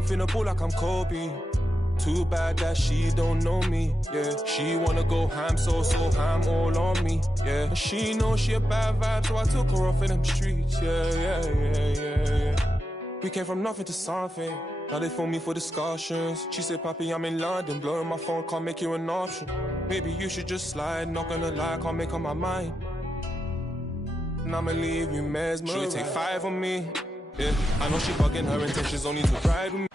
I'm finna ball like I'm Kobe. Too bad that she don't know me, yeah. She wanna go ham, so ham all on me, yeah. And she knows she a bad vibe, so I took her off in them streets, yeah. We came from nothing to something. Now they phone me for discussions. She said, Papi, I'm in London, blowing my phone, can't make you an option. Maybe you should just slide, not gonna lie, can't make up my mind. And I'ma leave you mesmerized. She take 5 on me, yeah. I know she bugging, her intentions only to ride with me.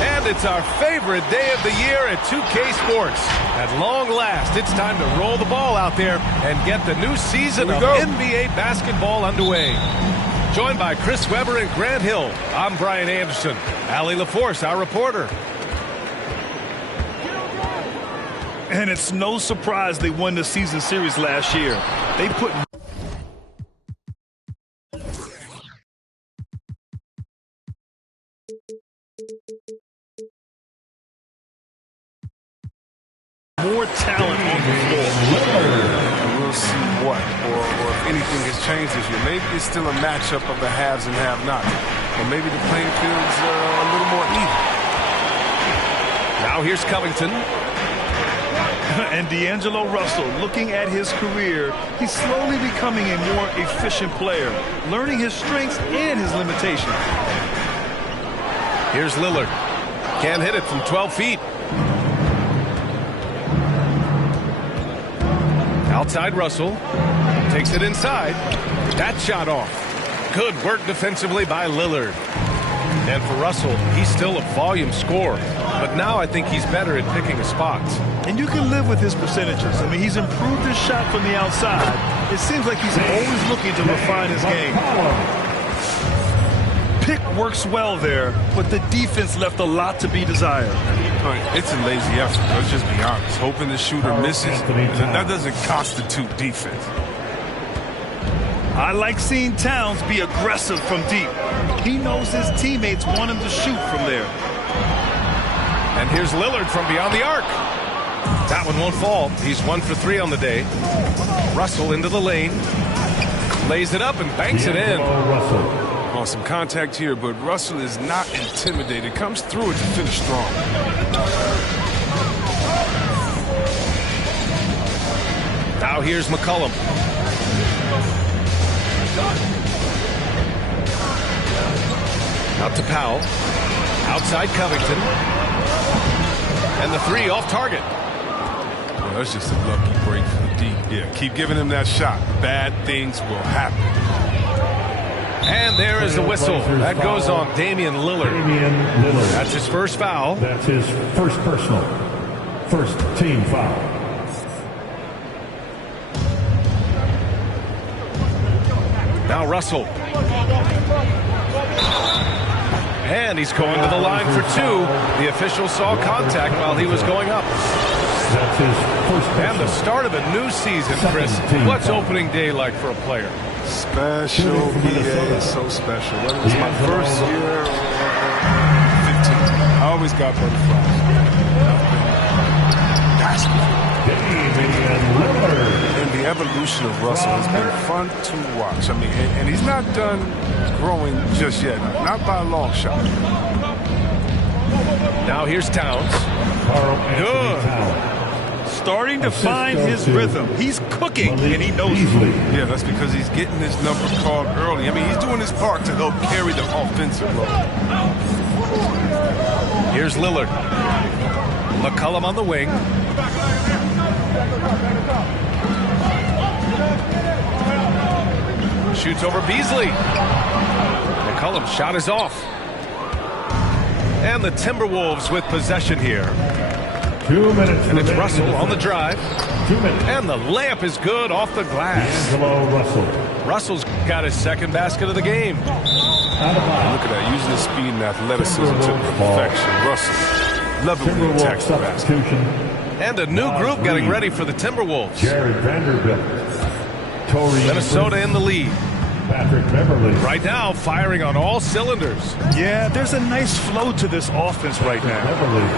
And it's our favorite day of the year at 2K Sports. At long last, it's time to roll the ball out there and get the new season of NBA basketball underway. Joined by Chris Webber and Grant Hill, I'm Brian Anderson. Allie LaForce, our reporter. And it's no surprise they won the season series last year. They put more talent on the floor. We'll see what, or if anything has changed this year. Maybe it's still a matchup of the haves and have-nots. Or maybe the playing field's a little more even. Now here's Covington. And D'Angelo Russell, looking at his career, he's slowly becoming a more efficient player, learning his strengths and his limitations. Here's Lillard. Can't hit it from 12 feet. Outside Russell. Takes it inside. That shot off. Good work defensively by Lillard. And for Russell, he's still a volume scorer. But now I think he's better at picking his spots. And you can live with his percentages. I mean, he's improved his shot from the outside. It seems like he's always looking to refine his game. Pick works well there, but the defense left a lot to be desired. It's a lazy effort. Let's just be honest. Hoping the shooter misses, that doesn't constitute defense. I like seeing Towns be aggressive from deep. He knows his teammates want him to shoot from there. And here's Lillard from beyond the arc. That one won't fall. He's 1 for 3 on the day. Russell into the lane. Lays it up and banks it in. Oh, some contact here, but Russell is not intimidated. Comes through it to finish strong. Now here's McCollum. Out to Powell. Outside Covington. And the 3 off target. Well, that's just a lucky break for the D. Yeah, keep giving him that shot. Bad things will happen. And there is the whistle. That goes on Damian Lillard. That's his first foul. That's his first personal. First team foul. Now Russell. And he's going to the line for 2. The official saw contact while he was going up. That's his first personal. And the start of a new season, Chris. What's opening day like for a player? Special. He is so special. Whether it's my first year or 15, I always got butterflies. And the evolution of Russell has been fun to watch. I mean, and he's not done growing just yet. Not by a long shot. Now here's Towns. Good. Starting to find his rhythm. He's cooking, and he knows it. Yeah, that's because he's getting his number called early. I mean, he's doing his part to help carry the offensive load. Here's Lillard. McCollum on the wing. Shoots over Beasley. McCollum's shot is off. And the Timberwolves with possession here. 2 minutes. And it's Russell on the drive. 2 minutes. And the layup is good off the glass. D'Angelo Russell. Russell's got his second basket of the game. Look at that, using his speed and athleticism to perfection. Russell, lovingly attacks the basket. And a new group getting ready for the Timberwolves. Jared Vanderbilt. Minnesota in the lead. Patrick Beverly. Right now, firing on all cylinders. Yeah, there's a nice flow to this offense right now. Beverly.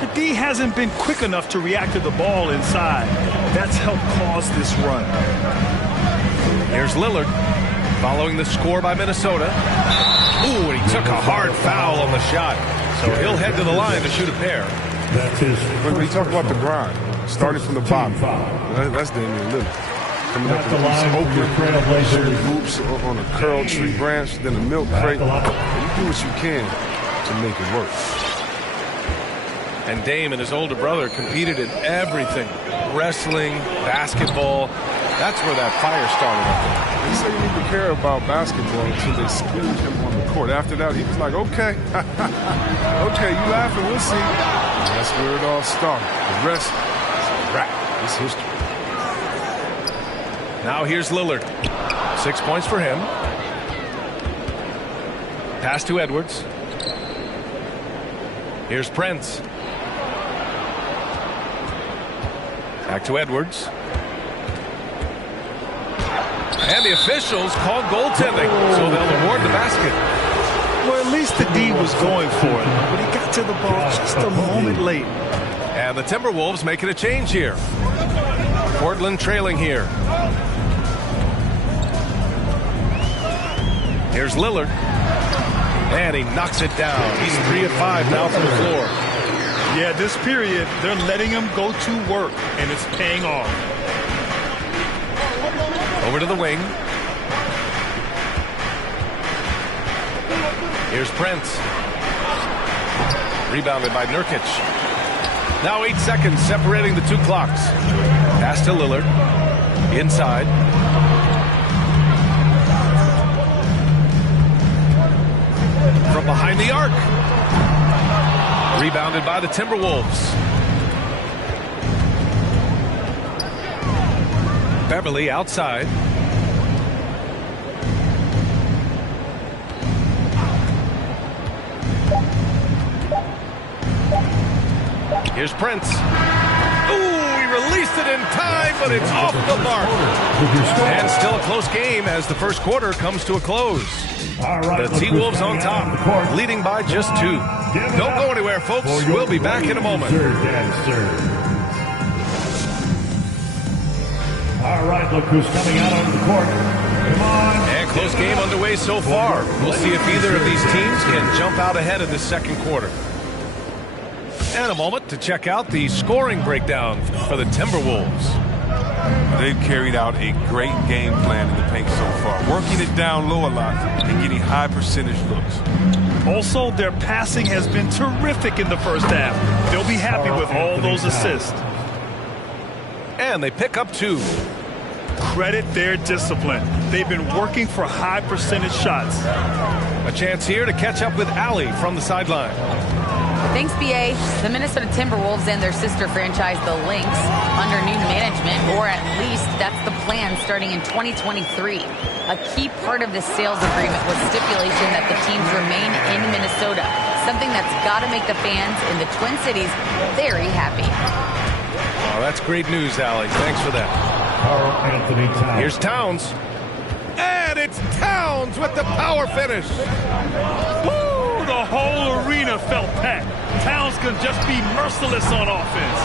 The D hasn't been quick enough to react to the ball inside. That's helped cause this run. Here's Lillard. Following the score by Minnesota. Ooh, and he took a hard foul on the shot. So he'll head to the line to shoot a pair. That's his. When we talk about the grind, starting from the bottom, that's Damian Lillard. Coming up with these open, shooting hoops on a curl tree branch, then a milk crate. You do what you can to make it work. And Dame and his older brother competed in everything. Wrestling, basketball. That's where that fire started up there. They say you need to care about basketball until they squeeze him on the court. After that, he was like, okay. Okay, you laughing, we'll see. And that's where it all started. The rest is a wrap. It's history. Now here's Lillard. 6 points for him. Pass to Edwards. Here's Prince. Back to Edwards. And the officials called goaltending, so they'll award the basket. Well, at least the D was going for it, but he got to the ball just a moment late. And the Timberwolves making a change here. Portland trailing here. Here's Lillard. And he knocks it down. He's 3 of 5 now from the floor. Yeah, this period, they're letting him go to work, and it's paying off. Over to the wing. Here's Prince. Rebounded by Nurkic. Now 8 seconds separating the two clocks. Pass to Lillard. Inside. From behind the arc. Rebounded by the Timberwolves. Beverly outside. Here's Prince. Ooh, he released it in time, but it's off the mark. And still a close game as the first quarter comes to a close. The T-Wolves on top, leading by just 2. Don't go anywhere, folks. We'll be back in a moment. All right, look who's coming out on the court. Come on. And close game underway so far. We'll see if either of these teams can jump out ahead in this second quarter. And a moment to check out the scoring breakdown for the Timberwolves. They've carried out a great game plan in the paint so far, working it down low a lot and getting high percentage looks. Also, their passing has been terrific in the first half. They'll be happy with all those assists. And they pick up 2. Credit their discipline. They've been working for high percentage shots. A chance here to catch up with Allie from the sideline. Thanks, B.A. The Minnesota Timberwolves and their sister franchise, the Lynx, under new management, or at least that's the plan starting in 2023. A key part of this sales agreement was stipulation that the teams remain in Minnesota, something that's got to make the fans in the Twin Cities very happy. Oh, that's great news, Allie. Thanks for that. Karl-Anthony Towns. Here's Towns. And it's Towns with the power finish. Woo! The whole arena felt packed. Towns can just be merciless on offense.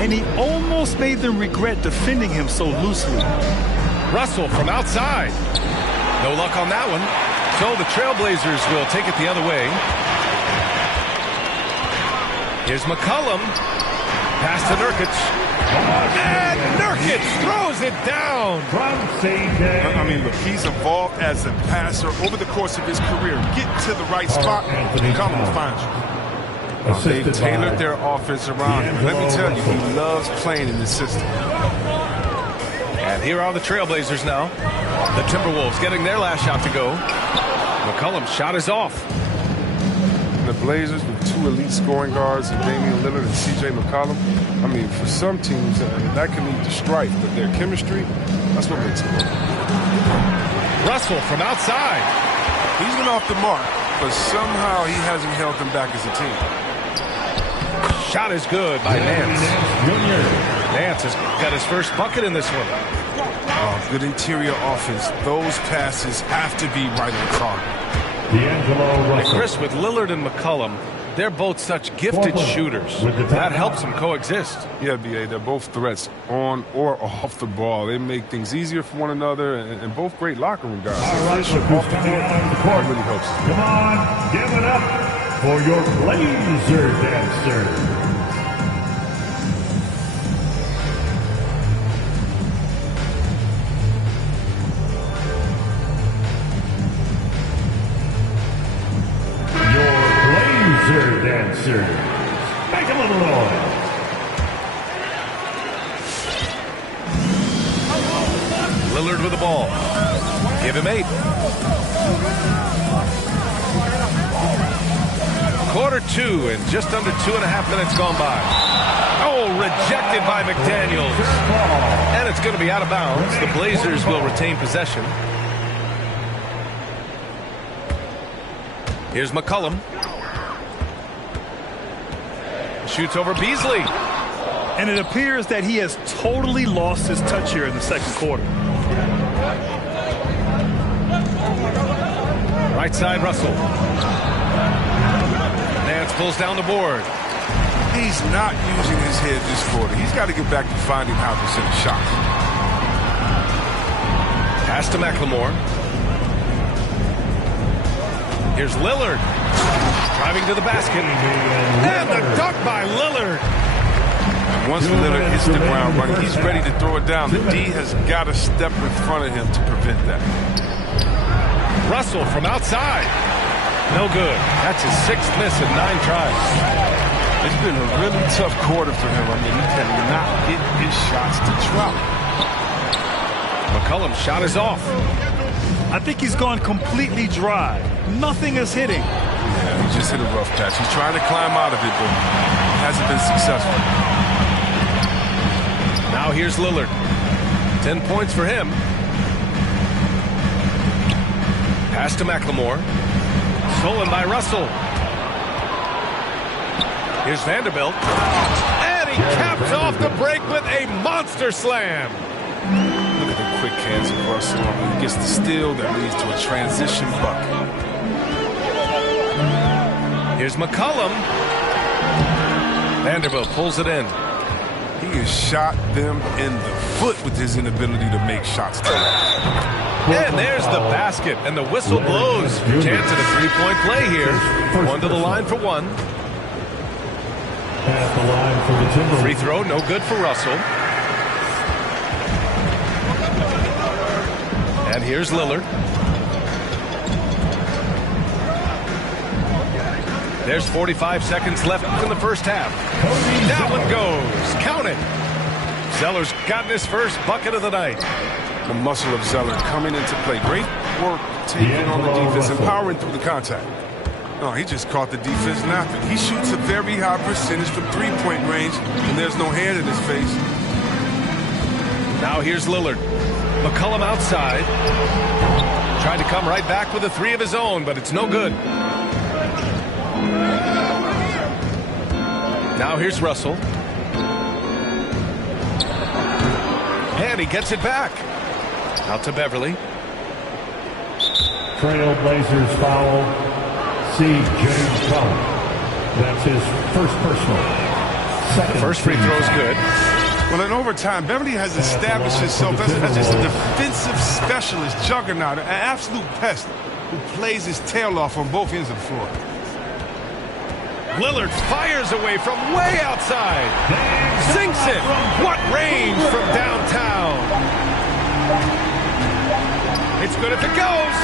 And he almost made them regret defending him so loosely. Russell from outside. No luck on that one. So the Trailblazers will take it the other way. Here's McCollum. Pass to Nurkic. And Nurkic throws it down. I mean, look, he's evolved as a passer over the course of his career. Get to the right spot, come and find you. They've tailored their offense around him. Let me tell you, he loves playing in this system. And here are the Trailblazers now. The Timberwolves getting their last shot to go. McCollum's shot is off. The Blazers with 2 elite scoring guards, and Damian Lillard and C.J. McCollum. I mean, for some teams, that can lead to strife, but their chemistry, that's what makes it work. Russell from outside. He's been off the mark, but somehow he hasn't held them back as a team. Shot is good by Nance. Nance has got his first bucket in this one. Oh, good interior offense. Those passes have to be right on target. D'Angelo Russell. Chris, with Lillard and McCollum, They're both such gifted shooters. That helps them coexist. Yeah, B.A., they're both threats on or off the ball. They make things easier for one another, and both great locker room guys. All right, so who's coming out on the court? That really helps. Come on, give it up for your Blazer dancers. Dancers. Make a little noise. Lillard with the ball. Give him 8. Quarter 2 and just under 2.5 minutes gone by. Oh, rejected by McDaniels. And it's going to be out of bounds. The Blazers will retain possession. Here's McCollum. Shoots over Beasley. And it appears that he has totally lost his touch here in the second quarter. Right side, Russell. Nance pulls down the board. He's not using his head this quarter. He's got to get back to finding how to send a shot. Pass to McLemore. Here's Lillard. Driving to the basket. And the dunk by Lillard. Once Lillard hits the ground running, he's ready to throw it down. The D has got to step in front of him to prevent that. Russell from outside. No good. That's his 6th miss in 9 tries. It's been a really tough quarter for him. I mean, he cannot get his shots to drop. McCollum's shot is off. I think he's gone completely dry. Nothing is hitting. Yeah, he just hit a rough patch. He's trying to climb out of it, but hasn't been successful. Now here's Lillard. 10 points for him. Pass to McLemore. Stolen by Russell. Here's Vanderbilt. And he caps off the break with a monster slam. Look at the quick hands of Russell. He gets the steal that leads to a transition bucket. Here's McCollum. Vanderbilt pulls it in. He has shot them in the foot with his inability to make shots. And there's the basket, and the whistle blows. Chance at a 3-point play here. One to the line for one. At the line for the Timberwolves. Free throw, no good for Russell. And here's Lillard. There's 45 seconds left in the first half. That one goes. Count it. Zeller's gotten his first bucket of the night. The muscle of Zeller coming into play. Great work taking on the defense, empowering through the contact. No, he just caught the defense napping. He shoots a very high percentage from 3-point range, and there's no hand in his face. Now here's Lillard. McCollum outside. Tried to come right back with a 3 of his own, but it's no good. Now here's Russell. And he gets it back. Out to Beverly. Trailblazers foul. C.J. Collins. That's his first personal. First free throw is good. Well, in overtime, Beverly has established himself as just a defensive specialist, juggernaut, an absolute pest who plays his tail off on both ends of the floor. Lillard fires away from way outside. Sinks it. What range from downtown. It's good if it goes.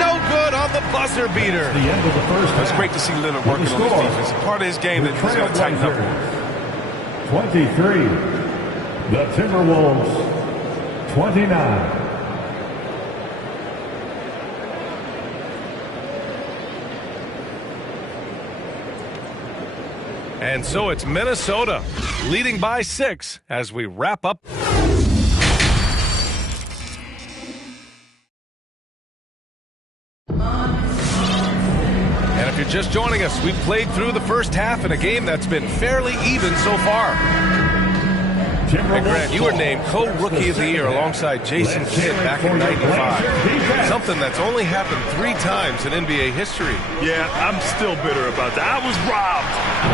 No good on the buzzer beater. The end of the first half. It's great to see Lillard working on his defense. A part of his game that he's going to tighten up on. 23. The Timberwolves 29. And so it's Minnesota leading by 6 as we wrap up. And if you're just joining us, we've played through the first half in a game that's been fairly even so far. Hey, Grant, you were named co-rookie of the year alongside Jason Kidd back in '95. Something that's only happened 3 times in NBA history. Yeah, I'm still bitter about that. I was robbed.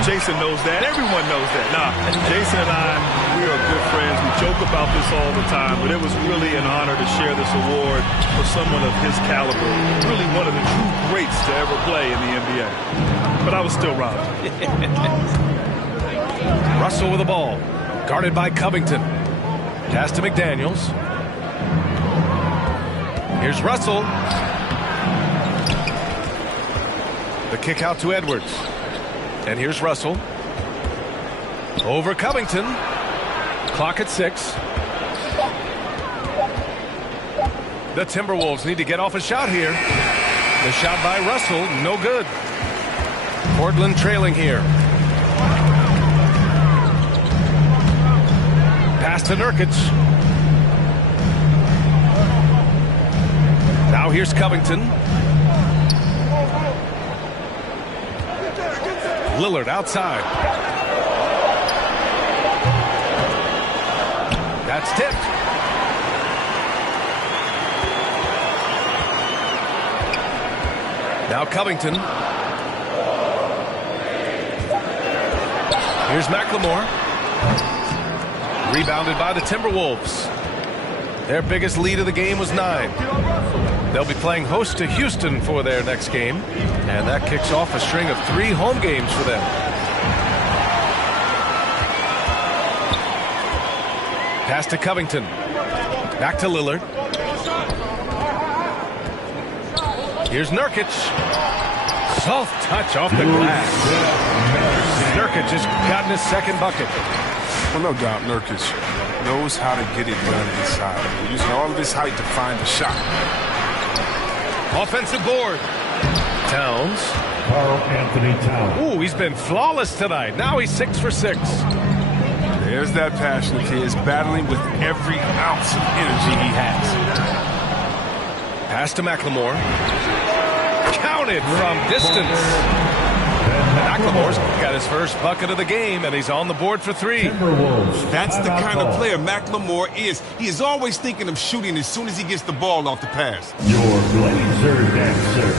Jason knows that. Everyone knows that. Nah, Jason and I, we are good friends. We joke about this all the time, but it was really an honor to share this award for someone of his caliber. Really one of the true greats to ever play in the NBA. But I was still robbed. Russell with the ball. Guarded by Covington. Pass to McDaniels. Here's Russell. The kick out to Edwards. And here's Russell. Over Covington. Clock at 6. The Timberwolves need to get off a shot here. The shot by Russell, no good. Portland trailing here. Pass to Nurkic. Now here's Covington. Lillard outside. That's tipped. Now Covington. Here's McLemore. Rebounded by the Timberwolves. Their biggest lead of the game was 9. They'll be playing host to Houston for their next game, and that kicks off a string of 3 home games for them. Pass to Covington. Back to Lillard. Here's Nurkic. Soft touch off the glass. Nurkic has gotten his second bucket. Well, no doubt Nurkic knows how to get it done inside. Using all of his height to find the shot. Offensive board. Towns. Karl-Anthony Towns. Ooh, he's been flawless tonight. Now he's 6 for 6. There's that passion the kid is battling with every ounce of energy he has. Pass to McLemore. Counted from distance. McLemore's got his first bucket of the game, and he's on the board for 3. That's the kind of player McLemore is. He is always thinking of shooting as soon as he gets the ball off the pass. Your Blazer dancer.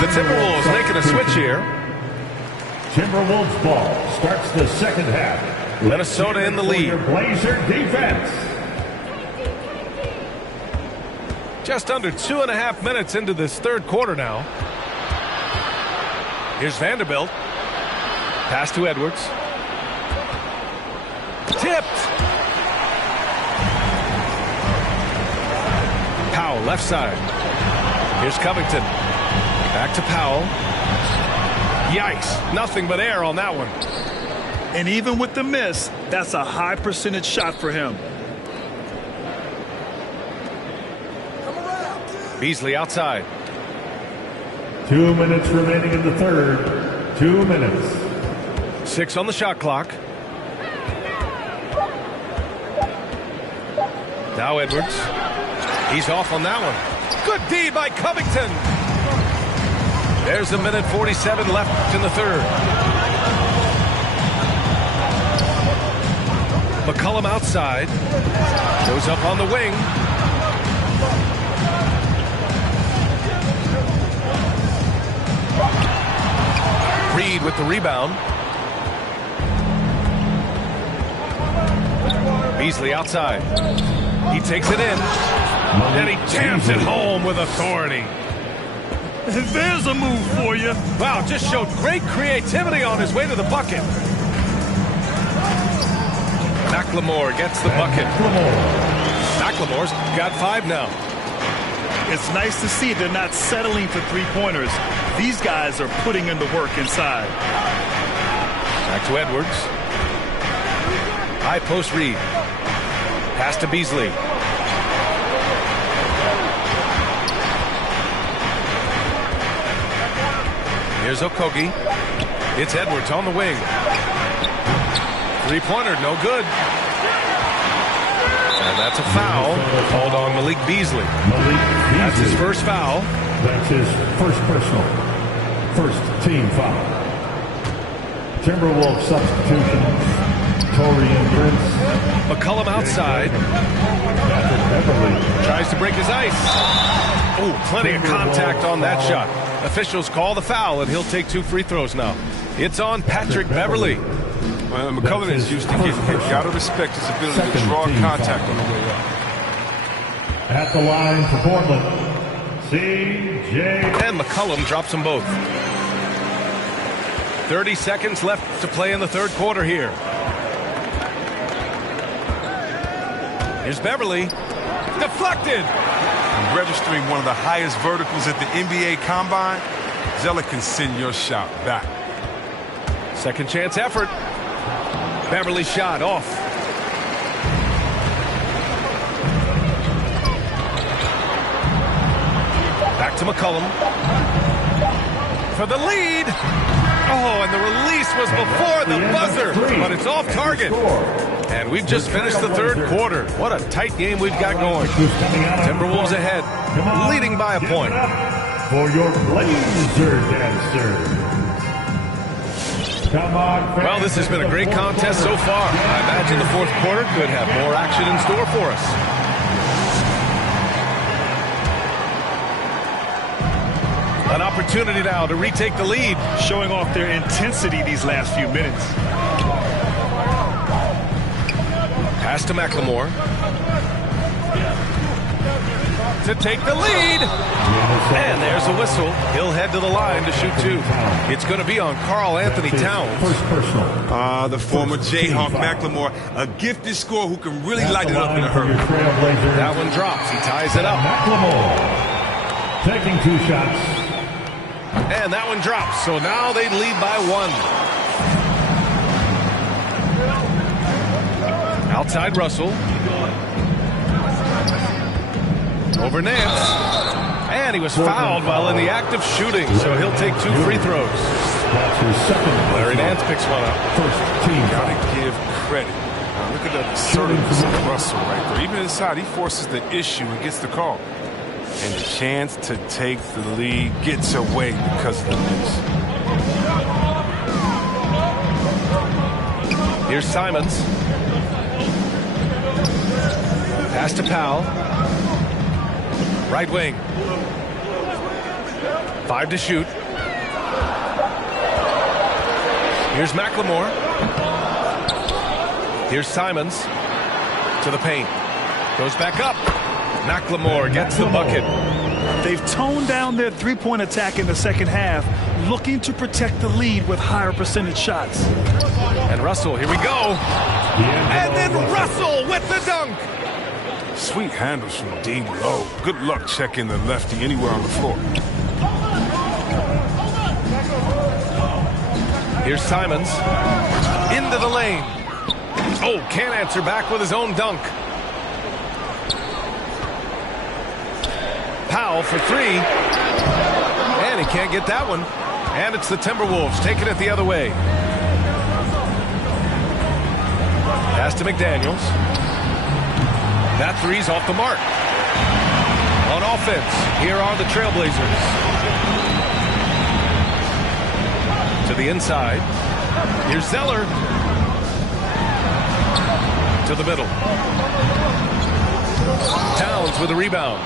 The Timberwolves making a switch here. Timberwolves ball starts the second half. Minnesota in the lead. Blazer defense. Just under 2.5 minutes into this third quarter now. Here's Vanderbilt. Pass to Edwards. Tipped. Powell left side. Here's Covington. Back to Powell. Yikes. Nothing but air on that one. And even with the miss, that's a high percentage shot for him. Beasley outside. 2 minutes remaining in the third. 2 minutes. 6 on the shot clock. Now Edwards. He's off on that one. Good D by Covington. There's 1:47 left in the third. McCollum outside. Goes up on the wing. Reed with the rebound. Beasley outside. He takes it in. And he jams it home with authority. There's a move for you. Wow, just showed great creativity on his way to the bucket. McLemore gets the bucket. McLemore's got 5 now. It's nice to see they're not settling for three-pointers. These guys are putting in the work inside. Back to Edwards. High post Reed. Pass to Beasley. Here's Okogie. It's Edwards on the wing. Three-pointer, no good. And that's a foul called on Malik Beasley. That's his first foul. That's his first personal. First team foul. Timberwolves substitution. Torian Prince. McCollum outside. Tries to break his ice. Oh, plenty of contact on that shot. Officials call the foul, and he'll take 2 free throws now. It's on Patrick Beverley. Well, McCollum is used to getting hit. Got to respect his ability to draw contact on the way up. At the line for Portland, C.J. And McCollum drops them both. 30 seconds left to play in the third quarter here. Here's Beverly. Deflected. Registering one of the highest verticals at the NBA Combine, Zeller can send your shot back. Second chance effort. Beverly shot off. Back to McCollum. For the lead. Oh, and the release was before the buzzer, but it's off target. And we've just finished the third quarter. What a tight game we've got going. Timberwolves ahead, leading by a point. For your Blazer dancers. Come on, well, this has been a great contest so far. I imagine the fourth quarter could have more action in store for us. An opportunity now to retake the lead. Showing off their intensity these last few minutes. Pass to McLemore. To take the lead. And there's a whistle. He'll head to the line to shoot 2. It's going to be on Karl Anthony Towns. The former Jayhawk McLemore, a gifted scorer who can really light it up in a hurry. That one drops. He ties it up. McLemore taking 2 shots. And that one drops. So now they lead by 1. Outside Russell. Over Nance. And he was fouled while in the act of shooting, so he'll take 2 free throws. Larry Nance picks one up. First team. Gotta give credit. Now look at the assertiveness of Russell right there. Even inside, he forces the issue and gets the call. And the chance to take the lead gets away because of the miss. Here's Simons. Pass to Powell. Right wing. 5 to shoot. Here's McLemore. Here's Simons. To the paint. Goes back up. McLemore gets the bucket. They've toned down their three-point attack in the second half, looking to protect the lead with higher percentage shots. And Russell, here we go. And then Russell with the dunk. Sweet handles from D low. Good luck checking the lefty anywhere on the floor. Here's Simons. Into the lane. Oh, can't answer back with his own dunk. Powell for 3. And he can't get that one. And it's the Timberwolves taking it the other way. Pass to McDaniels. That 3's off the mark. On offense, here are the Trailblazers. To the inside. Here's Zeller. To the middle. Towns with a rebound.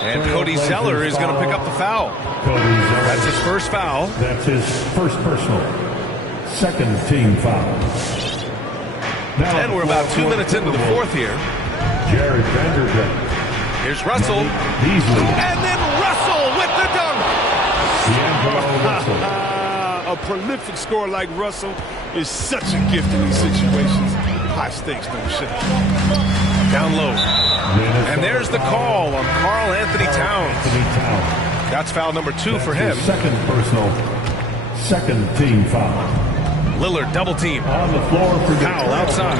And Cody Zeller is going to pick up the foul. That's his first foul. That's his first personal. Second team foul. And we're about 2 minutes into the fourth here. Jared Vanderbilt. Here's Russell. Beasley. And then Russell with the dunk. A prolific scorer like Russell is such a gift in these situations. High stakes, no shit. Down low. And there's the call on Karl Anthony Towns. That's foul number 2 for him. Second personal. Second team foul. Lillard double team. On the floor for Powell outside.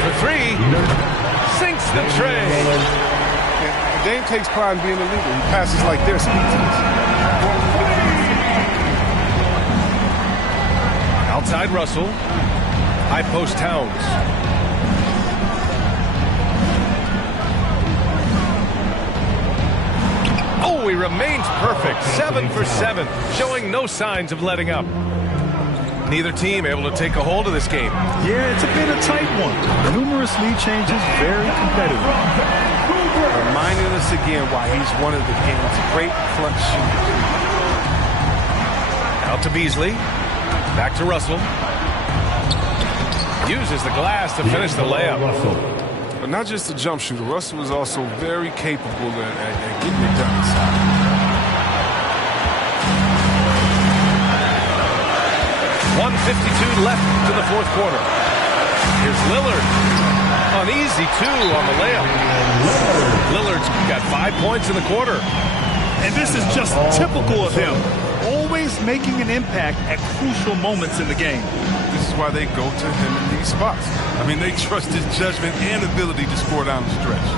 For 3. Sinks the tray. Dame takes pride in being a leader. He passes like they're speechless. Outside Russell. High post Towns. Oh, he remains perfect. 7 for 7, showing no signs of letting up. Neither team able to take a hold of this game. Yeah, it's a bit of a tight one. Numerous lead changes, very competitive. Reminding us again why he's one of the game's great clutch shooters. Out to Beasley. Back to Russell. Uses the glass to finish the layup. But not just a jump shooter. Russell is also very capable at getting it done inside. 1:52 left to the fourth quarter. Here's Lillard. An easy 2 on the layup. Lillard's got 5 points in the quarter. And this is just typical of him. Always making an impact at crucial moments in the game. This is why they go to him in these spots. I mean, they trust his judgment and ability to score down the stretch.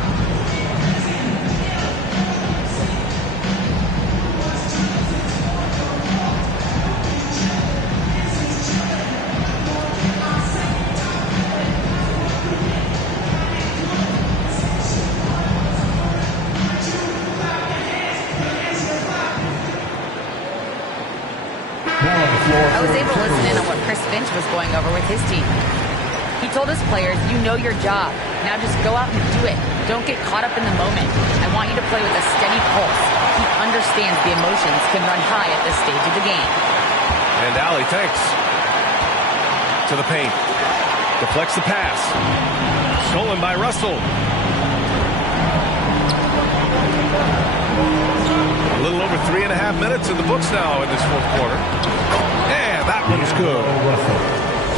I was able to listen in on what Chris Finch was going over with his team. He told his players, you know your job. Now just go out and do it. Don't get caught up in the moment. I want you to play with a steady pulse. He understands the emotions can run high at this stage of the game. And Allie, thanks. To the paint. Deflects the pass. Stolen by Russell. A little over 3.5 minutes in the books now in this fourth quarter. And that one's good.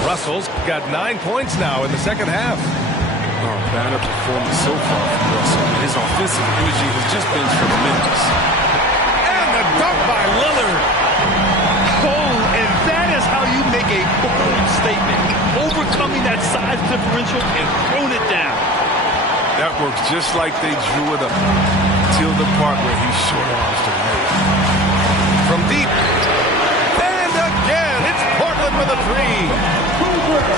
Russell's got 9 points now in the second half. Oh, banner performance so far from Russell. His offensive energy has just been tremendous. And the dunk by Lillard. Oh, and that is how you make a bold statement. Overcoming that size differential and throwing it down. That works just like they drew it up. Till the part where he short arms the layup. From deep. And again, it's Portland with a 3.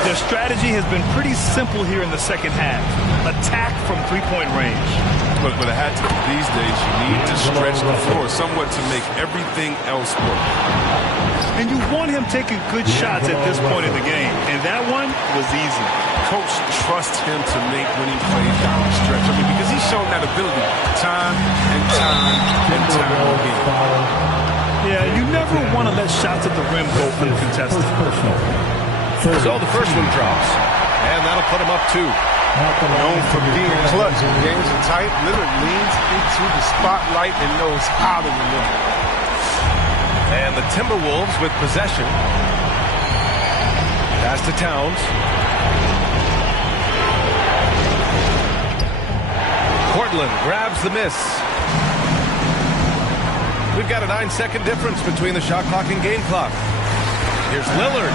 Their strategy has been pretty simple here in the second half. Attack from three-point range. But it had to be these days. You need to stretch the floor somewhat to make everything else work. And you want him taking good shots at this point in the game. And that one was easy. Coach trusts him to make winning plays down the stretch. I mean, because he's shown that ability time and time and time again. Yeah, you never want to let shots at the rim go uncontested. So the first one drops. And that'll put him up 2. Known for being clutch when games are tight, Lillard leans into the spotlight and knows how to remember. And the Timberwolves with possession. Pass to Towns. Portland grabs the miss. We've got a 9-second difference between the shot clock and game clock. Here's Lillard.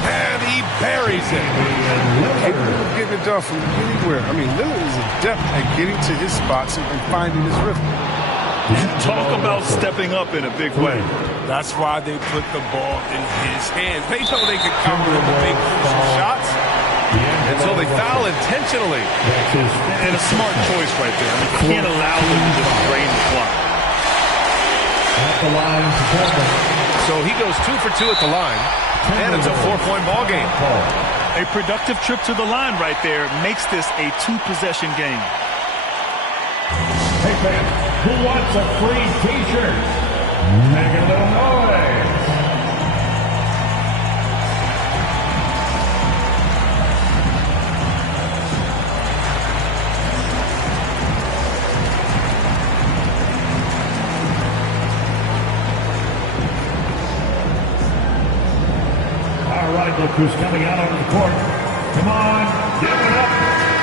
And he buries it. Capable of getting it done from anywhere. I mean, Lillard is adept at getting to his spots and finding his rhythm. Talk about stepping up in a big way. That's why they put the ball in his hands. They know they can cover him with big shots. And so they foul intentionally. And a smart choice right there. I mean, you can't allow them to just drain the clock. So he goes 2 for 2 at the line. And it's a 4-point ball game. A productive trip to the line right there makes this a 2-possession game. Hey fans, who wants a free t-shirt? Make a little noise. All right, look who's coming out on the court. Come on, give it up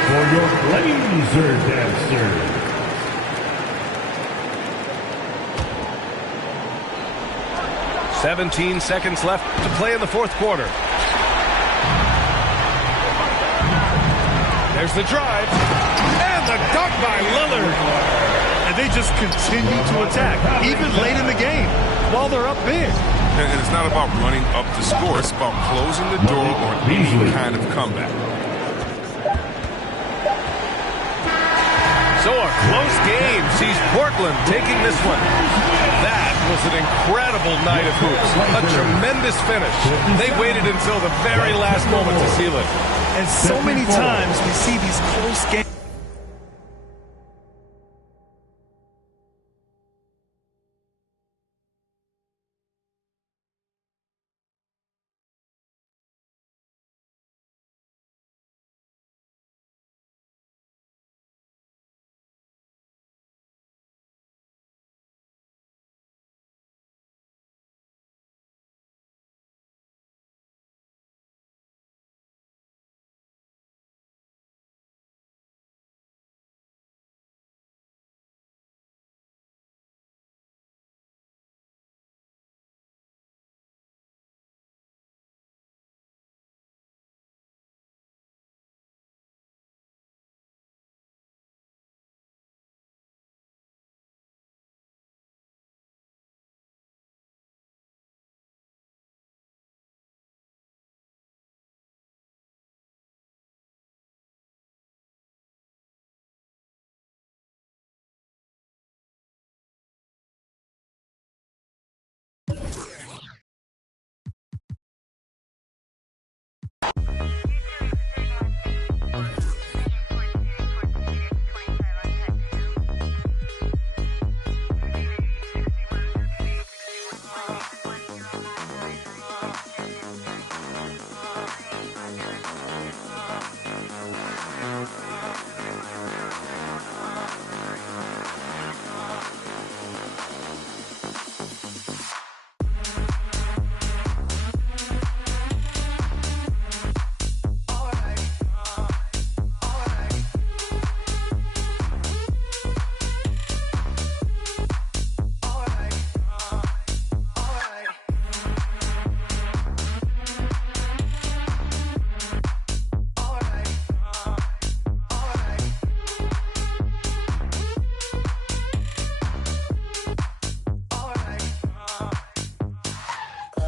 for your laser dancer. 17 seconds left to play in the fourth quarter. There's the drive. And the dunk by Lillard. And they just continue to attack, even late in the game, while they're up big. And it's not about running up the score. It's about closing the door on any kind of comeback. So So a close game sees Portland taking this one. That was an incredible night of hoops. A tremendous finish. They waited until the very last moment to seal it. And so many times we see these close games.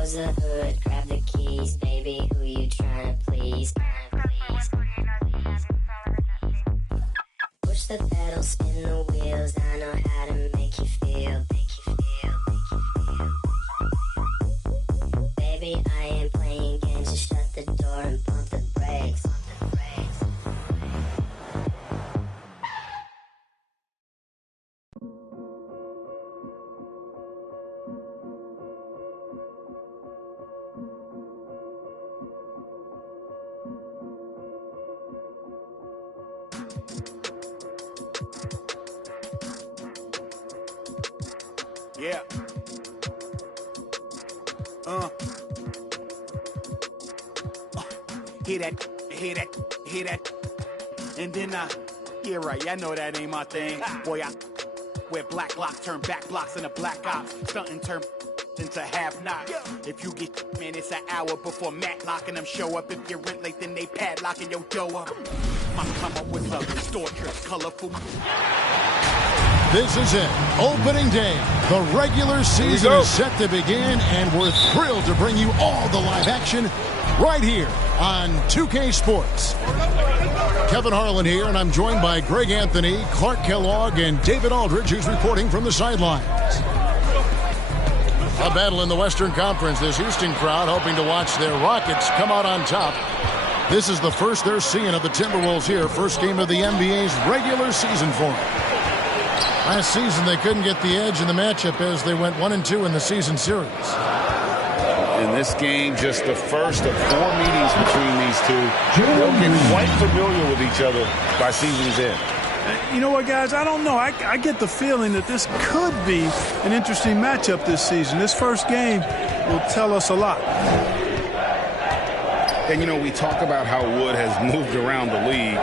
The hood, grab the keys, baby, who you trying to please? Push the pedal, spin the wheels, I know how to make you feel, Baby, I ain't playing games, just shut the door and pump the brakes. Yeah. Hear that. And then yeah, right, I know that ain't my thing. Boy, I wear black locks, turn back blocks into black ops, stunting turn into have not. If you get, man, it's an hour before Matlock and them show up. If you're rent late, then they padlocking your dough up. My come up with love, store trips, colorful. This is it, opening day. The regular season is set to begin, and we're thrilled to bring you all the live action right here on 2K Sports. Kevin Harlan here, and I'm joined by Greg Anthony, Clark Kellogg, and David Aldridge, who's reporting from the sidelines. A battle in the Western Conference. This Houston crowd hoping to watch their Rockets come out on top. This is the first they're seeing of the Timberwolves here. First game of the NBA's regular season for them. Last season, they couldn't get the edge in the matchup as they went 1-2 in the season series. In this game, just the first of 4 meetings between these two. They'll get quite familiar with each other by season's end. You know what, guys? I don't know. I get the feeling that this could be an interesting matchup this season. This first game will tell us a lot. And, you know, we talk about how Wood has moved around the league.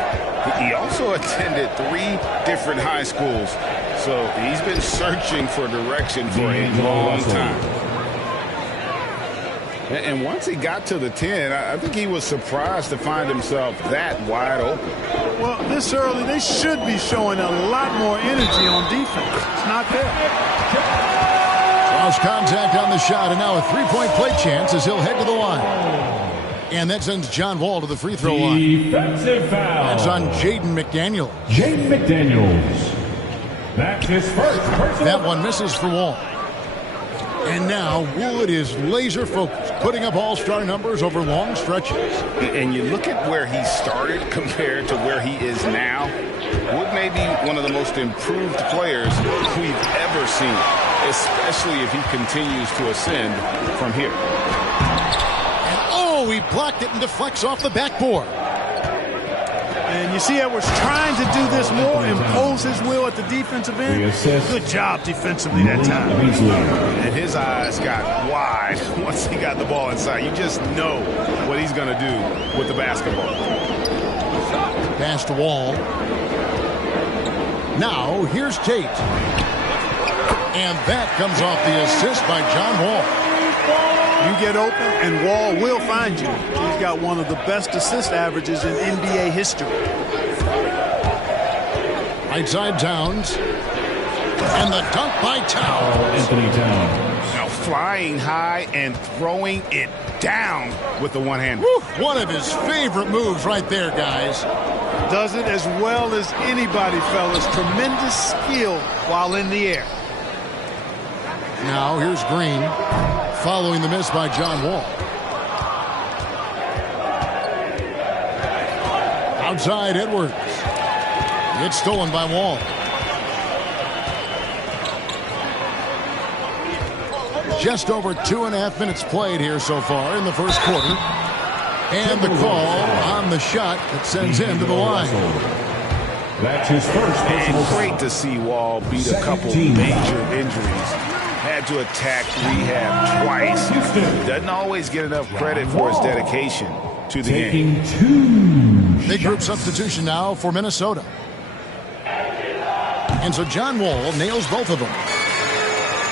He also attended 3 different high schools. So he's been searching for direction for a long time. And once he got to the 10, I think he was surprised to find himself that wide open. Well, this early, they should be showing a lot more energy on defense. It's not there. Lost contact on the shot, and now a three-point play chance as he'll head to the line. And that sends John Wall to the free throw line. Defensive foul. That's on Jaden McDaniel. Jaden McDaniels. That's his first personal. That one misses for Wall. And now Wood is laser focused, putting up all-star numbers over long stretches. And you look at where he started compared to where he is now. Wood may be one of the most improved players we've ever seen, especially if he continues to ascend from here. And oh, he blocked it and deflects off the backboard. And you see Edwards trying to do this more, impose his will at the defensive end. Good job defensively that time. And his eyes got wide once he got the ball inside. You just know what he's going to do with the basketball. Pass to Wall. Now, here's Tate. And that comes off the assist by John Wall. You get open, and Wall will find you. He's got one of the best assist averages in NBA history. Right side Towns. And the dunk by Towns. Anthony Towns. Now flying high and throwing it down with the one-hander. One of his favorite moves right there, guys. Does it as well as anybody, fellas. Tremendous skill while in the air. Now here's Green, following the miss by John Wall. Outside Edwards. It's stolen by Wall. Just over 2.5 minutes played here so far in the first quarter. And the call on the shot that sends him to the line. That's his first. And great to see Wall beat a couple major injuries. Had to attack rehab twice. Doesn't always get enough credit for his dedication to the game. Big group substitution now for Minnesota. And so John Wall nails both of them.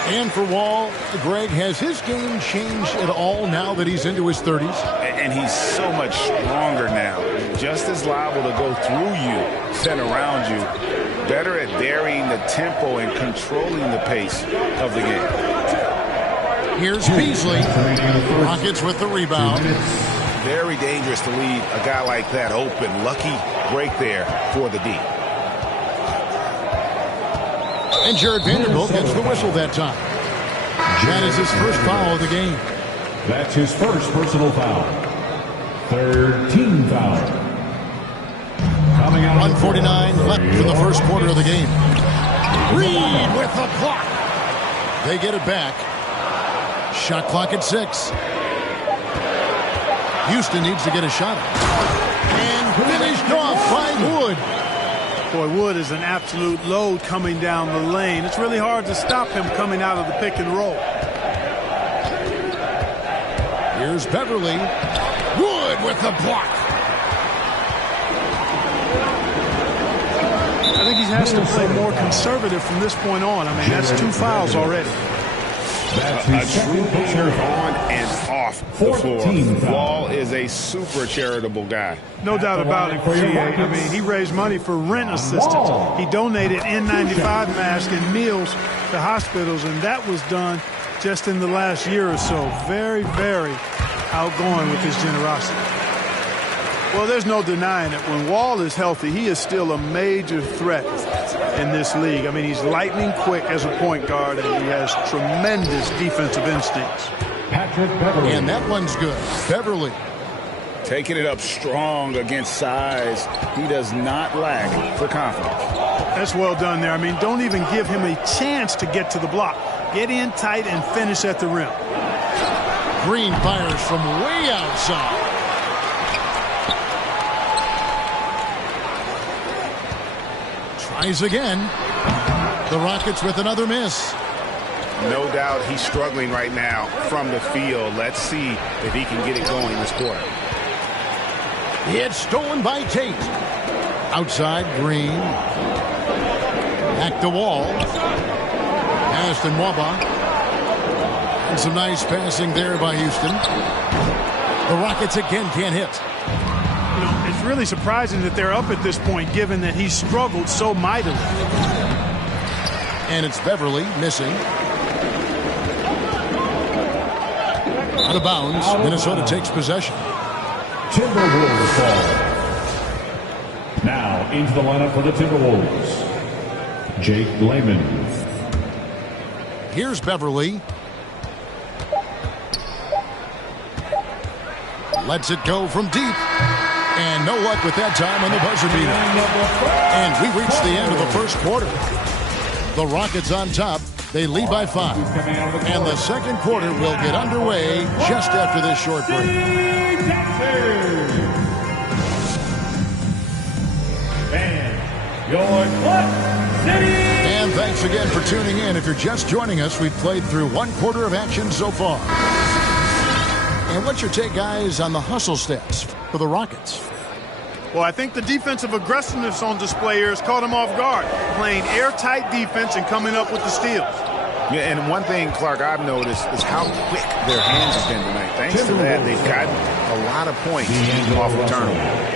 And for Wall, Greg, has his game changed at all now that he's into his 30s? And he's so much stronger now. Just as liable to go through you, send around you. Better at varying the tempo and controlling the pace of the game. Here's Beasley. Rockets with the rebound. Very dangerous to leave a guy like that open. Lucky break there for the D. And Jared Vanderbilt gets the whistle that time. That is his first foul of the game. That's his first personal foul. Third team foul. 1:49 left in the first quarter of the game. Reed with the block. They get it back. Shot clock at 6. Houston needs to get a shot. And finished off by Wood. Boy, Wood is an absolute load coming down the lane. It's really hard to stop him coming out of the pick and roll. Here's Beverly. Wood with the block. I think he has to play more conservative from this point on. I mean, that's 2 fouls already. A true leader on and off the floor. Wall is a super charitable guy. No doubt about it, GA. I mean, he raised money for rent assistance. He donated N95 masks and meals to hospitals, and that was done just in the last year or so. Very, very outgoing with his generosity. Well, there's no denying it. When Wall is healthy, he is still a major threat in this league. I mean, he's lightning quick as a point guard, and he has tremendous defensive instincts. Patrick Beverly. And that one's good. Beverly. Taking it up strong against size. He does not lack for confidence. That's well done there. I mean, don't even give him a chance to get to the block. Get in tight and finish at the rim. Green fires from way outside. Tries again. The Rockets with another miss. No doubt he's struggling right now from the field. Let's see if he can get it going this quarter. It's stolen by Tate. Outside, Green. Back to Wall. Pass to Nwaba. And some nice passing there by Houston. The Rockets again can't hit. You know, it's really surprising that they're up at this point, given that he struggled so mightily. And it's Beverly missing. Out of bounds. Minnesota takes possession. Timberwolves ball. Now into the lineup for the Timberwolves, Jake Layman. Here's Beverly. Lets it go from deep. And no luck with that time on the buzzer beater. And we reach the end of the first quarter. The Rockets on top. They lead by 5. And the second quarter will get underway just after this short break. And thanks again for tuning in. If you're just joining us, we've played through one quarter of action so far. And what's your take, guys, on the hustle stats for the Rockets? Well, I think the defensive aggressiveness on display here has caught them off guard, playing airtight defense and coming up with the steals. Yeah, and one thing, Clark, I've noticed is how quick their hands have been tonight. Thanks to that, they've gotten a lot of points off of turnover.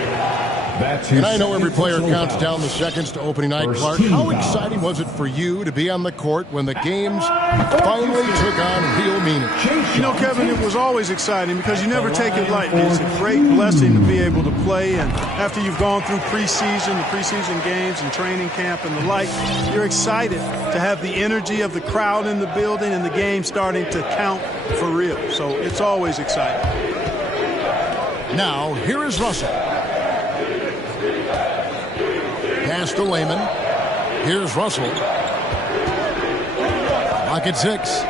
And I know every player counts down the seconds to opening night, Clark. How exciting was it for you to be on the court when the games finally took on real meaning? You know, Kevin, it was always exciting because you never take it lightly. It's a great blessing to be able to play, and after you've gone through the preseason games and training camp and the like, you're excited to have the energy of the crowd in the building and the game starting to count for real. So it's always exciting. Now, here is Russell. Pass to Layman. Here's Russell. Clock at 6.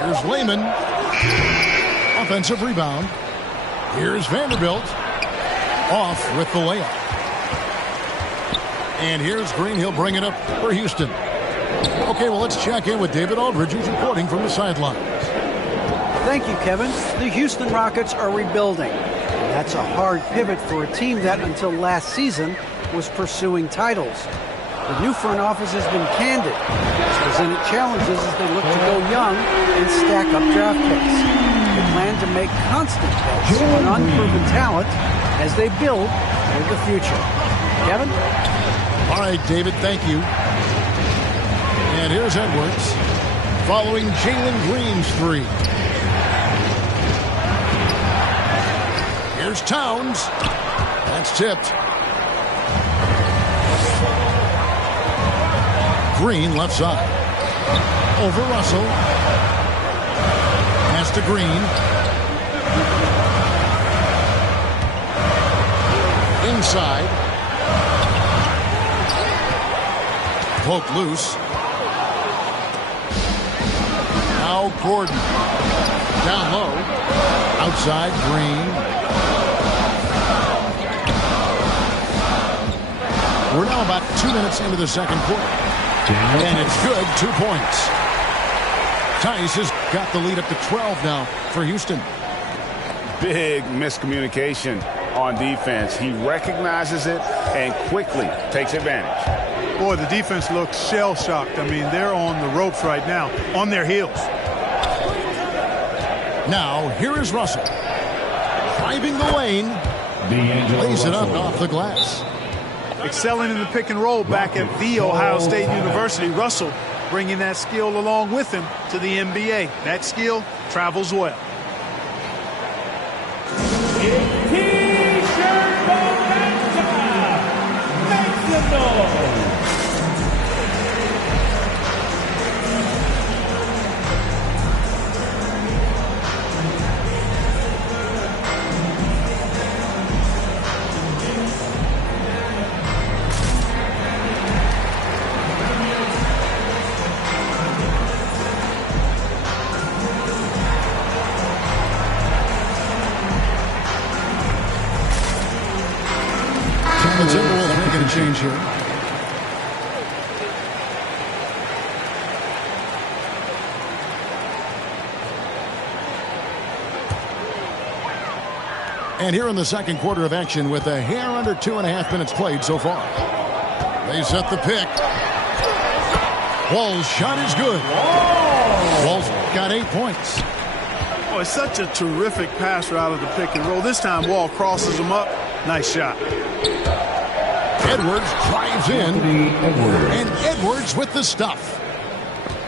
Here's Layman. Offensive rebound. Here's Vanderbilt. Off with the layup. And here's Green. He'll bring it up for Houston. Okay, well, let's check in with David Aldridge, who's reporting from the sidelines. Thank you, Kevin. The Houston Rockets are rebuilding. That's a hard pivot for a team that, until last season, was pursuing titles. The new front office has been candid. It's presented challenges as they look to go young and stack up draft picks. They plan to make constant bets on unproven talent as they build for the future. Kevin? All right, David, thank you. And here's Edwards following Jalen Green's 3. Here's Towns. That's tipped. Green left side. Over Russell. Pass to Green. Inside. Poke loose. Now Gordon. Down low. Outside Green. We're now about 2 minutes into the second quarter. And it's good, 2 points. Tice has got the lead up to 12 now for Houston. Big miscommunication on defense. He recognizes it and quickly takes advantage. Boy, the defense looks shell-shocked. I mean, they're on the ropes right now, on their heels. Now, here is Russell. Driving the lane. Lays it up off the glass. Excelling in the pick and roll back at The Ohio State University. Russell bringing that skill along with him to the NBA. That skill travels well. T-shirt bonanza. Make some noise. Change here. And here in the second quarter of action with a hair under 2.5 minutes played so far. They set the pick. Wall's shot is good. Wall's got 8 points. Oh, it's such a terrific passer out of the pick and roll. This time Wall crosses him up. Nice shot. Edwards drives in, and Edwards with the stuff.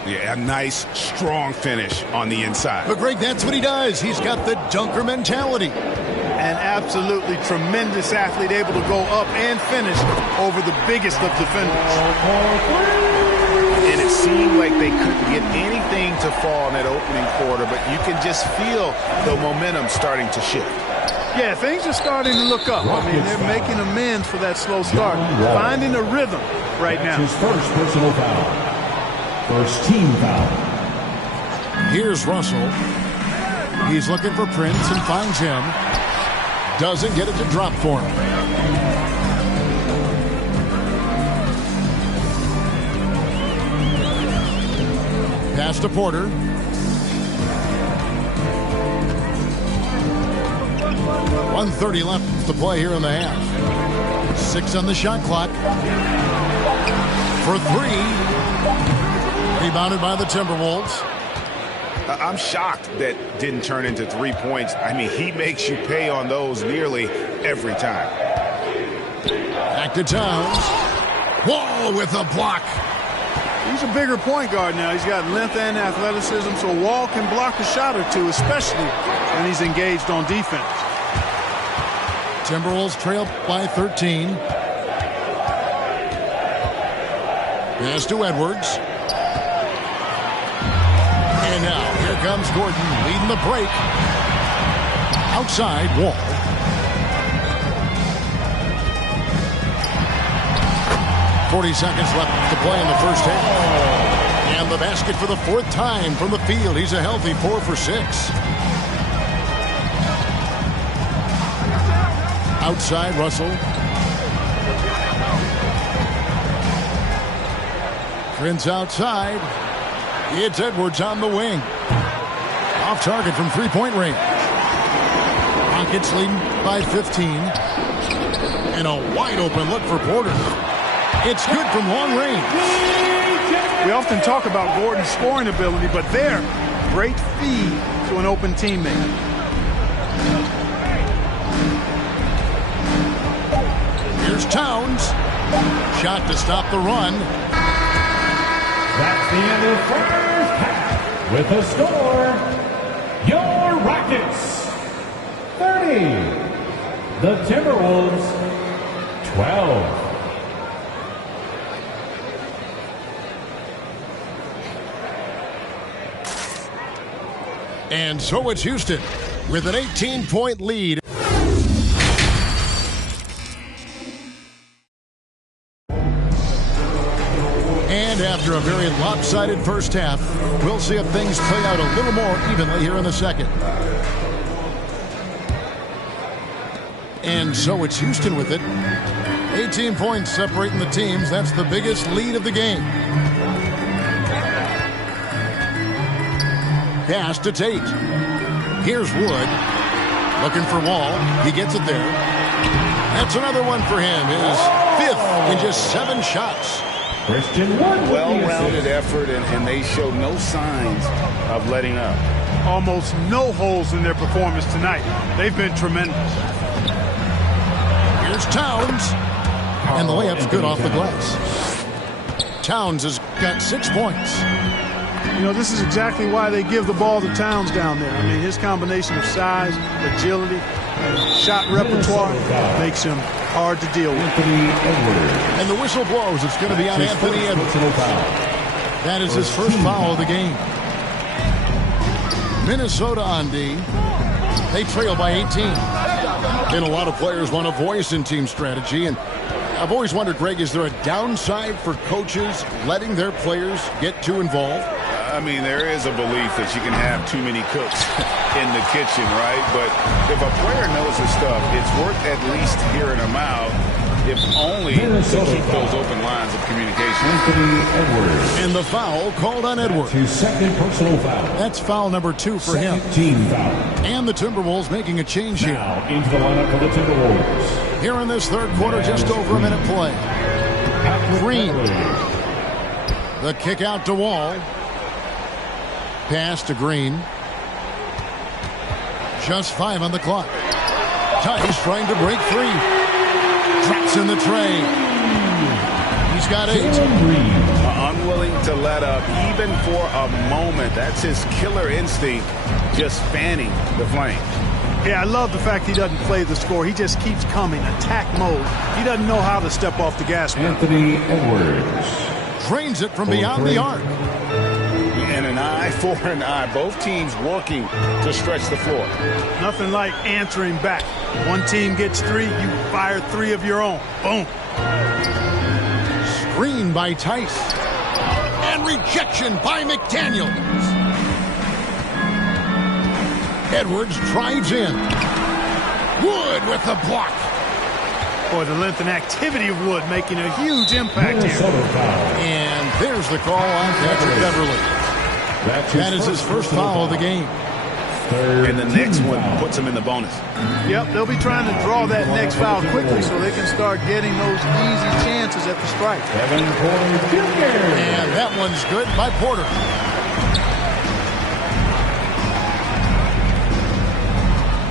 Yeah, a nice, strong finish on the inside. But Greg, that's what he does. He's got the dunker mentality. An absolutely tremendous athlete, able to go up and finish over the biggest of defenders. And it seemed like they couldn't get anything to fall in that opening quarter, but you can just feel the momentum starting to shift. Yeah, things are starting to look up. I mean, they're making amends for that slow start, finding a rhythm right now. His first personal foul. First team foul. Here's Russell. He's looking for Prince and finds him. Doesn't get it to drop for him. Pass to Porter. .130 left to play here in the half. 6 on the shot clock. For 3. Rebounded by the Timberwolves. I'm shocked that didn't turn into 3 points. I mean, he makes you pay on those nearly every time. Back to Towns. Wall with a block. He's a bigger point guard now. He's got length and athleticism, so Wall can block a shot or two, especially when he's engaged on defense. Timberwolves trail by 13. Pass to Edwards. And now, here comes Gordon leading the break. Outside, Wall. .40 seconds left to play in the first half. And the basket for the 4th time from the field. He's a healthy 4 for 6. Outside, Russell. Prince outside. It's Edwards on the wing. Off target from three-point range. Rockets leading by 15. And a wide-open look for Porter. It's good from long range. We often talk about Gordon's scoring ability, but there, great feed to an open teammate. Here's Towns. Shot to stop the run. That's the end of the first half. With the score, your Rockets 30. The Timberwolves 12. And so it's Houston with an 18-point lead. And after a very lopsided first half, we'll see if things play out a little more evenly here in the second. And so it's Houston with it. 18 points separating the teams. That's the biggest lead of the game. Pass to Tate. Here's Wood. Looking for Wall. He gets it there. That's another one for him. His 5th in just 7 shots. Christian Wood. Well-rounded effort, and they show no signs of letting up. Almost no holes in their performance tonight. They've been tremendous. Here's Towns. And the layup's good off the glass. Towns has got 6 points. You know, this is exactly why they give the ball to Towns down there. I mean, his combination of size, agility, and shot repertoire makes him hard to deal with. And the whistle blows. It's going to be on Anthony Edwards. That is his first foul of the game. Minnesota on D. They trail by 18. And a lot of players want a voice in team strategy. And I've always wondered, Greg, is there a downside for coaches letting their players get too involved? I mean, there is a belief that you can have too many cooks in the kitchen, right? But if a player knows his stuff, it's worth at least hearing him out, if only to keep those open lines of communication. Anthony Edwards. And the foul called on Edwards. His 2nd personal foul. That's foul number 2 for him. Team foul. And the Timberwolves making a change here. Now into the lineup for the Timberwolves. Here in this 3rd quarter, just over a minute play. Green. The kick out to Wall. Pass to Green. Just 5 on the clock. Tice trying to break free. Drops in the tray. He's got 8. willing to let up even for a moment. That's his killer instinct, just fanning the flame. Yeah, I love the fact he doesn't play the score. He just keeps coming, attack mode. He doesn't know how to step off the gas pedal. Anthony Edwards drains it from beyond the arc. And an eye for an eye. Both teams working to stretch the floor. Nothing like answering back. One team gets 3, you fire 3 of your own. Boom. Screen by Tice. And rejection by McDaniels. Edwards drives in. Wood with the block. Boy, the length and activity of Wood making a huge impact here. And there's the call on Patrick Beverly. That is his first foul of the game. And the next one puts him in the bonus. Yep, they'll be trying to draw that next foul quickly so they can start getting those easy chances at the strike. And that one's good by Porter.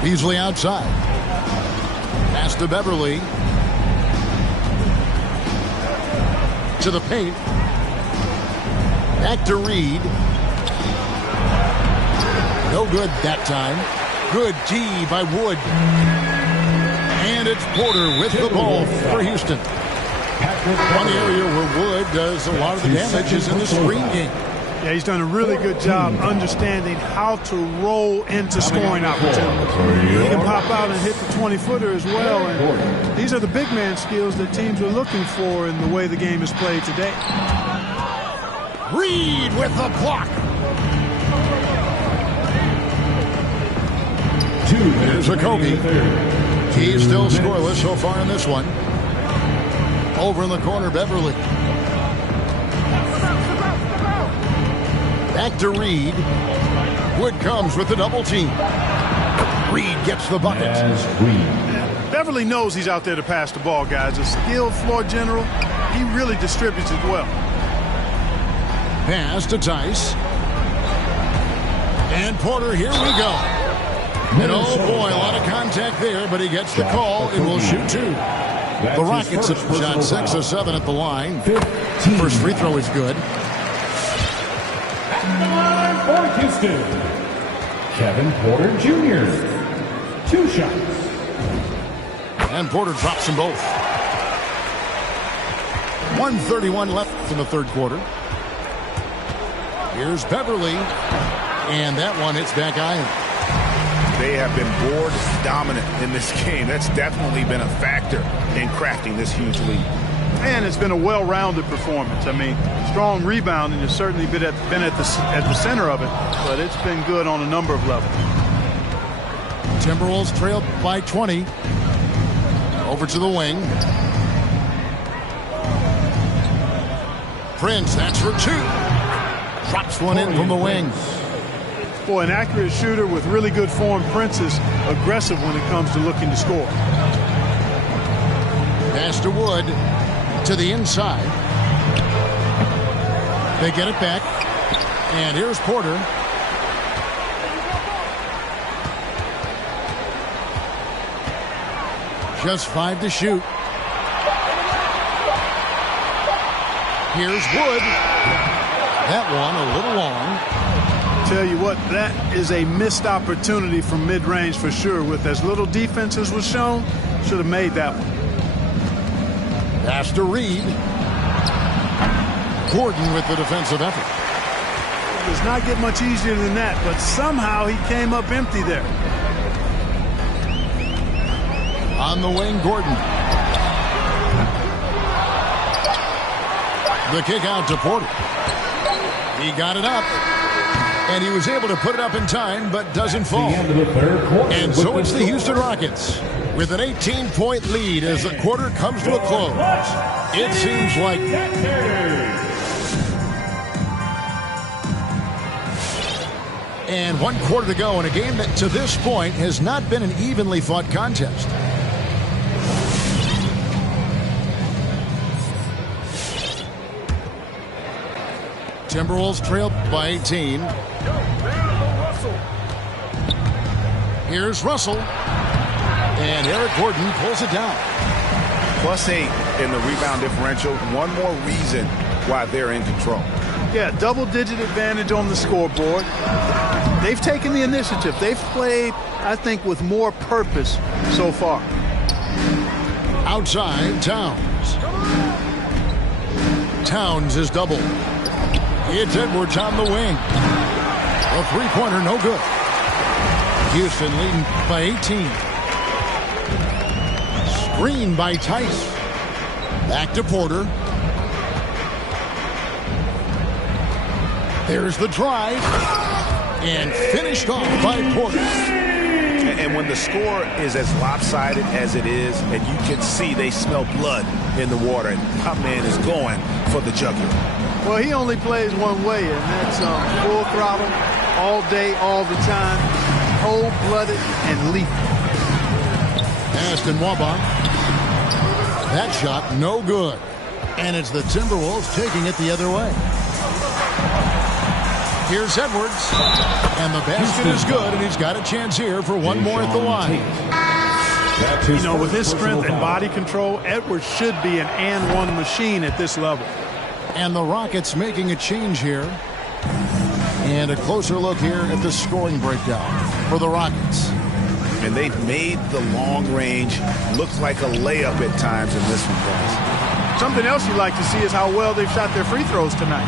Beasley outside. Pass to Beverly. To the paint. Back to Reed. No good that time. Good D by Wood. And it's Porter with the ball for Houston. One area where Wood does a lot of the damage is in the screen game. Yeah, he's done a really good job understanding how to roll into scoring opportunities. He can pop out and hit the 20-footer as well. And these are the big man skills that teams are looking for in the way the game is played today. Reed with the block. Here's Jacoby. He's still scoreless so far in this one. Over in the corner, Beverly. Back to Reed. Wood comes with the double team. Reed gets the bucket. Beverly knows he's out there to pass the ball, guys. A skilled floor general. He really distributes it well. Pass to Tice. And Porter, here we go. And oh boy, a lot of contact there, but he gets the call and will shoot 2. The Rockets have shot 6 of 7 at the line. First free throw is good. For Houston, Kevin Porter Jr. 2 shots. And Porter drops them both. 1:31 left in the third quarter. Here's Beverly. And that one hits back iron. They have been board dominant in this game. That's definitely been a factor in crafting this huge lead. And it's been a well-rounded performance. I mean, strong rebounding has certainly been at the center of it, but it's been good on a number of levels. Timberwolves trailed by 20. Over to the wing. Prince, that's for 2. Drops one in from the wing. Boy, an accurate shooter with really good form. Prince is aggressive when it comes to looking to score. Pass to Wood to the inside. They get it back. And here's Porter. Just 5 to shoot. Here's Wood. That one a little long. Tell you what, that is a missed opportunity from mid-range for sure. With as little defense as was shown, should have made that one. Pass to Reed. Gordon with the defensive effort. It does not get much easier than that, but somehow he came up empty there. On the wing, Gordon. The kick out to Porter. He got it up. And he was able to put it up in time, but doesn't fall. And so it's the Houston Rockets with an 18-point lead as the quarter comes to a close. It seems like and 1 quarter to go in a game that to this point has not been an evenly fought contest. Timberwolves trailed by 18. Here's Russell. And Eric Gordon pulls it down. +8 in the rebound differential. One more reason why they're in control. Yeah, double-digit advantage on the scoreboard. They've taken the initiative. They've played, I think, with more purpose so far. Outside, Towns. Towns is double. It's Edwards on the wing. A three-pointer, no good. Houston leading by 18. Screen by Tice. Back to Porter. There's the drive. And finished off by Porter. And when the score is as lopsided as it is, and you can see they smell blood in the water, and our man is going for the jugular. Well, he only plays one way, and that's full throttle, all day, all the time, cold-blooded and lethal. Aston Wabba. That shot, no good. And it's the Timberwolves taking it the other way. Here's Edwards. And the basket is good, and he's got a chance here for one more at the line. You know, with his strength and body control, Edwards should be an and-one machine at this level. And the Rockets making a change here. And a closer look here at the scoring breakdown for the Rockets. And they've made the long range look like a layup at times in this one, guys. Something else you like to see is how well they've shot their free throws tonight.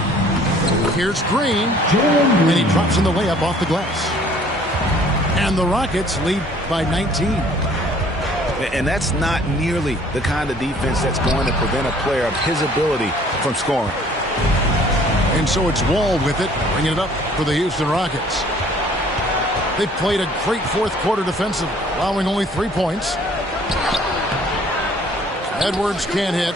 Here's Green, and he drops in the layup off the glass. And the Rockets lead by 19. And that's not nearly the kind of defense that's going to prevent a player of his ability from scoring. And so it's Wall with it, bringing it up for the Houston Rockets. They played a great fourth quarter defensively, allowing only 3 points. Edwards can't hit.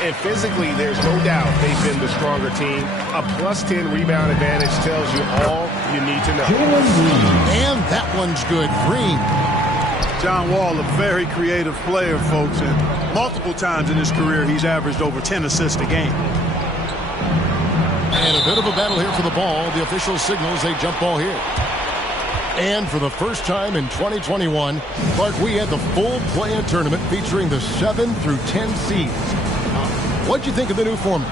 And physically, there's no doubt they've been the stronger team. A +10 rebound advantage tells you all you need to know. And that one's good. Green. John Wall, a very creative player, folks, and multiple times in his career he's averaged over 10 assists a game. And a bit of a battle here for the ball. The official signals a jump ball here. And for the first time in 2021, Clark, we had the full play-in tournament featuring the 7 through 10 seeds. What'd you think of the new format?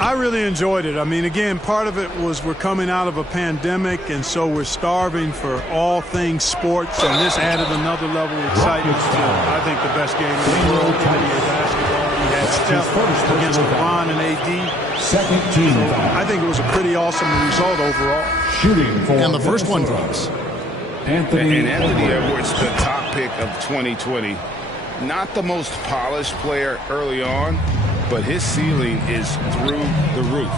I really enjoyed it. I mean, again, part of it was we're coming out of a pandemic, and so we're starving for all things sports, and this added another level of excitement to, I think, the best game in the world, NBA basketball. We had Steph against LeBron and AD. Second team. So I think it was a pretty awesome result overall. Shooting for and the first one drops. Anthony Edwards, the top pick of 2020. Not the most polished player early on, but his ceiling is through the roof.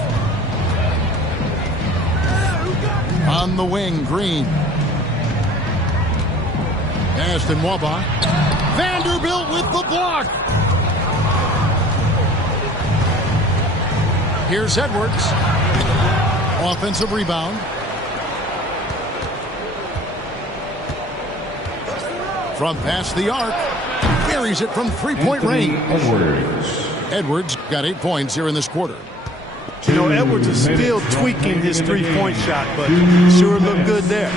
On the wing, Green. Aston Wabba. Vanderbilt with the block. Here's Edwards. Offensive rebound. From past the arc. Buries it from three-point range. Edwards got 8 points here in this quarter. You know, Edwards is still tweaking his three-point shot, but he sure looked good there.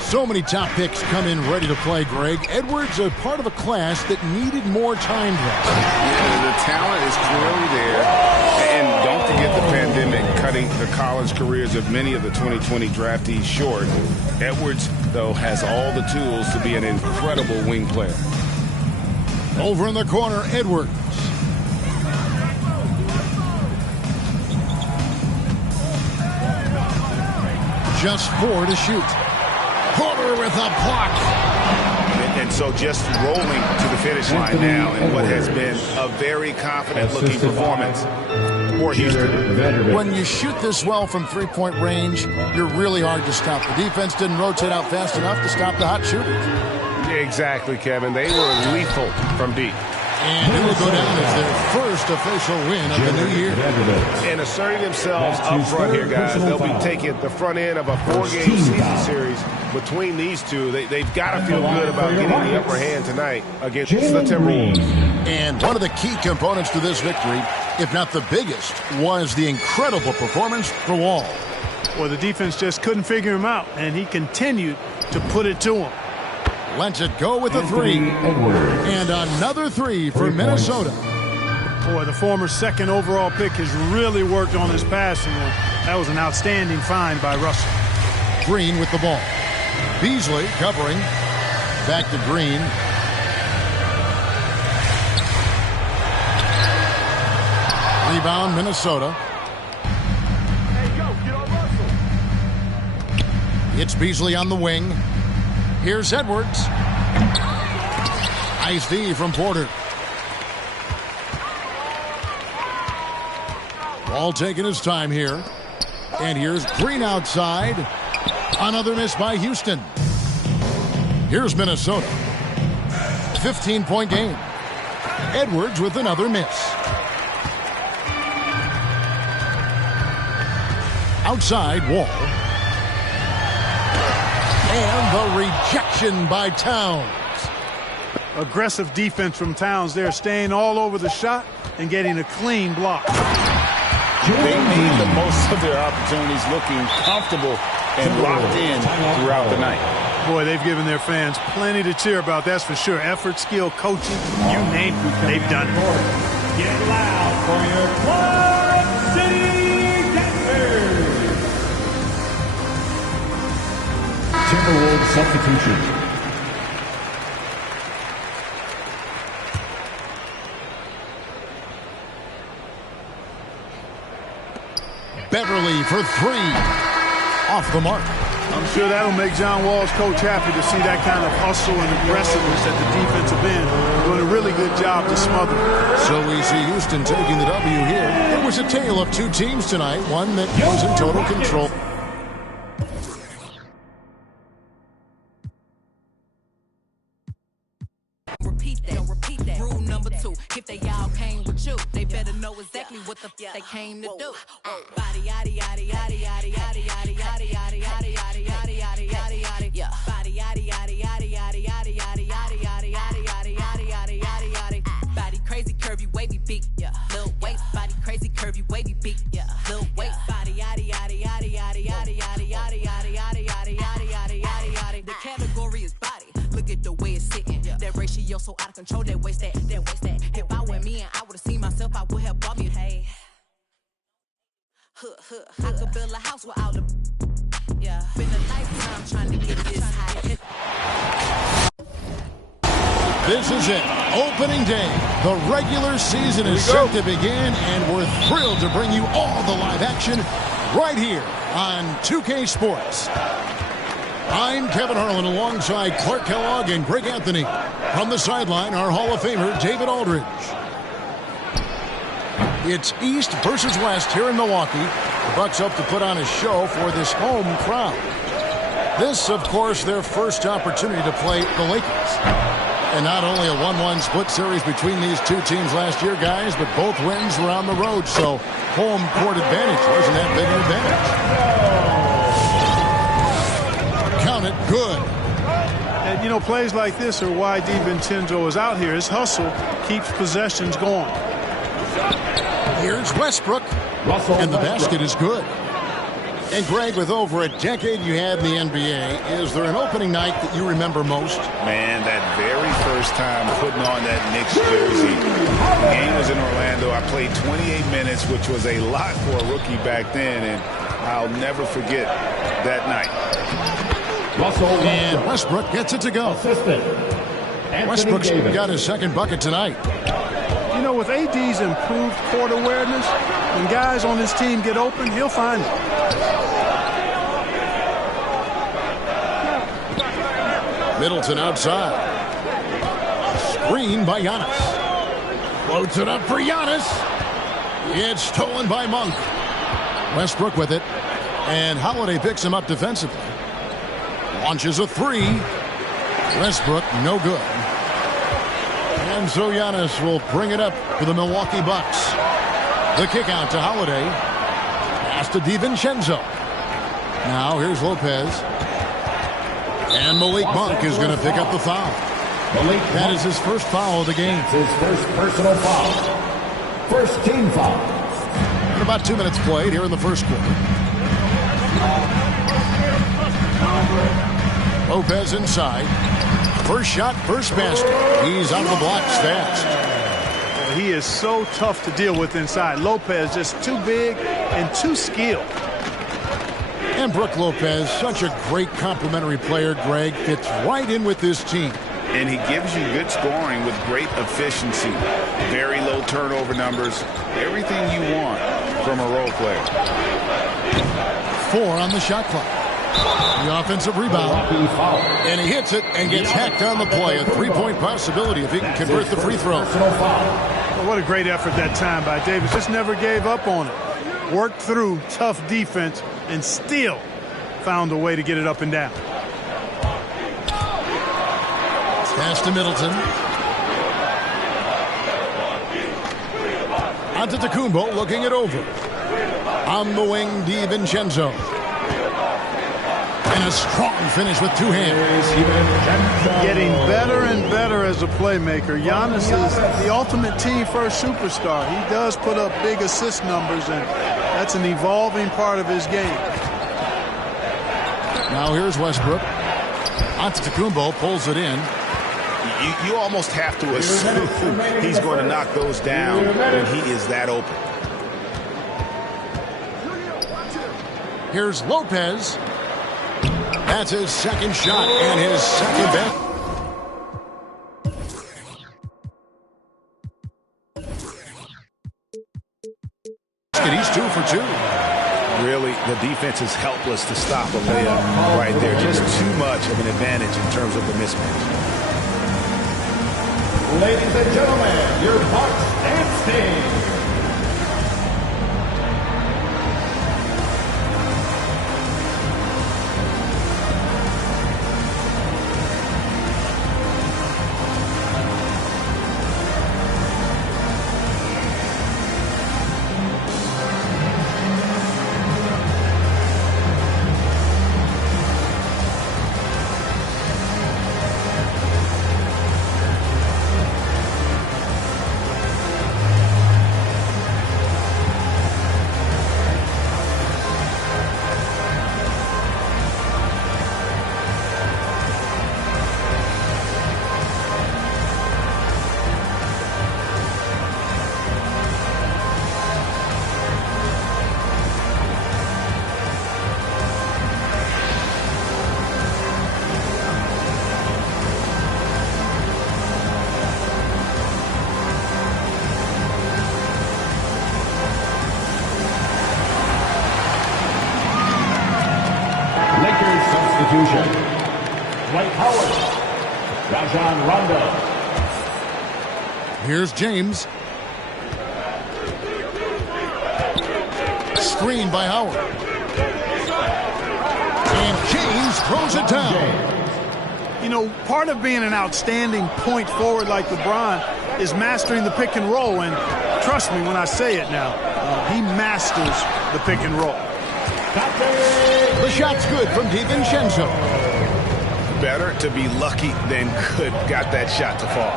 So many top picks come in ready to play, Greg. Edwards a part of a class that needed more time. Yeah, the talent is clearly there. And don't forget the pandemic cutting the college careers of many of the 2020 draftees short. Edwards, though, has all the tools to be an incredible wing player. Over in the corner, Edwards. Just 4 to shoot. Porter with a block. And so just rolling to the finish line now in what has been a very confident-looking performance for Houston. When you shoot this well from three-point range, you're really hard to stop. The defense didn't rotate out fast enough to stop the hot shooters. Exactly, Kevin. They were lethal from deep. And it will go down as their first official win of the new year. And asserting themselves up front here, guys. They'll be taking the front end of a 4-game season series between these two. They've got to feel good about getting the upper hand tonight against the Timberwolves. And one of the key components to this victory, if not the biggest, was the incredible performance for Wall. Well, the defense just couldn't figure him out, and he continued to put it to him. Lets it go with a 3. And another 3 for Minnesota. Boy, the former second overall pick has really worked on his passing. That was an outstanding find by Russell. Green with the ball. Beasley covering. Back to Green. Rebound, Minnesota. It's Beasley on the wing. Here's Edwards. Nice D from Porter. Ball taking his time here. And here's Green outside. Another miss by Houston. Here's Minnesota. 15-point game. Edwards with another miss. Outside, Wall. And the rejection by Towns. Aggressive defense from Towns there, staying all over the shot and getting a clean block. They made the most of their opportunities, looking comfortable and locked in throughout the night. Boy, they've given their fans plenty to cheer about, that's for sure. Effort, skill, coaching, you name it, they've done it. Get loud for your Club City Denver. Timberwolves substitution. Beverly for three. Off the mark. I'm sure that'll make John Wall's coach happy to see that kind of hustle and aggressiveness at the defensive end. Doing a really good job to smother. So we see Houston taking the W here. It was a tale of two teams tonight. One that was in total control. Repeat that. Rule number 2. If they all came with you, they better know exactly what the they came to do. Body yaddy yaddy yaddy yaddy yaddy yaddy yaddy yaddy yaddy yaddy yaddy yaddy yaddy yaddy. Yeah. Body yaddy yaddy yaddy yaddy yaddy yaddy yaddy yaddy yaddy yaddy yaddy yaddy yaddy yaddy. Body crazy, curvy, wavy, big. Yeah. Little waist. Body crazy, curvy, wavy, big. Yeah. Little waist. Body yaddy yaddy yaddy yaddy yaddy yaddy yaddy yaddy yaddy yaddy yaddy yaddy yaddy yaddy. The category is body. Look at the way it's sitting. That ratio so out of control. That waist that. If I were me and I would have seen myself, I would have bought me a hey. I could build a house without a. Yeah. Been a lifetime trying to get this high. This is it. Opening day. The regular season is set to begin, and we're thrilled to bring you all the live action right here on 2K Sports. I'm Kevin Harlan alongside Clark Kellogg and Greg Anthony. From the sideline, our Hall of Famer, David Aldridge. It's East versus West here in Milwaukee. The Bucks hope to put on a show for this home crowd. This, of course, their first opportunity to play the Lakers. And not only a 1-1 split series between these two teams last year, guys, but both wins were on the road, so home court advantage wasn't that big an advantage. Count it, good. And, you know, plays like this are why DiVincenzo is out here. His hustle keeps possessions going. Here's Westbrook, and the basket is good. And Greg, with over a decade you had in the NBA, is there an opening night that you remember most? Man, that very first time putting on that Knicks jersey. The game was in Orlando. I played 28 minutes, which was a lot for a rookie back then, and I'll never forget that night. And Westbrook gets it to go. Westbrook's got his second bucket tonight. You know, with AD's improved court awareness, when guys on his team get open, he'll find it. Middleton outside. Screen by Giannis. Floats it up for Giannis. It's stolen by Monk. Westbrook with it. And Holiday picks him up defensively. Launches a three. Westbrook, no good. And so Giannis will bring it up for the Milwaukee Bucks. The kick out to Holiday. Pass to DiVincenzo. Now here's Lopez. And Malik Monk is going to pick up the foul. That is his first foul of the game. His first personal foul. First team foul. And about 2 minutes played here in the first quarter. Lopez inside. First shot, first basket. He's on the block stats. But he is so tough to deal with inside. Lopez just too big and too skilled. And Brook Lopez, such a great complementary player, Greg, fits right in with this team. And he gives you good scoring with great efficiency. Very low turnover numbers. Everything you want from a role player. 4 on the shot clock. The offensive rebound. And he hits it and gets hacked on the play. A 3-point possibility if he can convert the free throw. Well, what a great effort that time by Davis. Just never gave up on it. Worked through tough defense and still found a way to get it up and down. Pass to Middleton. Antetokounmpo looking it over. On the wing, DiVincenzo. And a strong finish with 2 hands. Getting better and better as a playmaker. Giannis is the ultimate team-first superstar. He does put up big assist numbers, and that's an evolving part of his game. Now here's Westbrook. Antetokounmpo pulls it in. You almost have to assume he's going to knock those down when he is that open. Here's Lopez. That's his second shot and his second bet. He's 2 for 2. Really, the defense is helpless to stop a layup right there. Just too much of an advantage in terms of the mismatch. Ladies and gentlemen, your Bucks and Sting. Dwight Howard. Rajon Rondo. Here's James. Screen by Howard. And James throws it down. You know, part of being an outstanding point forward like LeBron is mastering the pick and roll. And trust me when I say it now, he masters the pick and roll. The shot's good from DiVincenzo. Better to be lucky than good. Got that shot to fall.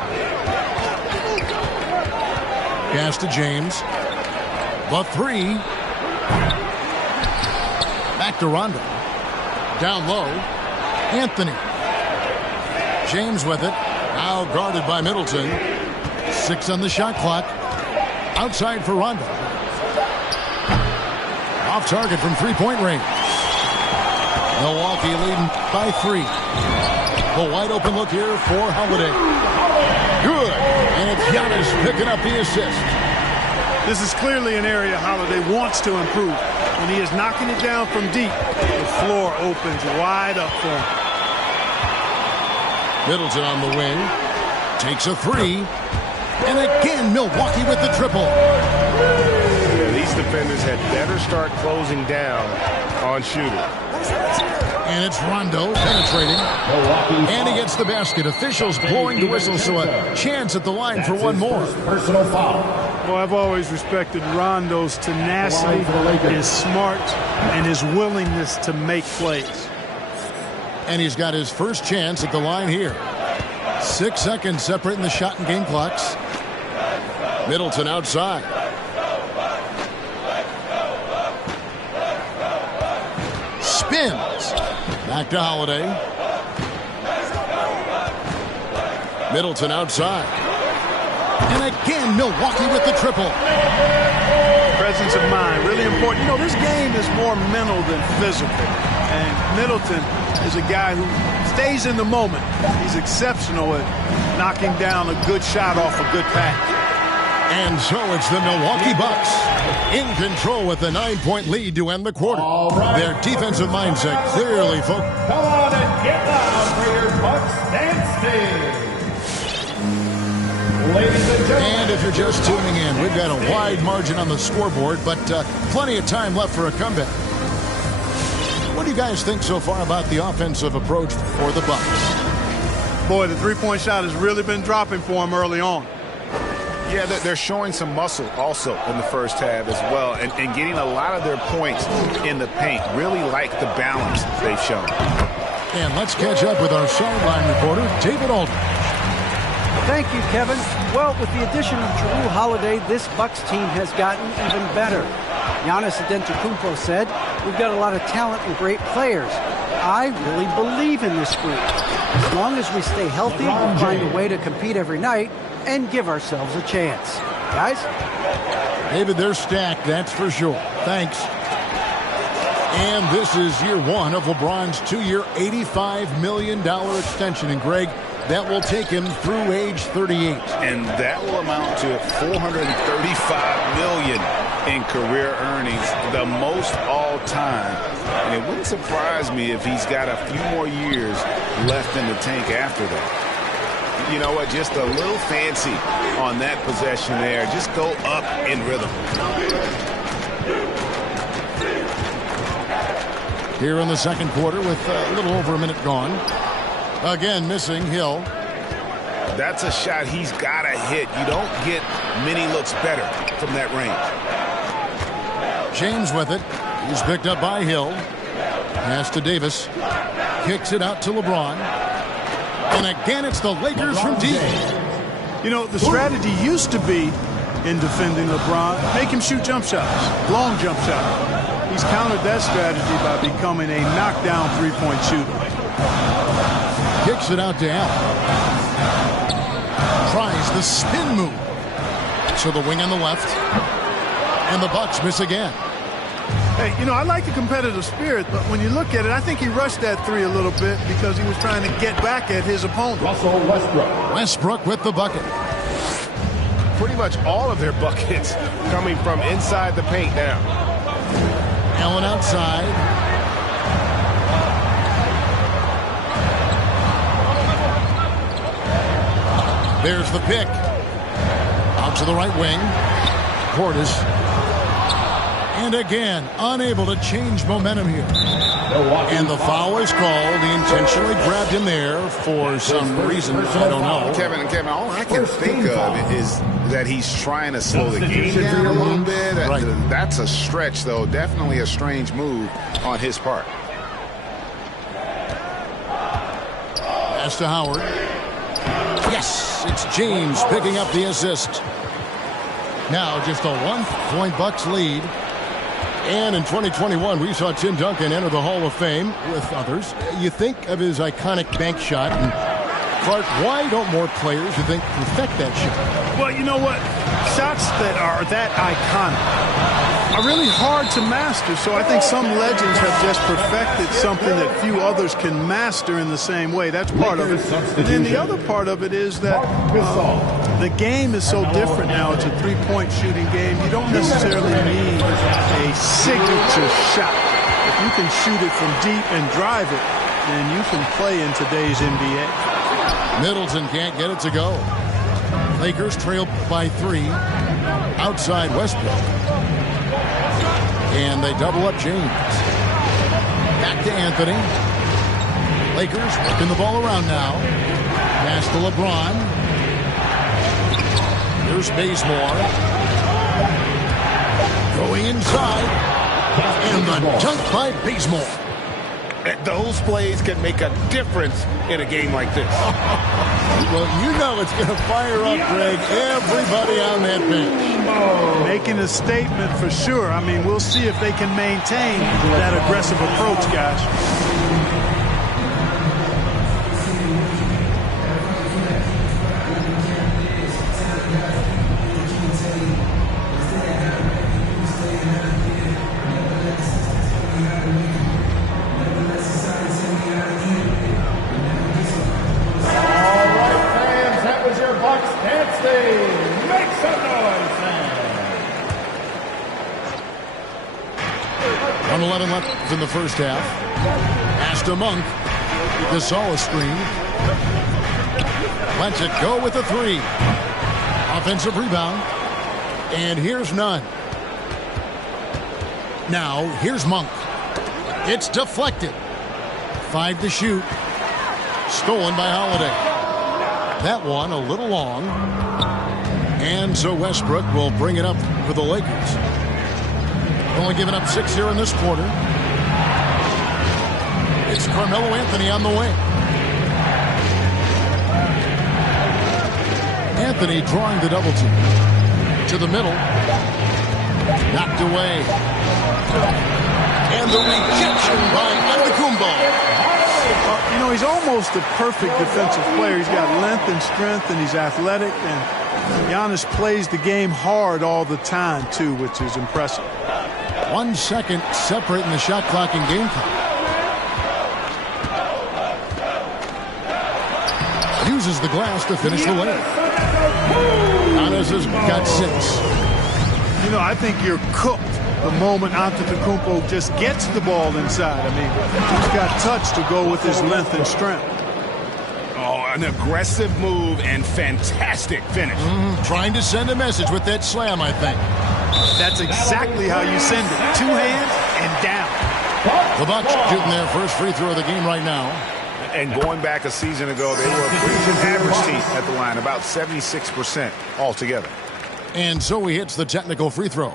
Pass to James. The 3. Back to Rondo. Down low. Anthony. James with it. Now guarded by Middleton. 6 on the shot clock. Outside for Rondo. Off target from 3-point range. Milwaukee leading by 3. The wide open look here for Holiday. Good. And it's Giannis picking up the assist. This is clearly an area Holiday wants to improve. When he is knocking it down from deep, the floor opens wide up for him. Middleton on the wing. Takes a 3. And again, Milwaukee with the triple. Yeah, these defenders had better start closing down on shooting. And it's Rondo penetrating. And he gets the basket. Officials blowing the whistle, so a chance at the line for one more. Personal foul. Well, I've always respected Rondo's tenacity, his smart, and his willingness to make plays. And he's got his first chance at the line here. 6 seconds separating the shot and game clocks. Middleton outside. Spins. Back to Holiday. Middleton outside. And again, Milwaukee with the triple. Presence of mind, really important. You know, this game is more mental than physical. And Middleton is a guy who stays in the moment. He's exceptional at knocking down a good shot off a good pass. And so it's the Milwaukee Bucks in control with a 9-point lead to end the quarter. Right. Their defensive mindset clearly focused. Come on and get loud for your Bucks dance team. And if you're just tuning in, we've got a wide margin on the scoreboard, but plenty of time left for a comeback. What do you guys think so far about the offensive approach for the Bucks? Boy, the three-point shot has really been dropping for them early on. Yeah, they're showing some muscle also in the first half as well, and getting a lot of their points in the paint. Really like the balance they've shown. And let's catch up with our sideline reporter, David Aldridge. Thank you, Kevin. Well, with the addition of Jrue Holiday, this Bucks team has gotten even better. Giannis Antetokounmpo said, "We've got a lot of talent and great players. I really believe in this group. As long as we stay healthy, we'll find a way to compete every night and give ourselves a chance." Guys? David, they're stacked, that's for sure. Thanks. And this is year one of LeBron's 2-year, $85 million extension. And Greg, that will take him through age 38. And that will amount to $435 million in career earnings, the most all time. And it wouldn't surprise me if he's got a few more years left in the tank after that. You know what? Just a little fancy on that possession there. Just go up in rhythm. Here in the second quarter with a little over a minute gone. Again, missing Hill. That's a shot he's got to hit. You don't get many looks better from that range. James with it. He's picked up by Hill. Pass to Davis. Kicks it out to LeBron. And again, it's the Lakers from deep. You know, the strategy used to be in defending LeBron, make him shoot jump shots, long jump shots. He's countered that strategy by becoming a knockdown three-point shooter. Kicks it out to Allen. Tries the spin move. So the wing on the left. And the Bucks miss again. Hey, you know, I like the competitive spirit, but when you look at it, I think he rushed that three a little bit because he was trying to get back at his opponent. Russell Westbrook. Westbrook with the bucket. Pretty much all of their buckets coming from inside the paint now. Allen outside. There's the pick. Out to the right wing. Portis. And again, unable to change momentum here. And the foul is called. He intentionally grabbed him there for some reason. I don't know. Kevin, all I can think of is that he's trying to slow the game down a little bit. Right. That's a stretch, though. Definitely a strange move on his part. Pass to Howard. Yes, it's James picking up the assist. Now just a 1-point Bucks lead. And in 2021, we saw Tim Duncan enter the Hall of Fame with others. You think of his iconic bank shot. And Clark, why don't more players, you think, perfect that shot? Well, you know what? Shots that are that iconic are really hard to master. So I think some legends have just perfected something that few others can master in the same way. That's part of it. And then the other part of it is that the game is so different now. It's a three-point shooting game. You don't necessarily need a signature shot. If you can shoot it from deep and drive it, then you can play in today's NBA. Middleton can't get it to go. Lakers trail by 3. Outside Westbrook. And they double up James. Back to Anthony. Lakers working the ball around now. Pass to LeBron. Here's Bazemore. Going inside. And the dunk by Bazemore. Those plays can make a difference in a game like this. Well, you know it's going to fire up, Greg, everybody on that bench. Making a statement for sure. I mean, we'll see if they can maintain that aggressive approach, guys. 1:11 left in the first half. Pass to Monk. Gasol screen. Lets it go with a three. Offensive rebound. And here's none. Now, here's Monk. It's deflected. 5 to shoot. Stolen by Holiday. That one a little long. And so Westbrook will bring it up for the Lakers. Only giving up 6 here in this quarter. It's Carmelo Anthony on the wing. Anthony drawing the double team. To the middle. Knocked away. And the rejection by Antetokounmpo. You know, he's almost a perfect defensive player. He's got length and strength, and he's athletic. And Giannis plays the game hard all the time, too, which is impressive. 1 second separating the shot clock and game clock. Uses the glass to finish the layup. Giannis has got 6. You know, I think you're cooked the moment Antetokounmpo just gets the ball inside. I mean, he's got touch to go with his length and strength. Oh, an aggressive move and fantastic finish. Trying to send a message with that slam, I think. That's exactly how you send it. 2 hands and down. The Bucks shooting their first free throw of the game right now. And going back a season ago, they were a pretty good average team at the line, about 76% altogether. And so he hits the technical free throw.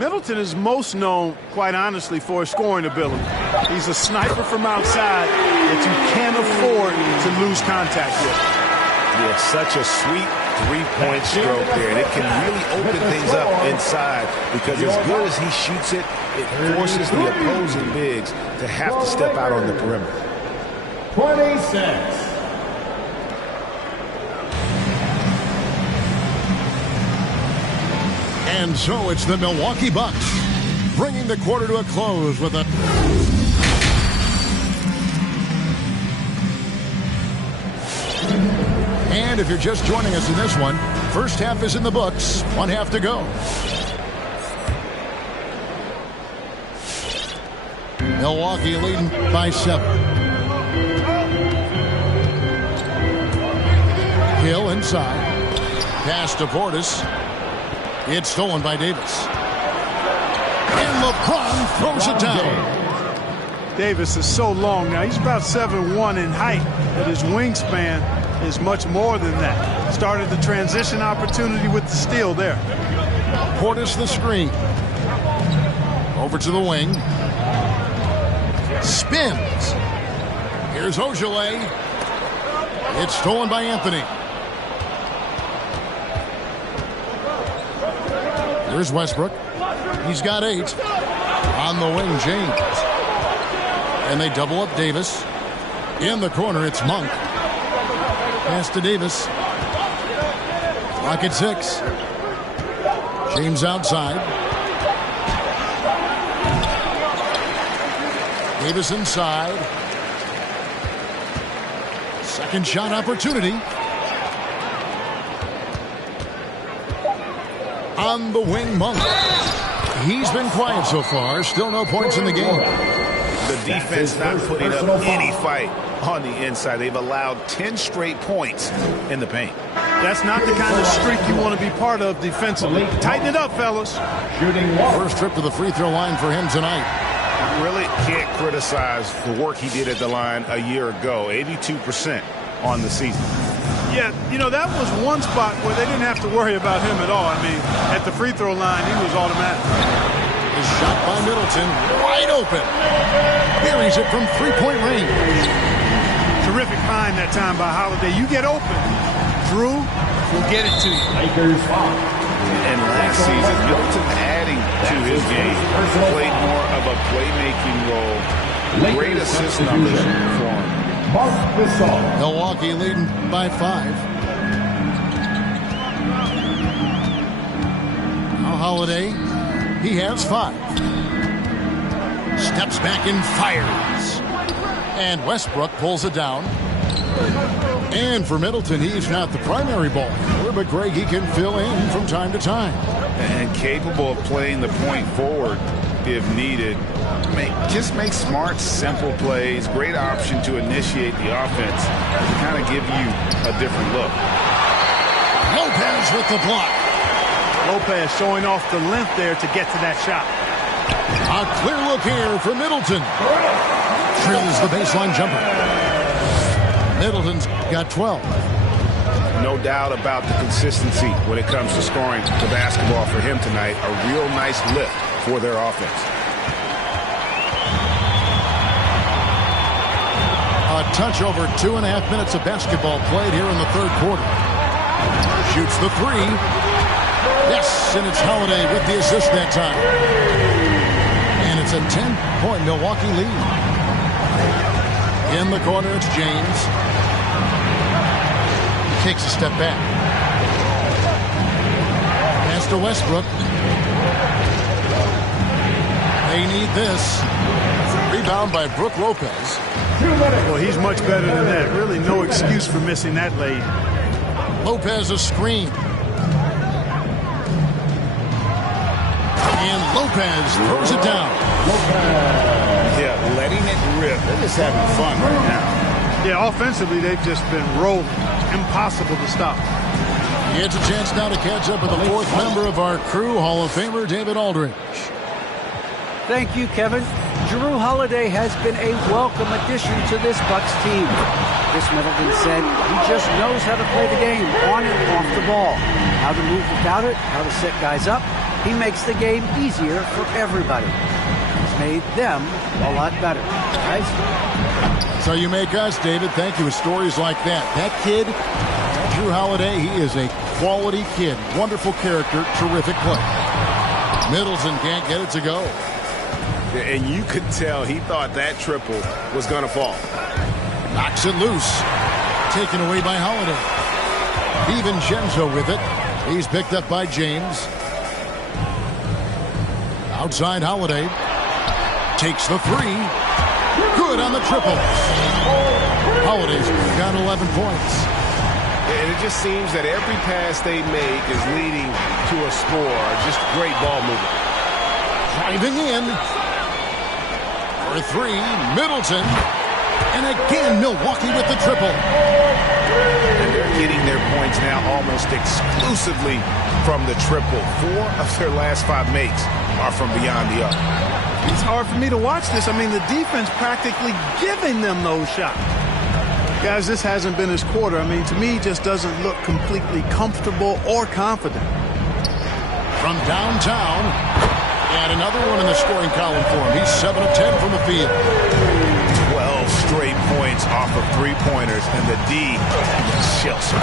Middleton is most known, quite honestly, for his scoring ability. He's a sniper from outside that you can't afford to lose contact with. Yeah, it's such a sweet three-point stroke there, and it can really open things up inside because as good as he shoots it, it forces the opposing bigs to have to step out on the perimeter. 26. And so it's the Milwaukee Bucks bringing the quarter to a close with a... And if you're just joining us in this one, first half is in the books, 1 half to go. Milwaukee leading by 7. Hill inside. Pass to Portis. It's stolen by Davis. And LeBron throws it down. Davis is so long now. He's about 7'1" in height, but his wingspan is much more than that. Started the transition opportunity with the steal there. Portis the screen. Over to the wing. Spins. Here's Ojale. It's stolen by Anthony. Here's Westbrook. He's got 8. On the wing, James. And they double up Davis. In the corner, it's Monk. Pass to Davis. Clock at 6. James outside. Davis inside. Second shot opportunity. On the wing, Monk. He's been quiet so far. Still no points in the game. The defense not putting up any fight on the inside. They've allowed 10 straight points in the paint. That's not the kind of streak you want to be part of defensively. Tighten it up, fellas. First trip to the free throw line for him tonight. Really can't criticize the work he did at the line a year ago. 82% on the season. Yeah, you know, that was one spot where they didn't have to worry about him at all. I mean, at the free throw line, he was automatic. His shot by Middleton, wide open. Buries it from three-point range. Terrific find that time by Holiday. You get open, Drew will get it to you. And last season, Middleton adding to his game, played more of a playmaking role. Great assist numbers for him. Milwaukee leading by 5. Now Holiday, he has 5. Steps back and fires. And Westbrook pulls it down. And for Middleton, he's not the primary ball handler, but Greg, he can fill in from time to time. And capable of playing the point forward if needed. Just make smart, simple plays. Great option to initiate the offense. To kind of give you a different look. Lopez with the block. Lopez showing off the length there to get to that shot. A clear look here for Middleton. Drills the baseline jumper. Middleton's got 12. No doubt about the consistency when it comes to scoring the basketball for him tonight. A real nice lift for their offense. A touch over 2.5 minutes of basketball played here in the third quarter. Shoots the three. Yes, and it's Holiday with the assist that time. And it's a 10-point Milwaukee lead. In the corner, it's James. Takes a step back. Pass to Westbrook. They need this. Rebound by Brook Lopez. Well, he's much better than that. Really no excuse for missing that lead. Lopez a screen. And Lopez throws it down. Yeah, letting it rip. They're just having fun right now. Yeah, offensively, they've just been rolling. Impossible to stop. He gets a chance now to catch up with the fourth member of our crew, Hall of Famer David Aldridge. Thank you, Kevin. Jrue Holiday has been a welcome addition to this Bucks team. Chris Middleton said he just knows how to play the game, on and off the ball. How to move without it, how to set guys up. He makes the game easier for everybody. He's made them a lot better. Guys? So you make us, David. Thank you with stories like that. That kid, Jrue Holiday, he is a quality kid. Wonderful character, terrific play. Middleton can't get it to go. And you could tell he thought that triple was going to fall. Knocks it loose. Taken away by Holiday. DiVincenzo with it. He's picked up by James. Outside Holiday. Takes the three. Good on the triple. Holiday's got 11 points. And it just seems that every pass they make is leading to a score. Just great ball movement. Driving in. For three, Middleton. And again, Milwaukee with the triple. And they're getting their points now almost exclusively from the triple. 4 of their last 5 makes are from beyond the arc. It's hard for me to watch this. I mean, the defense practically giving them those shots. Guys, this hasn't been his quarter. I mean, to me, he just doesn't look completely comfortable or confident. From downtown, and another one in the scoring column for him. He's 7 of 10 from the field. 12 straight points off of three-pointers, and the D shells him.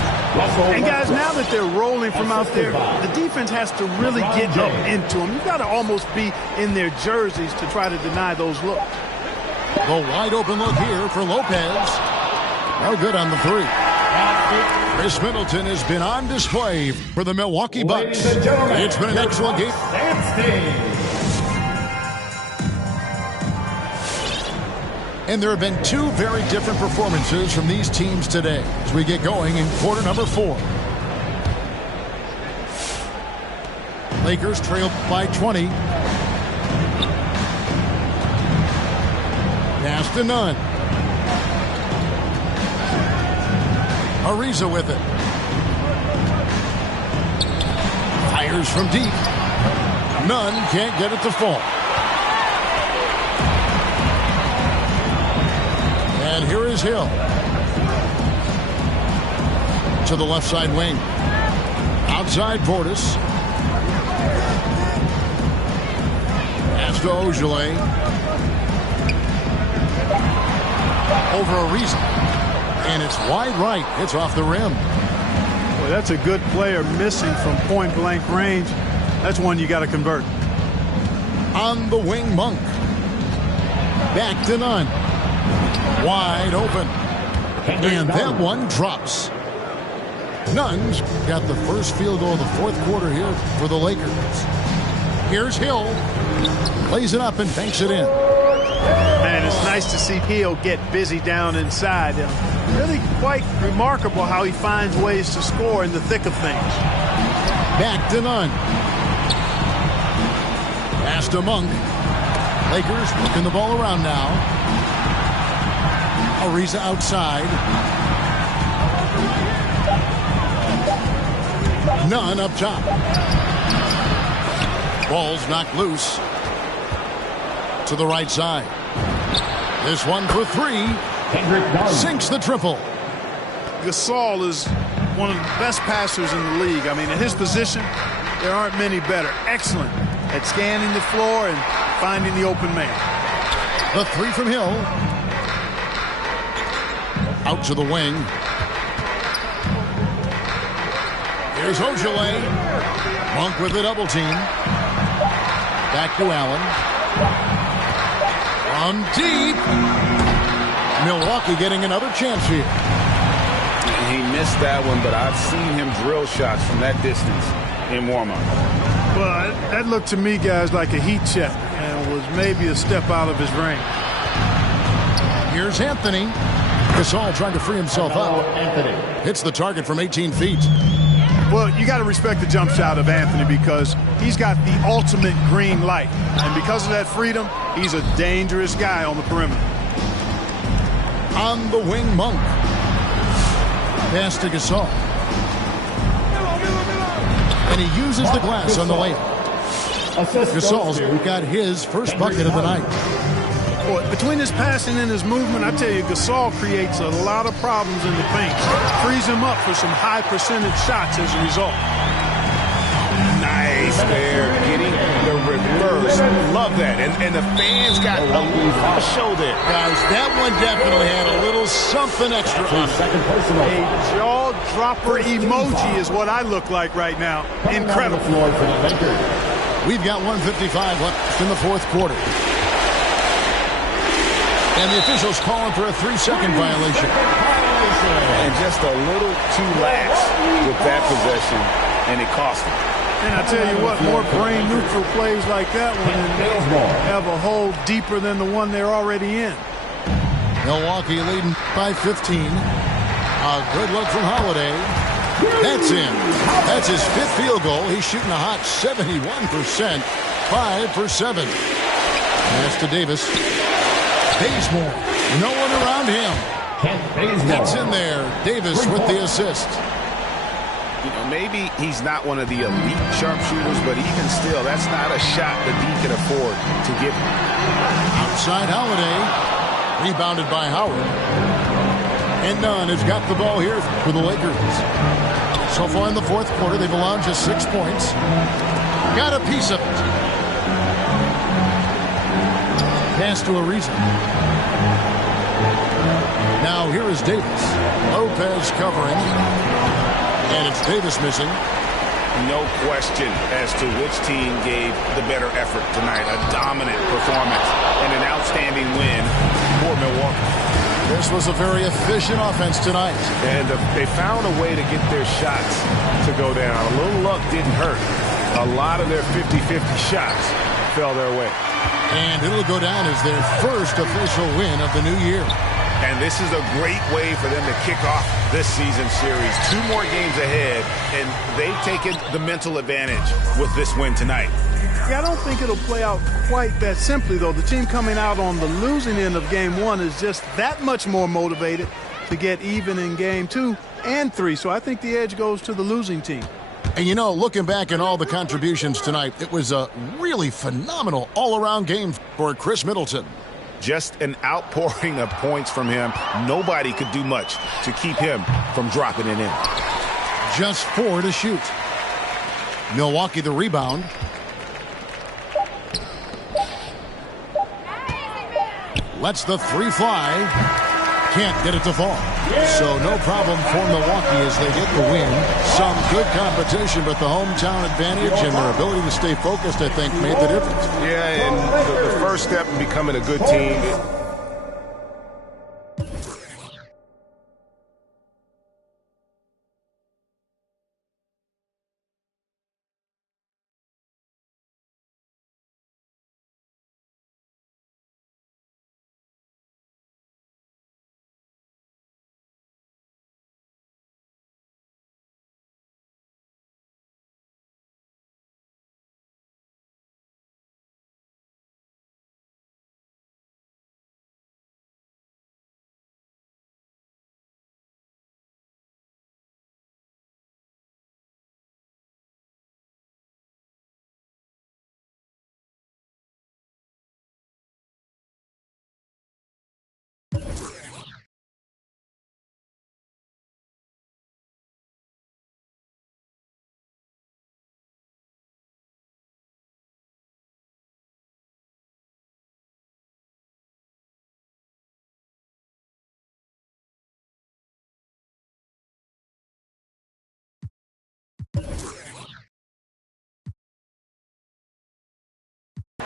And guys, now that they're rolling from out there, the defense has to really get up into them. You've got to almost be in their jerseys to try to deny those looks. The wide open look here for Lopez. No good on the three. Chris Middleton has been on display for the Milwaukee Bucks. It's been an excellent game. And there have been 2 very different performances from these teams today as we get going in quarter number 4. Lakers trail by 20. Pass to Nunn. Ariza with it. Fires from deep. Nunn can't get it to fall. And here is Hill. To the left side wing. Outside Portis. Pass to Ojale. Over Ariza. And it's wide right. It's off the rim. Boy, that's a good player missing from point-blank range. That's one you got to convert. On the wing, Monk. Back to Nunn. Wide open. And that one drops. Nunn's got the first field goal of the fourth quarter here for the Lakers. Here's Hill. Lays it up and banks it in. Man, it's nice to see Hill get busy down inside. Really quite remarkable how he finds ways to score in the thick of things. Back to Nunn. Pass to Monk. Lakers working the ball around now. Ariza outside. None up top. Ball's knocked loose to the right side. This one for three. Sinks the triple. Gasol is one of the best passers in the league. I mean, at his position, there aren't many better. Excellent at scanning the floor and finding the open man. The three from Hill. Out to the wing. Here's Ojale. Monk with the double team. Back to Allen. From deep. Milwaukee getting another chance here. He missed that one, but I've seen him drill shots from that distance in warm-up. Well, that looked to me, guys, like a heat check and was maybe a step out of his range. Here's Anthony. Gasol trying to free himself up. Hits the target from 18 feet. Well, you got to respect the jump shot of Anthony because he's got the ultimate green light. And because of that freedom, he's a dangerous guy on the perimeter. On the wing, Monk. Pass to Gasol. And he uses the glass on the layup. Gasol's got his first bucket of the night. Boy, between his passing and his movement, I tell you, Gasol creates a lot of problems in the paint. Frees him up for some high percentage shots as a result. Nice there, getting the reverse. Love that. And the fans got a show there. Guys, that one definitely had a little something extra on it. A jaw-dropper emoji is what I look like right now. Incredible. We've got 1:55 left in the fourth quarter. And the officials calling for a 3-second violation. And just a little too lax with that possession, and it cost him. And I tell you what, more brain-neutral plays like that one and they'll have a hole deeper than the one they're already in. Milwaukee leading by 15. A good look from Holiday. That's in. That's his fifth field goal. He's shooting a hot 71%. 5 for 7. Pass to Davis. Bazemore. No one around him. That's in there. Davis with the assist. You know, maybe he's not one of the elite sharpshooters, but even still, that's not a shot that he can afford to give. Outside Holiday. Rebounded by Howard. And Nunn has got the ball here for the Lakers. So far in the fourth quarter, they've allowed just 6 points. Got a piece of it. Pass to Ariza. Now here is Davis. Lopez covering. And it's Davis missing. No question as to which team gave the better effort tonight. A dominant performance and an outstanding win for Milwaukee. This was a very efficient offense tonight. And they found a way to get their shots to go down. A little luck didn't hurt. A lot of their 50-50 shots fell their way. And it'll go down as their first official win of the new year. And this is a great way for them to kick off this season series. 2 more games ahead, and they've taken the mental advantage with this win tonight. Yeah, I don't think it'll play out quite that simply, though. The team coming out on the losing end of Game 1 is just that much more motivated to get even in Game 2 and 3. So I think the edge goes to the losing team. And, you know, looking back at all the contributions tonight, it was a really phenomenal all-around game for Chris Middleton. Just an outpouring of points from him. Nobody could do much to keep him from dropping it in. Just 4 to shoot. Milwaukee the rebound. Lets the 3 fly. Can't get it to fall. So no problem for Milwaukee as they get the win. Some good competition, but the hometown advantage and their ability to stay focused, I think, made the difference. Yeah, and the first step in becoming a good team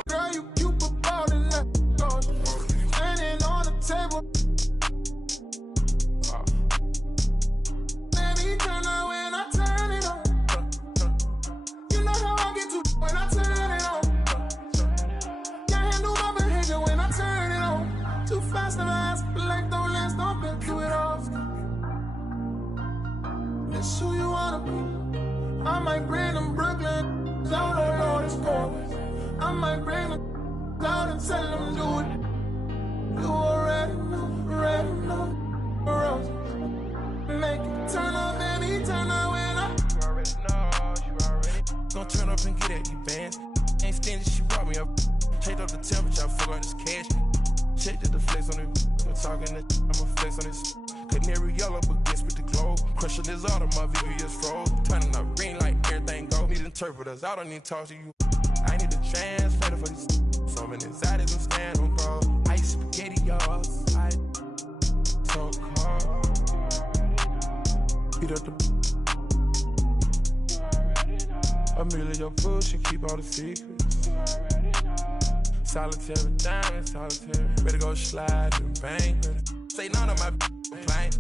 Girl, you cute but ballin' like standing on the table. Let me turn on when I turn it on. You know how I get to when I turn it on. Can't handle my behavior when I turn it on. Too fast, never ask, but life don't last, don't been through it all. It's who you wanna be. I might bring them Brooklyn out on all this cold. I might bring them out and tell them do it. You already know, Roses. Make it turn up, baby, turn up when I. You already know. Gonna turn up and get at you, bands. Ain't stingy, she brought me up. Change up the temperature, I forgot this cash. Check the flex on it. I'm talking this, I'ma flex on this. Canary yellow, but gets with the glow. Crushing this auto, my VVS froze. Turning up green like everything go. Need interpreters, I don't need to talk to you. I need a translator for this. So many anxieties and stand on bro. Ice spaghetti, y'all. So cold. Beat up the. Amelia food, she keep all the secrets. Solitary diamond, solitary. Better go slide and bang. Say none of my complaint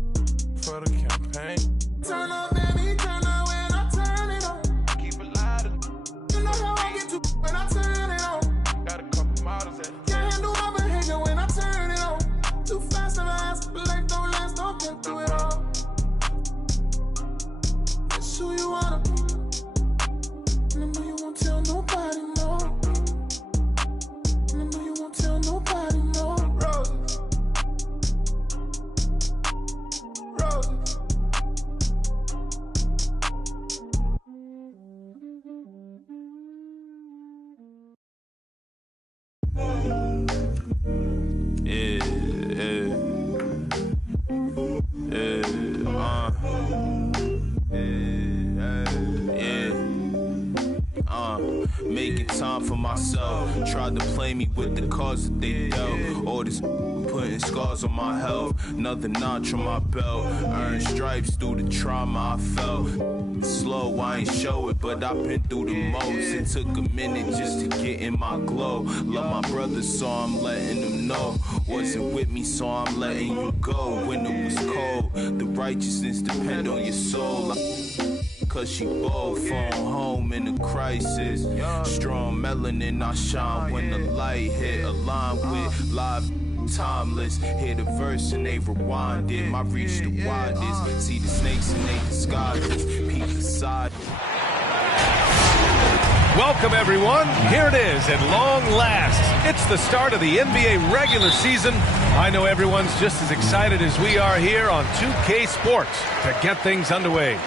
for the campaign. Turn up, baby, turn up when I turn it on. Keep it light. You know how I get to when I turn it on. Got a couple models that can't handle my behavior when I turn it on. Too fast, never ask, but life don't last, don't get through it all. It's who you wanna be. And I know you won't tell nobody, no. And I know you won't tell nobody, no. Roses. Roses. Making time for myself. Tried to play me with the cards that they dealt. All this putting scars on my health. Another notch on my belt. Earned stripes through the trauma I felt. Slow, I ain't show it, but I've been through the most. It took a minute just to get in my glow. Love my brothers, so I'm letting them know. Wasn't with me, so I'm letting you go. When it was cold, the righteousness depend on your soul. Cause she bold, phone home in a crisis. Strong melanin, I shine when the light hit. Aligned with live, timeless. Hear the verse and they rewind it. My reach the widest. See the snakes and they disguises. Peep the side. Welcome, everyone. Here it is at long last. It's the start of the NBA regular season. I know everyone's just as excited as we are here on 2K Sports to get things underway.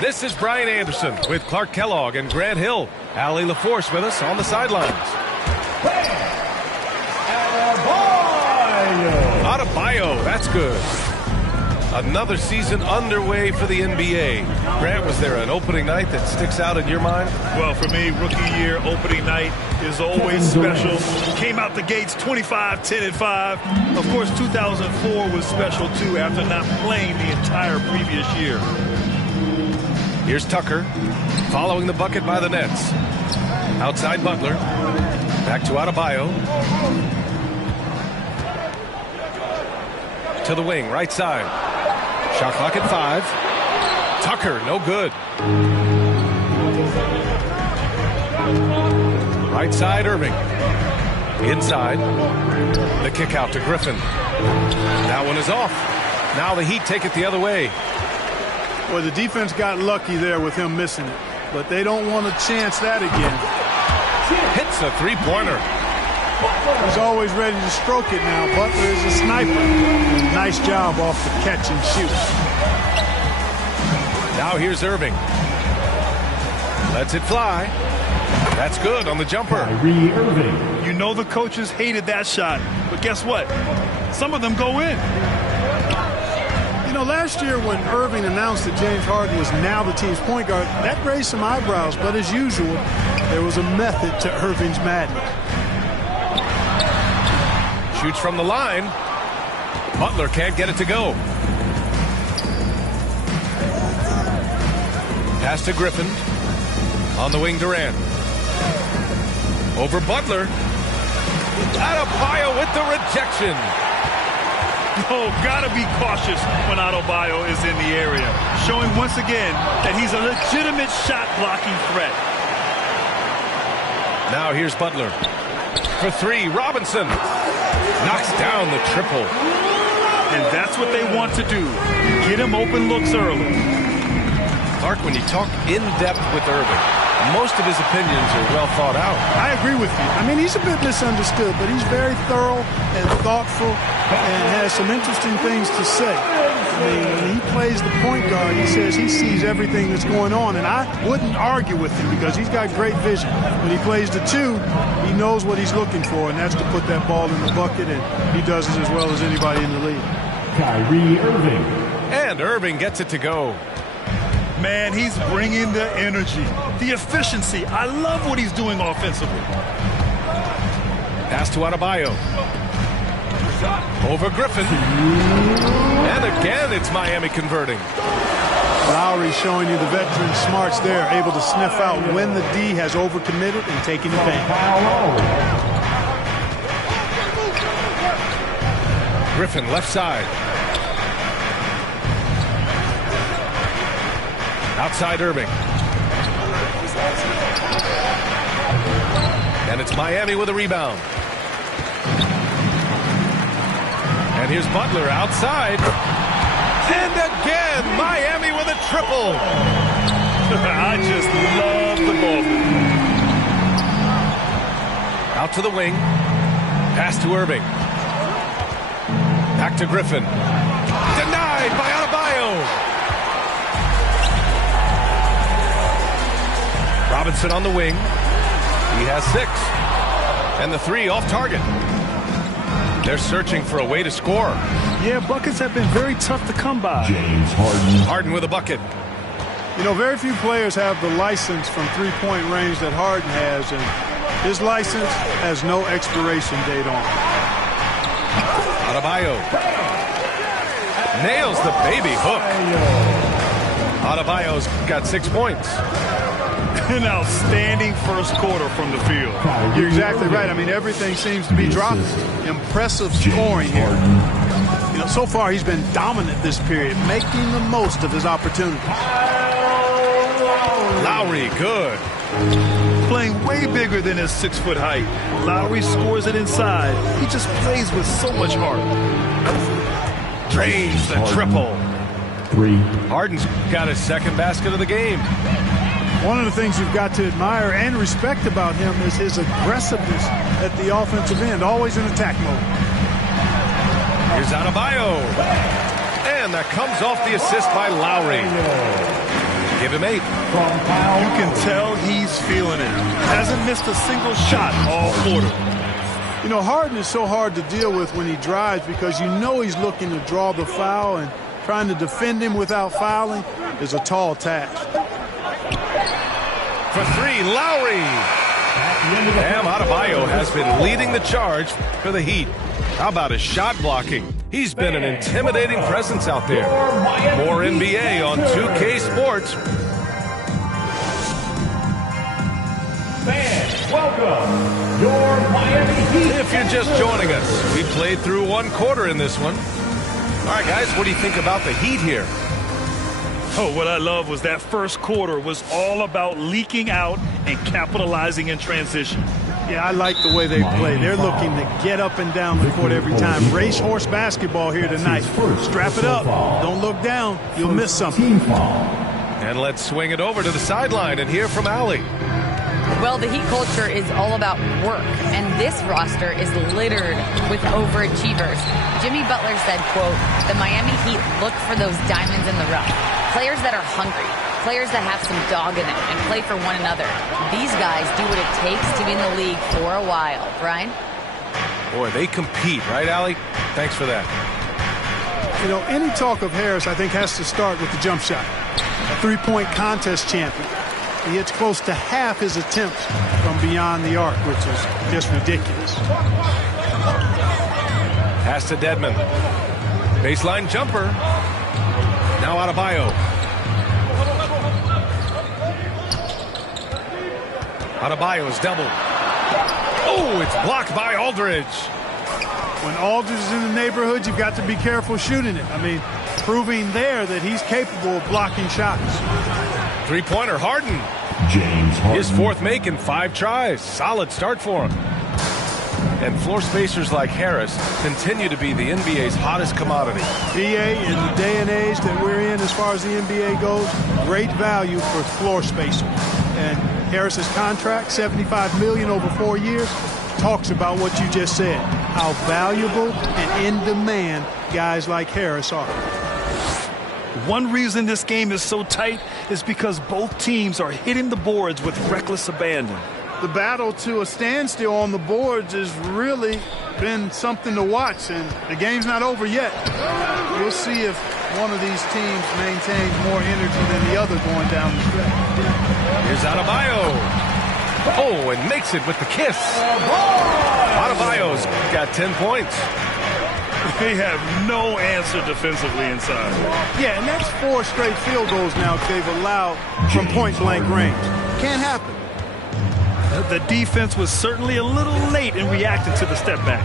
This is Brian Anderson with Clark Kellogg and Grant Hill. Allie LaForce with us on the sidelines. Adebayo, that's good. Another season underway for the NBA. Grant, was there an opening night that sticks out in your mind? Well, for me, rookie year opening night is always special. Came out the gates 25, 10, and 5. Of course, 2004 was special, too, after not playing the entire previous year. Here's Tucker, following the bucket by the Nets. Outside Butler. Back to Adebayo. To the wing, right side. Shot clock at 5. Tucker, no good. Right side, Irving. Inside. The kick out to Griffin. That one is off. Now the Heat take it the other way. Well, the defense got lucky there with him missing it, but they don't want to chance that again. Hits a three-pointer. He's always ready to stroke it now. Butler is a sniper. Nice job off the catch and shoot. Now here's Irving. Lets it fly. That's good on the jumper. You know the coaches hated that shot, but guess what? Some of them go in. You know, last year when Irving announced that James Harden was now the team's point guard, that raised some eyebrows, but as usual, there was a method to Irving's madness. Shoots from the line. Butler can't get it to go. Pass to Griffin. On the wing, Durant. Over Butler. Adebayo with the rejection. Oh, gotta be cautious when Adebayo is in the area. Showing once again that he's a legitimate shot-blocking threat. Now here's Butler. For three, Robinson. Knocks down the triple. And that's what they want to do. Get him open looks early. Clark, when you talk in depth with Irving, most of his opinions are well thought out. I agree with you. I mean, he's a bit misunderstood, but he's very thorough and thoughtful and has some interesting things to say. I mean, when he plays the point guard, he says he sees everything that's going on, and I wouldn't argue with him because he's got great vision. When he plays the two, he knows what he's looking for, and that's to put that ball in the bucket, and he does it as well as anybody in the league. Kyrie Irving. And Irving gets it to go. Man, he's bringing the energy, the efficiency. I love what he's doing offensively. Pass to Adebayo. Over Griffin. And again, it's Miami converting. Lowry showing you the veteran smarts there, able to sniff out when the D has overcommitted and taking advantage. Griffin, left side. Outside Irving. And it's Miami with a rebound. And here's Butler outside. And again, Miami with a triple. I just love the ball. Out to the wing. Pass to Irving. Back to Griffin. Denied by Adebayo. Robinson on the wing. He has 6. And the 3 off target. They're searching for a way to score. Yeah, buckets have been very tough to come by. James Harden. Harden with a bucket. You know, very few players have the license from three-point range that Harden has, and his license has no expiration date on it. Adebayo nails the baby hook. Adebayo's got 6 points. An outstanding first quarter from the field. You're exactly right. I mean, everything seems to be dropping. Impressive scoring here. You know, so far he's been dominant this period, making the most of his opportunities. Lowry, good. Playing way bigger than his 6-foot height. Lowry scores it inside. He just plays with so much heart. Drains the triple. 3. Harden's got his second basket of the game. One of the things you've got to admire and respect about him is his aggressiveness at the offensive end, always in attack mode. Here's Adebayo. And that comes off the assist by Lowry. Give him 8. You can tell he's feeling it. Hasn't missed a single shot all quarter. You know, Harden is so hard to deal with when he drives because you know he's looking to draw the foul, and trying to defend him without fouling is a tall task. For 3, Lowry. Bam Adebayo has been leading the charge for the Heat. How about his shot blocking? He's been an intimidating presence out there. More NBA on 2K Sports. Fans, welcome your Miami Heat. If you're just joining us, we played through 1 quarter in this one. All right, guys, what do you think about the Heat here? Oh, what I love was that first quarter was all about leaking out and capitalizing in transition. Yeah, I like the way they play. They're looking to get up and down the court every time. Racehorse basketball here tonight. Strap it up. Don't look down. You'll miss something. And let's swing it over to the sideline and hear from Allie. Well, the Heat culture is all about work, and this roster is littered with overachievers. Jimmy Butler said, quote, "The Miami Heat look for those diamonds in the rough. Players that are hungry, players that have some dog in them and play for one another. These guys do what it takes to be in the league for a while." Brian? Boy, they compete, right, Allie? Thanks for that. You know, any talk of Harris, I think, has to start with the jump shot. A three-point contest champion. He hits close to half his attempts from beyond the arc, which is just ridiculous. Pass to Dedmon. Baseline jumper. Now Adebayo. Adebayo's doubled. Oh, it's blocked by Aldridge. When Aldridge is in the neighborhood, you've got to be careful shooting it. I mean, proving there that he's capable of blocking shots. Three-pointer, Harden. James Harden. His fourth make in 5 tries. Solid start for him. And floor spacers like Harris continue to be the NBA's hottest commodity. BA, in the day and age that we're in as far as the NBA goes, great value for floor spacers. And Harris's contract, $75 million over 4 years, talks about what you just said, how valuable and in demand guys like Harris are. One reason this game is so tight is because both teams are hitting the boards with reckless abandon. The battle to a standstill on the boards has really been something to watch, and the game's not over yet. We'll see if one of these teams maintains more energy than the other going down the stretch. Here's Adebayo. Oh, and makes it with the kiss. Adebayo's got 10 points. They have no answer defensively inside. Yeah, and that's 4 straight field goals now they've allowed from point-blank range. Can't happen. The defense was certainly a little late in reacting to the step back.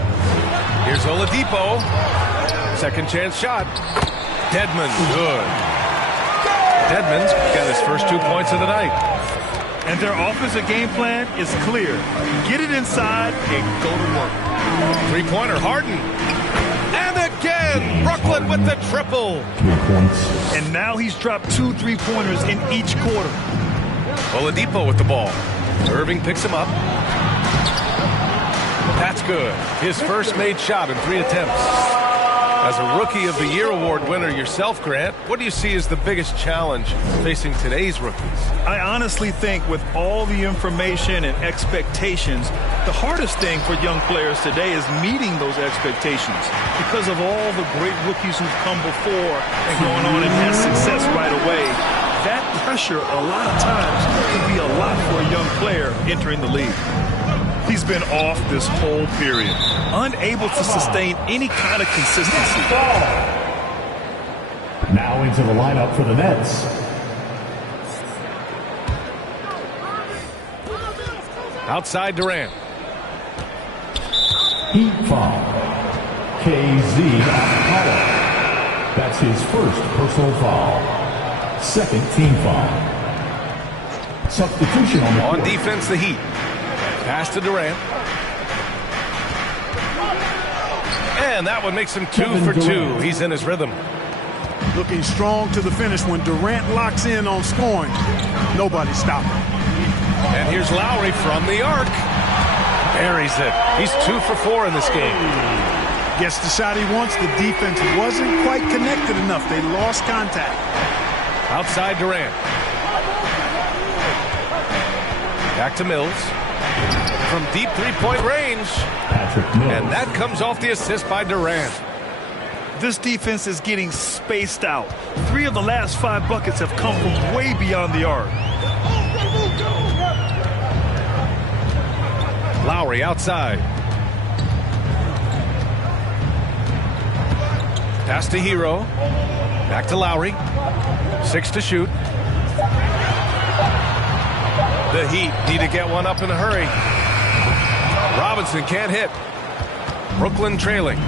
Here's Oladipo. Second chance shot. Dedmon, good. Dedmon's got his first 2 points of the night. And their offensive game plan is clear. Get it inside and go to work. Three-pointer, Harden. And again, Brooklyn with the triple. 3 points. And now he's dropped 2 3-pointers in each quarter. Oladipo with the ball. Irving picks him up. That's good. His first made shot in 3 attempts. As a Rookie of the Year award winner yourself, Grant, what do you see as the biggest challenge facing today's rookies? I honestly think with all the information and expectations, the hardest thing for young players today is meeting those expectations because of all the great rookies who've come before and gone on and had success right away. That pressure, a lot of times, can be a lot for a young player entering the league. He's been off this whole period, unable to sustain any kind of consistency. Now into the lineup for the Nets. Outside Durant. Heat foul. KZ Okpala. That's his first personal foul. Second team foul. Substitution on the On court. defense, the Heat. Pass to Durant. And that one makes him 2 for 2. He's in his rhythm. Looking strong to the finish when Durant locks in on scoring. Nobody's stopping. And here's Lowry from the arc. Buries it. He's 2 for 4 in this game. Gets the shot he wants. The defense wasn't quite connected enough. They lost contact. Outside Durant. Back to Mills. From deep 3-point range. Patrick Mills. And that comes off the assist by Durant. This defense is getting spaced out. 3 of the last 5 buckets have come from way beyond the arc. Lowry outside. Pass to Hero. Back to Lowry. 6 to shoot. The Heat need to get one up in a hurry. Robinson can't hit. Brooklyn trailing.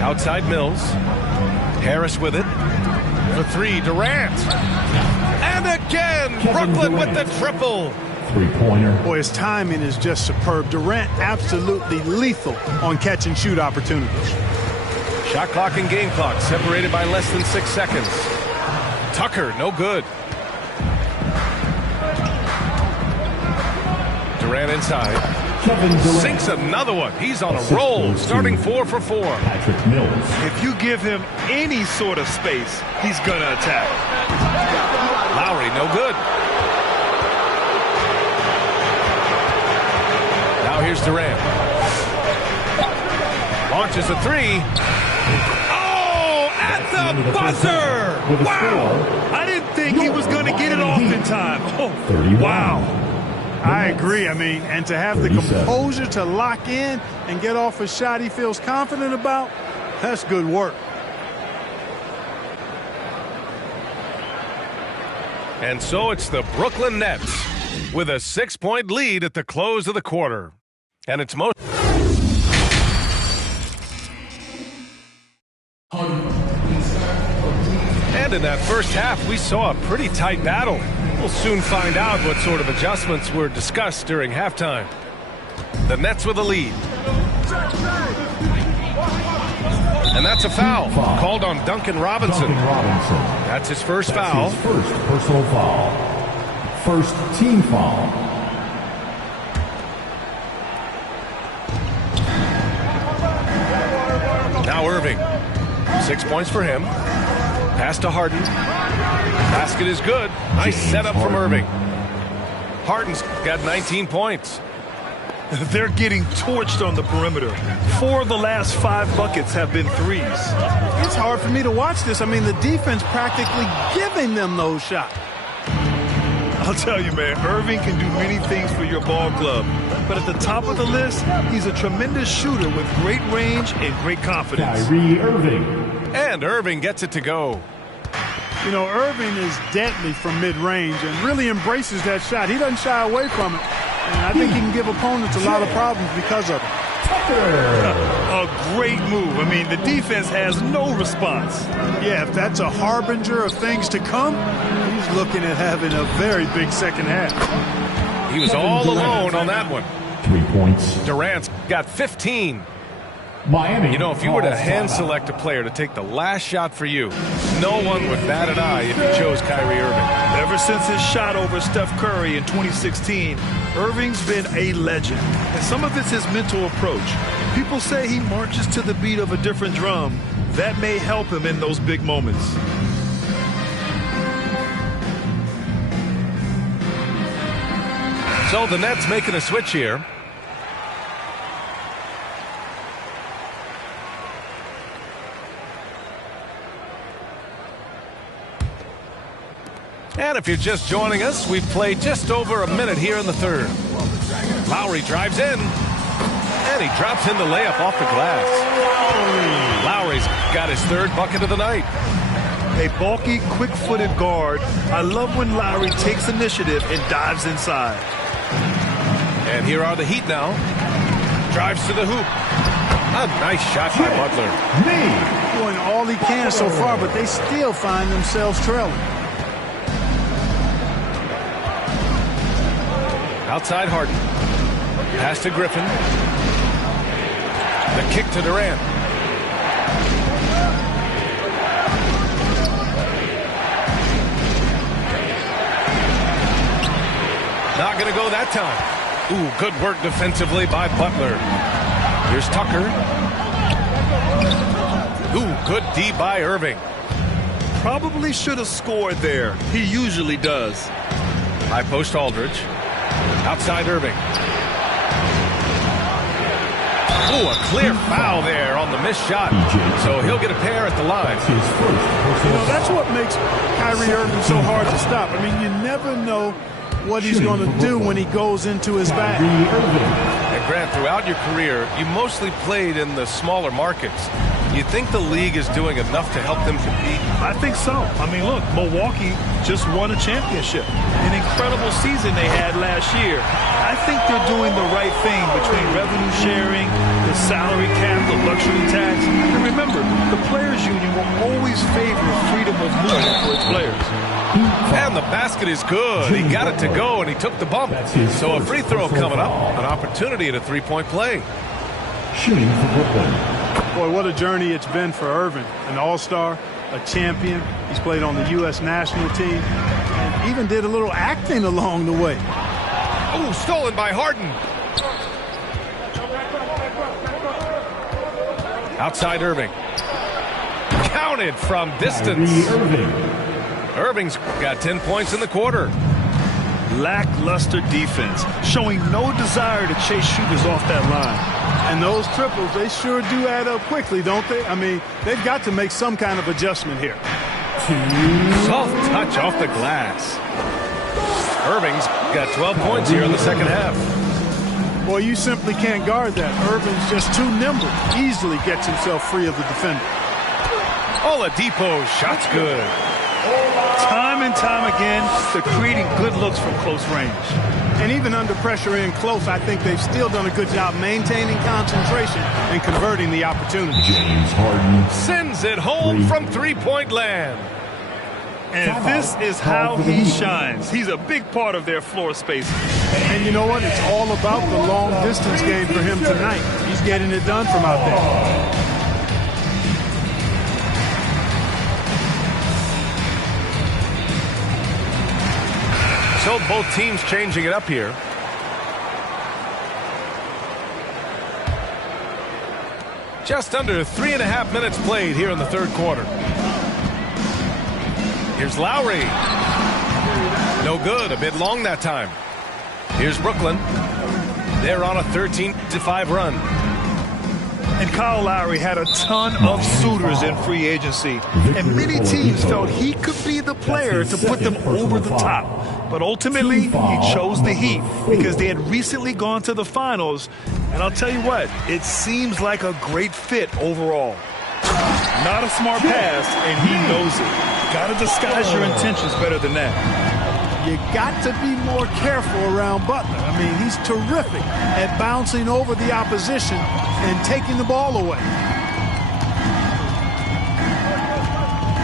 Outside Mills. Harris with it. For 3, Durant. And again, Brooklyn with the triple. 3-pointer. Boy, his timing is just superb. Durant absolutely lethal on catch and shoot opportunities. Shot clock and game clock separated by less than 6 seconds. Tucker, no good. Durant inside. Kevin Durant. Sinks another one. He's on a roll, starting 4 for 4. Patrick Mills. If you give him any sort of space, he's going to attack. Lowry, no good. Now here's Durant. Launches a 3. Oh, at the buzzer! Wow! I didn't think he was going to get it off in time. Oh, wow. I agree. I mean, and to have the composure to lock in and get off a shot he feels confident about, that's good work. And so it's the Brooklyn Nets with a 6-point lead at the close of the quarter. And it's most... And in that first half, we saw a pretty tight battle. We'll soon find out what sort of adjustments were discussed during halftime. The Nets with a lead. And that's a foul called on Duncan Robinson. That's his first foul. His first personal foul. First team foul. Now Irving. 6 points for him. Pass to Harden. Basket is good. Nice setup from Irving. Harden's got 19 points. They're getting torched on the perimeter. 4 of the last 5 buckets have been threes. It's hard for me to watch this. I mean, the defense practically giving them those shots. I'll tell you, man, Irving can do many things for your ball club. But at the top of the list, he's a tremendous shooter with great range and great confidence. Kyrie Irving. And Irving gets it to go. You know, Irving is deadly from mid-range and really embraces that shot. He doesn't shy away from it. And I think he can give opponents a lot of problems because of it. A great move. I mean, the defense has no response. Yeah, if that's a harbinger of things to come, he's looking at having a very big second half. He was all alone on that one. 3 points. Durant's got 15. Miami. You know, if you were to hand select a player to take the last shot for you, no one would bat an eye if you chose Kyrie Irving. Ever since his shot over Steph Curry in 2016, Irving's been a legend. And some of it's his mental approach. People say he marches to the beat of a different drum. That may help him in those big moments. So the Nets making a switch here. And if you're just joining us, we've played just over a minute here in the third. Lowry drives in. And he drops in the layup off the glass. Lowry's got his third bucket of the night. A bulky, quick-footed guard. I love when Lowry takes initiative and dives inside. And here are the Heat now. Drives to the hoop. A nice shot by Butler. Doing all he can so far, but they still find themselves trailing. Outside Harden. Pass to Griffin. The kick to Durant. Not going to go that time. Ooh, good work defensively by Butler. Here's Tucker. Ooh, good D by Irving. Probably should have scored there. He usually does. High post Aldridge. Outside Irving. Ooh, a clear foul there on the missed shot. So he'll get a pair at the line. You know, that's what makes Kyrie Irving so hard to stop. I mean, you never know what he's going to do when he goes into his bag. And Grant, throughout your career, you mostly played in the smaller markets. You think the league is doing enough to help them compete? I think so. I mean, look, Milwaukee just won a championship. An incredible season they had last year. I think they're doing the right thing between revenue sharing, the salary cap, the luxury tax. And remember, the players' union will always favor freedom of movement for its players. And the basket is good. He got it to go, and he took the bump. So a free throw coming up, an opportunity at a three-point play. Shooting for Brooklyn. Boy, what a journey it's been for Irving. An all-star, a champion. He's played on the U.S. national team and even did a little acting along the way. Oh, stolen by Harden. Outside Irving. Counted from distance. Irving's got 10 points in the quarter. Lackluster defense, showing no desire to chase shooters off that line. And those triples, they sure do add up quickly, don't they? I mean, they've got to make some kind of adjustment here. Soft touch off the glass. Irving's got 12 points here in the second half. Boy, you simply can't guard that. Irving's just too nimble. Easily gets himself free of the defender. Oladipo, shot's good. Time and time again, they're creating good looks from close range. And even under pressure in close, I think they've still done a good job maintaining concentration and converting the opportunity. James Harden sends it home from three-point land. And this is how he shines. He's a big part of their floor space. And you know what? It's all about the long distance game for him tonight. He's getting it done from out there. So both teams changing it up here. Just under 3.5 minutes played here in the third quarter. Here's Lowry. No good. A bit long that time. Here's Brooklyn. They're on a 13-5 run. And Kyle Lowry had a ton of suitors in free agency. And many teams felt he could be the player to put them over the top. But ultimately, he chose the Heat because they had recently gone to the finals. And I'll tell you what, it seems like a great fit overall. Not a smart pass, and he knows it. Got to disguise your intentions better than that. You got to be more careful around Butler. I mean, he's terrific at bouncing over the opposition and taking the ball away.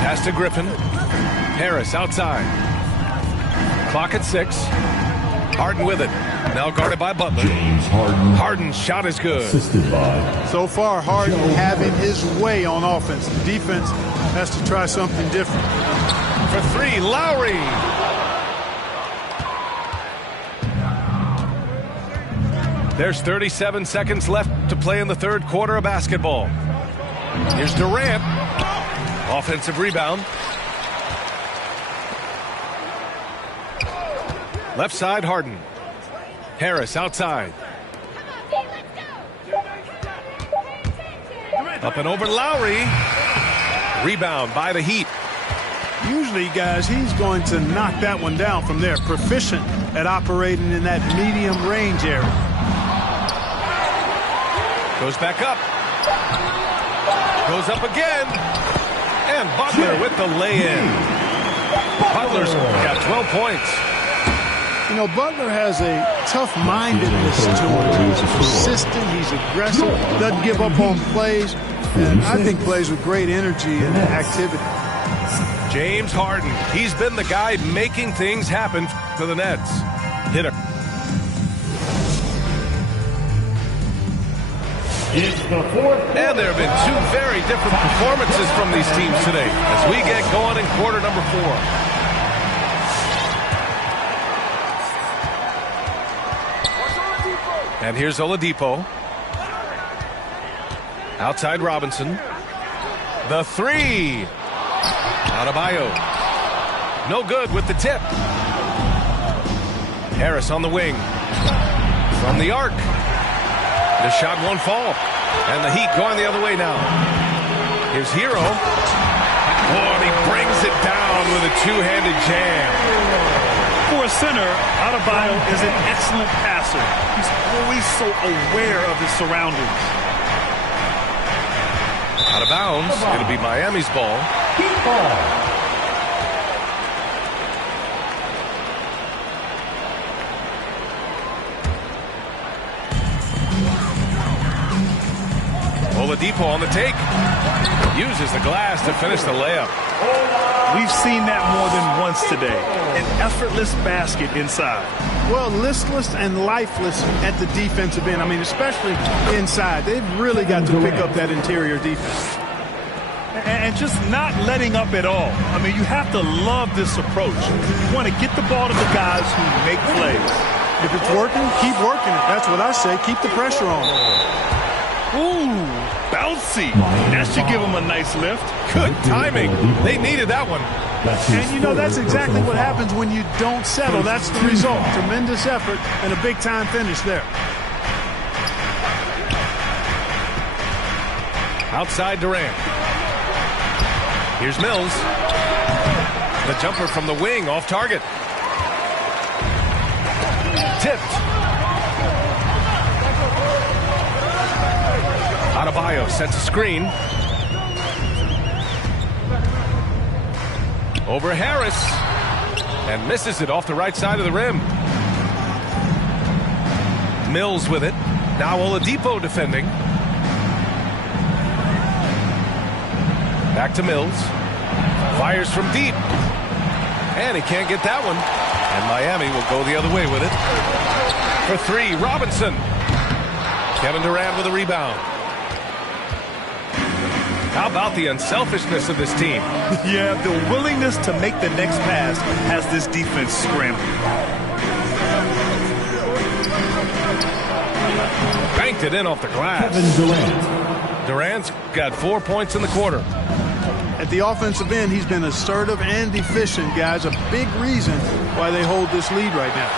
Pass to Griffin. Harris outside. Clock at 6. Harden with it. Now guarded by Butler. James Harden. Harden's shot is good. Assisted by. So far, Harden having his way on offense. The defense has to try something different. For 3, Lowry. There's 37 seconds left to play in the third quarter of basketball. Here's Durant. Offensive rebound. Left side, Harden. Harris outside. Up and over Lowry. Rebound by the Heat. Usually, guys, he's going to knock that one down from there. Proficient at operating in that medium range area. Goes back up. Goes up again. And Butler with the lay-in. Butler's got 12 points. You know, Butler has a tough-mindedness to him. He's persistent. He's aggressive. Doesn't give up on plays. And I think plays with great energy and activity. James Harden. He's been the guy making things happen for the Nets. Hitter. And there have been 2 very different performances from these teams today as we get going in quarter number 4. And here's Oladipo. Outside Robinson. The 3. Adebayo. No good with the tip. Harris on the wing. From the arc. The shot won't fall. And the Heat going the other way now. Here's Hero. Oh, and he brings it down with a two-handed jam. For a center, Adebayo is an excellent passer. He's always so aware of his surroundings. Out of bounds. It'll be Miami's ball. Oladipo on the take. Uses the glass to finish the layup. We've seen that more than once today. An effortless basket inside. Well, listless and lifeless at the defensive end. I mean, especially inside. They've really got to pick up that interior defense. And just not letting up at all. I mean, you have to love this approach. You want to get the ball to the guys who make plays. If it's working, keep working it. That's what I say. Keep the pressure on. Ooh, bouncy. That should give them a nice lift. Good timing. They needed that one. And, you know, that's exactly what happens when you don't settle. That's the result. Tremendous effort and a big-time finish there. Outside Durant. Here's Mills. The jumper from the wing off target. Tipped. Adebayo sets a screen. Over Harris. And misses it off the right side of the rim. Mills with it. Now Oladipo defending. Back to Mills. Fires from deep. And he can't get that one. And Miami will go the other way with it. For three, Robinson. Kevin Durant with a rebound. How about the unselfishness of this team? Yeah, the willingness to make the next pass has this defense scrambling. Banked it in off the glass. Kevin Durant. Durant's got 4 points in the quarter. At the offensive end, he's been assertive and efficient, guys. A big reason why they hold this lead right now.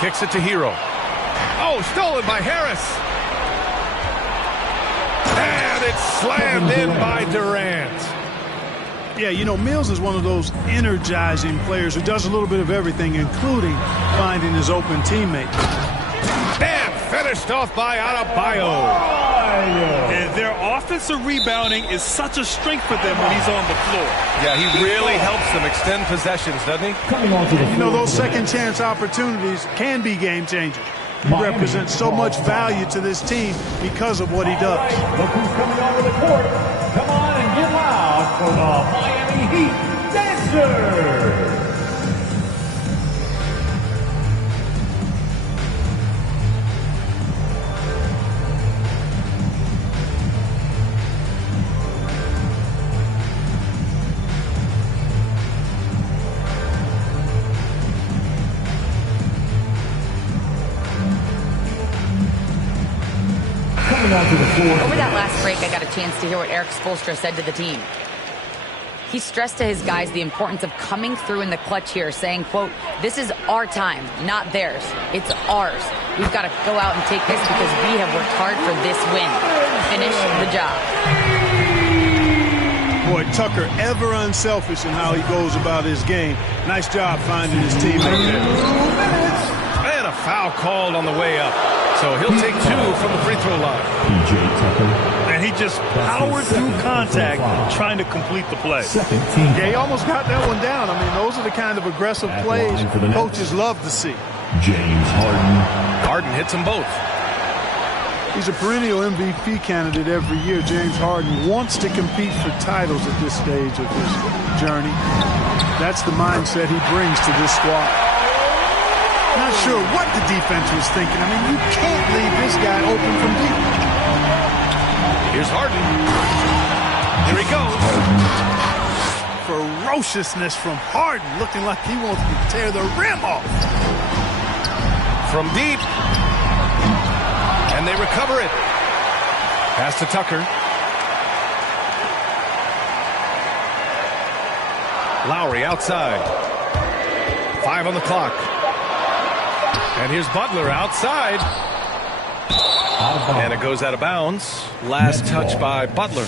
Kicks it to Hero. Oh, stolen by Harris. And it's slammed in by Durant. Yeah, you know, Mills is one of those energizing players who does a little bit of everything, including finding his open teammate. And finished off by Adebayo. And their offensive rebounding is such a strength for them when he's on the floor. Yeah, he really helps them extend possessions, doesn't he? Coming on to the floor. You know, those second chance opportunities can be game changers. He represents so much value to this team because of what he does. Look who's coming onto the court. Come on and get loud for the Miami Heat Dancers. Over that last break, I got a chance to hear what Erik Spoelstra said to the team. He stressed to his guys the importance of coming through in the clutch here, saying, quote, "This is our time, not theirs. It's ours. We've got to go out and take this because we have worked hard for this win. Finish the job." Boy, Tucker, ever unselfish in how he goes about his game. Nice job finding his teammate there. And a foul called on the way up. So he'll take two from the free throw line. And he just powered through contact trying to complete the play. Yeah, he almost got that one down. I mean, those are the kind of aggressive plays coaches love to see. James Harden. Harden hits them both. He's a perennial MVP candidate every year. James Harden wants to compete for titles at this stage of his journey. That's the mindset he brings to this squad. Not sure what the defense was thinking. I mean, you can't leave this guy open from deep. Here's Harden. Here he goes. Ferociousness from Harden, looking like he wants to tear the rim off. From deep. And they recover it. Pass to Tucker. Lowry outside. 5 on the clock. And here's Butler outside. And it goes out of bounds. Last touch by Butler.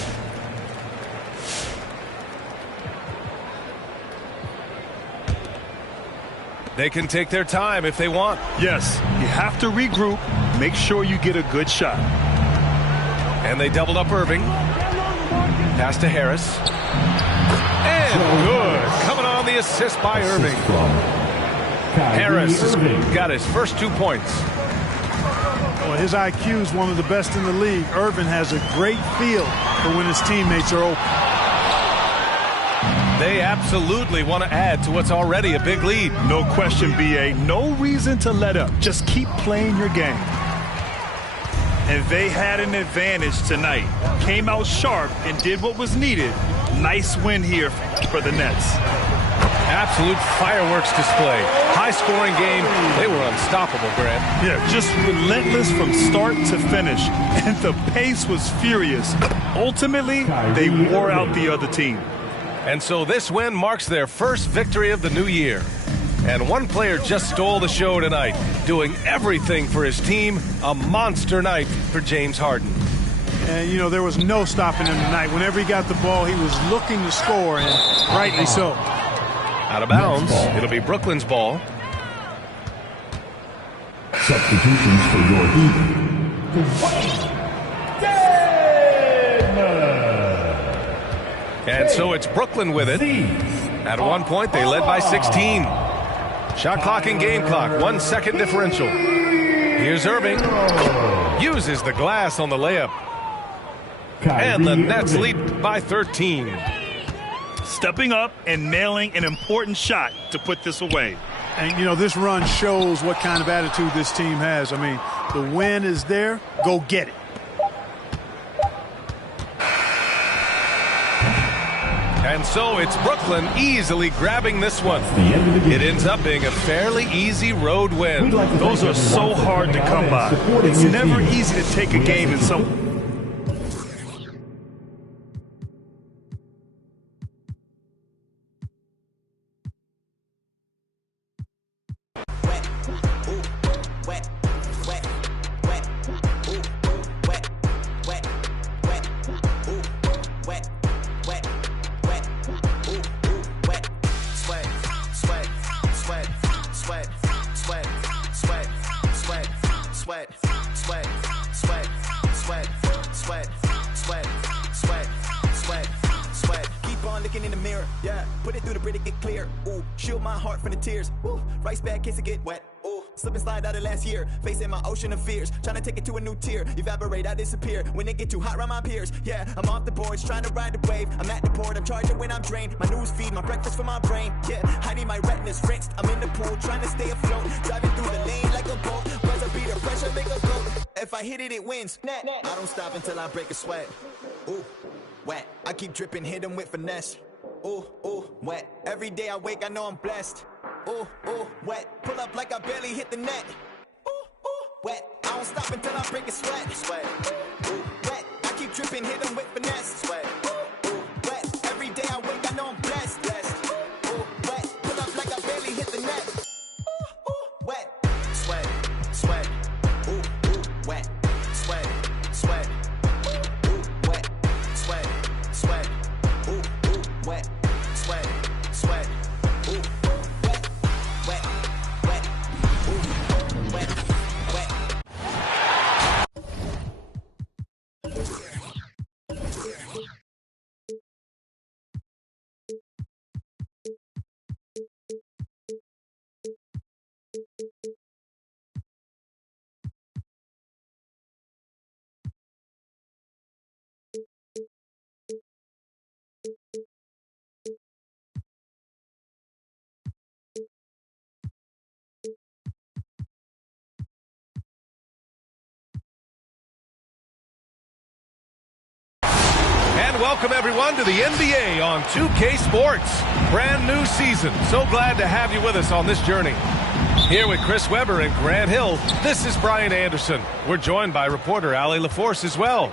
They can take their time if they want. Yes, you have to regroup. Make sure you get a good shot. And they doubled up Irving. Pass to Harris. And good. Coming on the assist by Irving. Harris got his first 2 points. Well, his IQ is one of the best in the league. Irving has a great feel for when his teammates are open. They absolutely want to add to what's already a big lead. No question, B.A. No reason to let up. Just keep playing your game. And they had an advantage tonight. Came out sharp and did what was needed. Nice win here for the Nets. Absolute fireworks display. High-scoring game. They were unstoppable, Grant. Yeah, just relentless from start to finish. And the pace was furious. Ultimately, they wore out the other team. And so this win marks their first victory of the new year. And one player just stole the show tonight, doing everything for his team. A monster night for James Harden. And, you know, there was no stopping him tonight. Whenever he got the ball, he was looking to score, and rightly so. Out of bounds. It'll be Brooklyn's ball. Substitutions for your Heat. And so it's Brooklyn with it. At one point, they led by 16. Shot clock and game clock, 1 second differential. Here's Irving. Uses the glass on the layup. And the Nets lead by 13. Stepping up and nailing an important shot to put this away. And, you know, this run shows what kind of attitude this team has. I mean, the win is there. Go get it. And so it's Brooklyn easily grabbing this one. It ends up being a fairly easy road win. Those are so hard to come by. It's never easy to take a game in some... Facing my ocean of fears, trying to take it to a new tier. Evaporate, I disappear when it get too hot around my peers. Yeah, I'm off the boards, trying to ride the wave. I'm at the port, I'm charging when I'm drained. My news feed, my breakfast for my brain. Yeah, hiding my retinas rinsed. I'm in the pool, trying to stay afloat. Driving through the lane like a boat. Buzzer beater, pressure make a go. If I hit it, it wins. I don't stop until I break a sweat. Ooh, wet. I keep dripping, hit them with finesse. Ooh, ooh, wet. Every day I wake, I know I'm blessed. Ooh, ooh, wet. Pull up like I barely hit the net. Wet, I don't stop until I break a sweat. Sweat, ooh, wet, I keep dripping, hit them with finesse. Sweat, ooh, wet, every day I wake, I know I'm blessed. Ooh, wet, pull up like I barely hit the net. Ooh, wet, sweat, sweat, ooh, ooh, wet, sweat, sweat, ooh, wet, sweat, sweat, ooh, ooh, wet, sweat, sweat, ooh, wet, wet, wet, ooh, wet. And welcome everyone to the NBA on 2K Sports. Brand new season. So glad to have you with us on this journey. Here with Chris Webber and Grant Hill, this is Brian Anderson. We're joined by reporter Allie LaForce as well.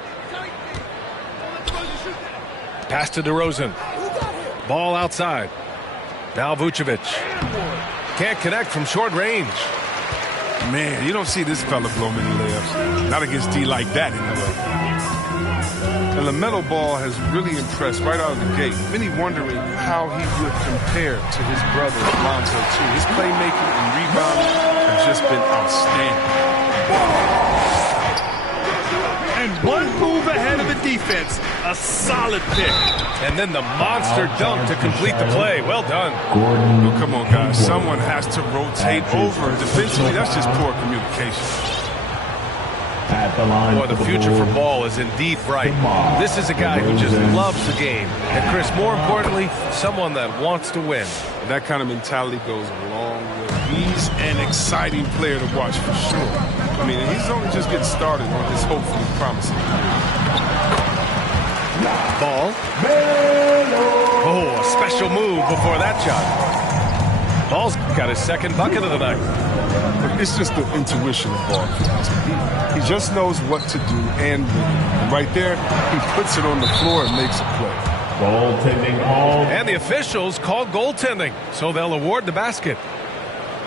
Pass to DeRozan. Ball outside. Now Vucevic. Can't connect from short range. Man, you don't see this fella blow many layups. Not against D like that anyway. And LaMelo Ball has really impressed right out of the gate. Many wondering how he would compare to his brother Lonzo too. His playmaking and rebounding have just been outstanding. And one move ahead of the defense. A solid pick. And then the monster dunk to complete the play. Well done. Oh, come on, guys. Someone has to rotate over. Defensively, that's just poor communication. Boy, the future for Ball is indeed bright. This is a guy who just loves the game. And Chris, more importantly, someone that wants to win. And that kind of mentality goes a long way. He's an exciting player to watch for sure. I mean, he's only just getting started on his hopefully promising career. Ball. Oh, a special move before that shot. Ball's got his second bucket of the night. It's just the intuition of Ball. He just knows what to do, and right there, he puts it on the floor and makes a play. Goaltending all. And the officials called goaltending, so they'll award the basket.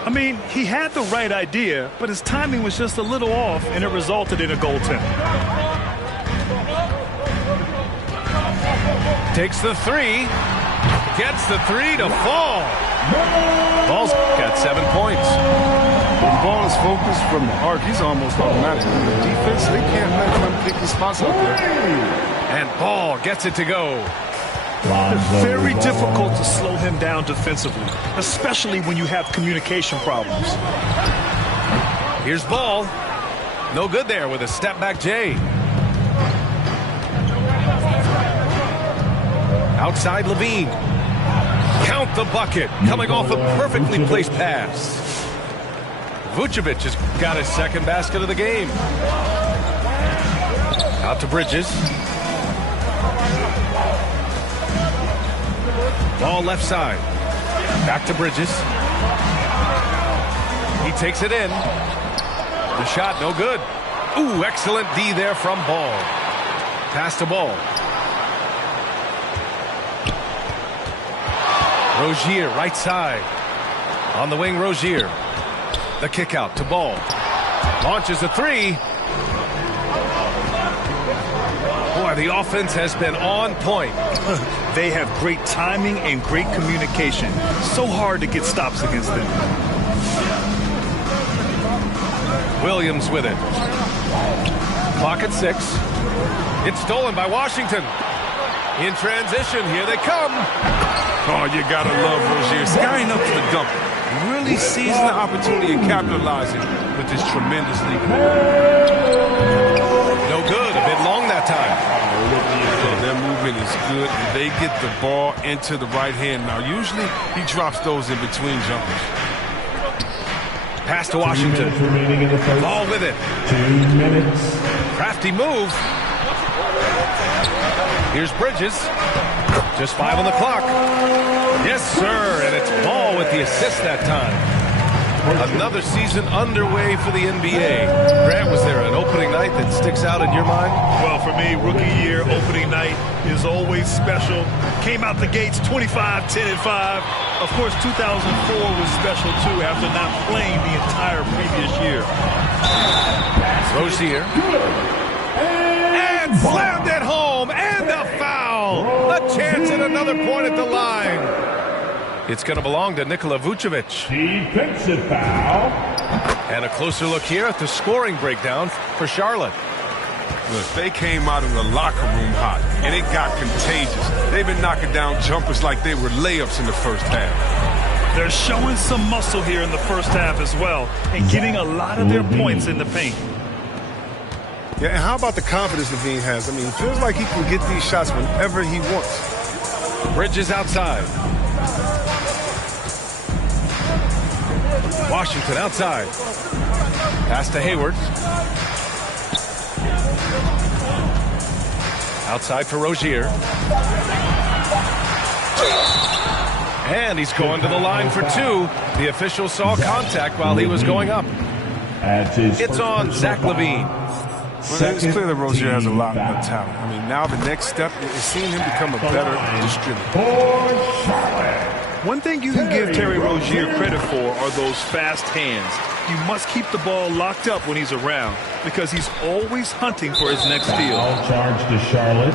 I mean, he had the right idea, but his timing was just a little off, and it resulted in a goaltend. Takes the three. Gets the three to fall. Ball's got 7 points. When Ball is focused from the arc, he's almost automatic. The defense, they can't let him pick the spots out there. And Ball gets it to go. Very difficult to slow him down defensively, especially when you have communication problems. Here's ball. No good there with a step back Jay. Outside Levine. Count the bucket. Coming off a perfectly placed pass. Vucevic has got his second basket of the game. Out to Bridges. Ball left side. Back to Bridges. He takes it in. The shot no good. Ooh, excellent D there from Ball. Pass to Ball. Rozier, right side. On the wing, Rozier. The kick out to Ball. Launches a three. Boy, the offense has been on point. They have great timing and great communication. So hard to get stops against them. Williams with it. Clock at 6. It's stolen by Washington. In transition, here they come. Oh, you gotta love Rozier. Skying up to the dump. Really seizing the opportunity and capitalizing with this tremendous lead. No good. A bit long that time. Their movement is good. They get the ball into the right hand. Now, usually he drops those in between jumpers. Pass to Washington. Ball with it. 2 minutes. Crafty move. Here's Bridges. Just 5 on the clock. Yes, sir. And it's Ball with the assist that time. Another season underway for the NBA. Grant, was there an opening night that sticks out in your mind? Well, for me, rookie year opening night is always special. Came out the gates 25, 10, and 5. Of course, 2004 was special, too, after not playing the entire previous year. Rozier. And slammed it home. And a foul. A chance at another point at the line. It's going to belong to Nikola Vucevic. Defensive foul. And a closer look here at the scoring breakdown for Charlotte. Look, they came out of the locker room hot, and it got contagious. They've been knocking down jumpers like they were layups in the first half. They're showing some muscle here in the first half as well, and getting a lot of their points in the paint. Yeah, and how about the confidence Levine has? I mean, it feels like he can get these shots whenever he wants. Bridges outside. Washington outside. Pass to Hayward. Outside for Rozier. And he's going to the line for 2. The official saw contact while he was going up. It's on Zach LaVine. Well, it's clear that Rozier has a lot of talent. I mean, now the next step is seeing him become a better distributor. One thing you can give Terry Rozier credit for are those fast hands. You must keep the ball locked up when he's around because he's always hunting for his next steal. Foul charge to Charlotte.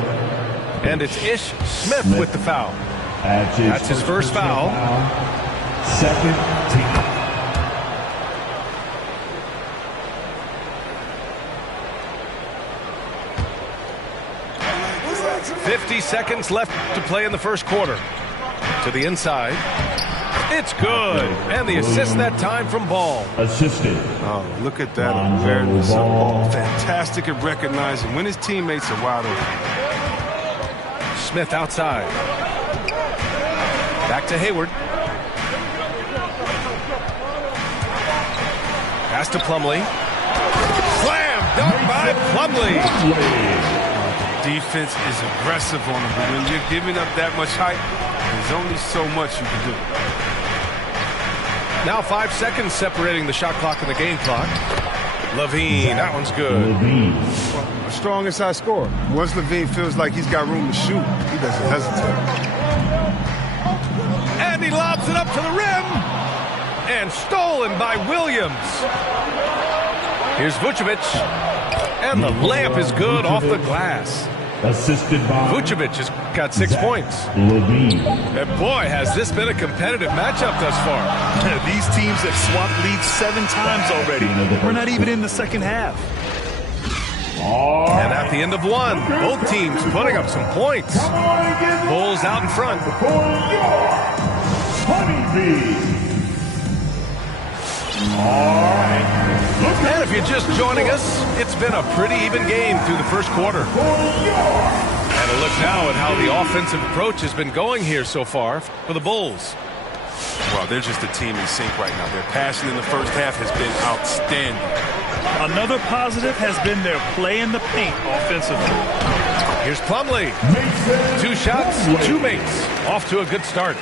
And it's Ish Smith with the foul. That's his first foul. Second team. 50 seconds left to play in the first quarter. To the inside. It's good. And the assist that time from Ball. Assisted. Oh, look at that awareness of Ball. Fantastic at recognizing when his teammates are wide open. Smith outside. Back to Hayward. Pass to Plumlee. Slam dunk by Plumlee. Defense is aggressive on him, but when you're giving up that much height, there's only so much you can do. Now 5 seconds separating the shot clock and the game clock. LaVine, that one's good. A strong inside scorer. Once LaVine feels like he's got room to shoot, he doesn't hesitate. And he lobs it up to the rim. And stolen by Williams. Here's Vucevic. And the layup is good off the glass. Assisted by Vucevic has got 6 points. LaVine. And boy, has this been a competitive matchup thus far. These teams have swapped leads 7 times already. We're not even in the second half. And at the end of one, both teams putting up some points. Bulls out in front. And if you're just joining us, it's been a pretty even game through the first quarter. And a look now at how the offensive approach has been going here so far for the Bulls. Well, they're just a team in sync right now. Their passion in the first half has been outstanding. Another positive has been their play in the paint offensively. Here's Plumlee. 2 shots, 2 makes. Off to a good start.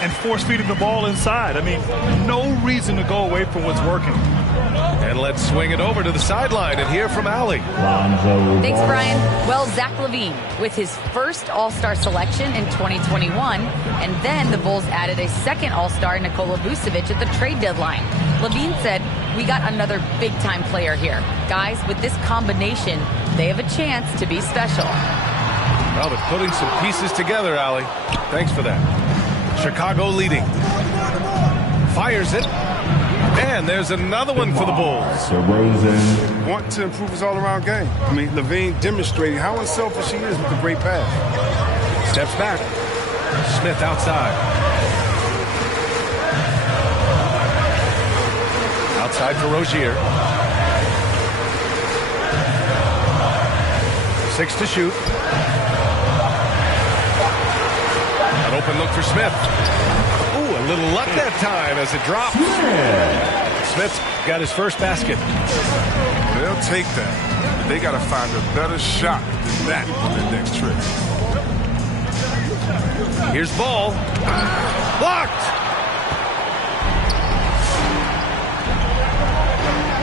And force-feeding the ball inside. I mean, no reason to go away from what's working. And let's swing it over to the sideline and hear from Allie. Thanks, Brian. Well, Zach LaVine with his first All-Star selection in 2021, and then the Bulls added a second All-Star, Nikola Vucevic, at the trade deadline. LaVine said, "We got another big-time player here. Guys, with this combination, they have a chance to be special." Well, they're putting some pieces together, Allie. Thanks for that. Chicago leading. Fires it. And there's another one for the Bulls. Want to improve his all-around game. I mean, LaVine demonstrating how unselfish he is with the great pass. Steps back. Smith outside. Outside for Rozier. 6 to shoot. An open look for Smith. Ooh, a little luck that time as it drops. Smith's got his first basket. They'll take that. But they got to find a better shot than that on their next trip. Here's Ball. Blocked!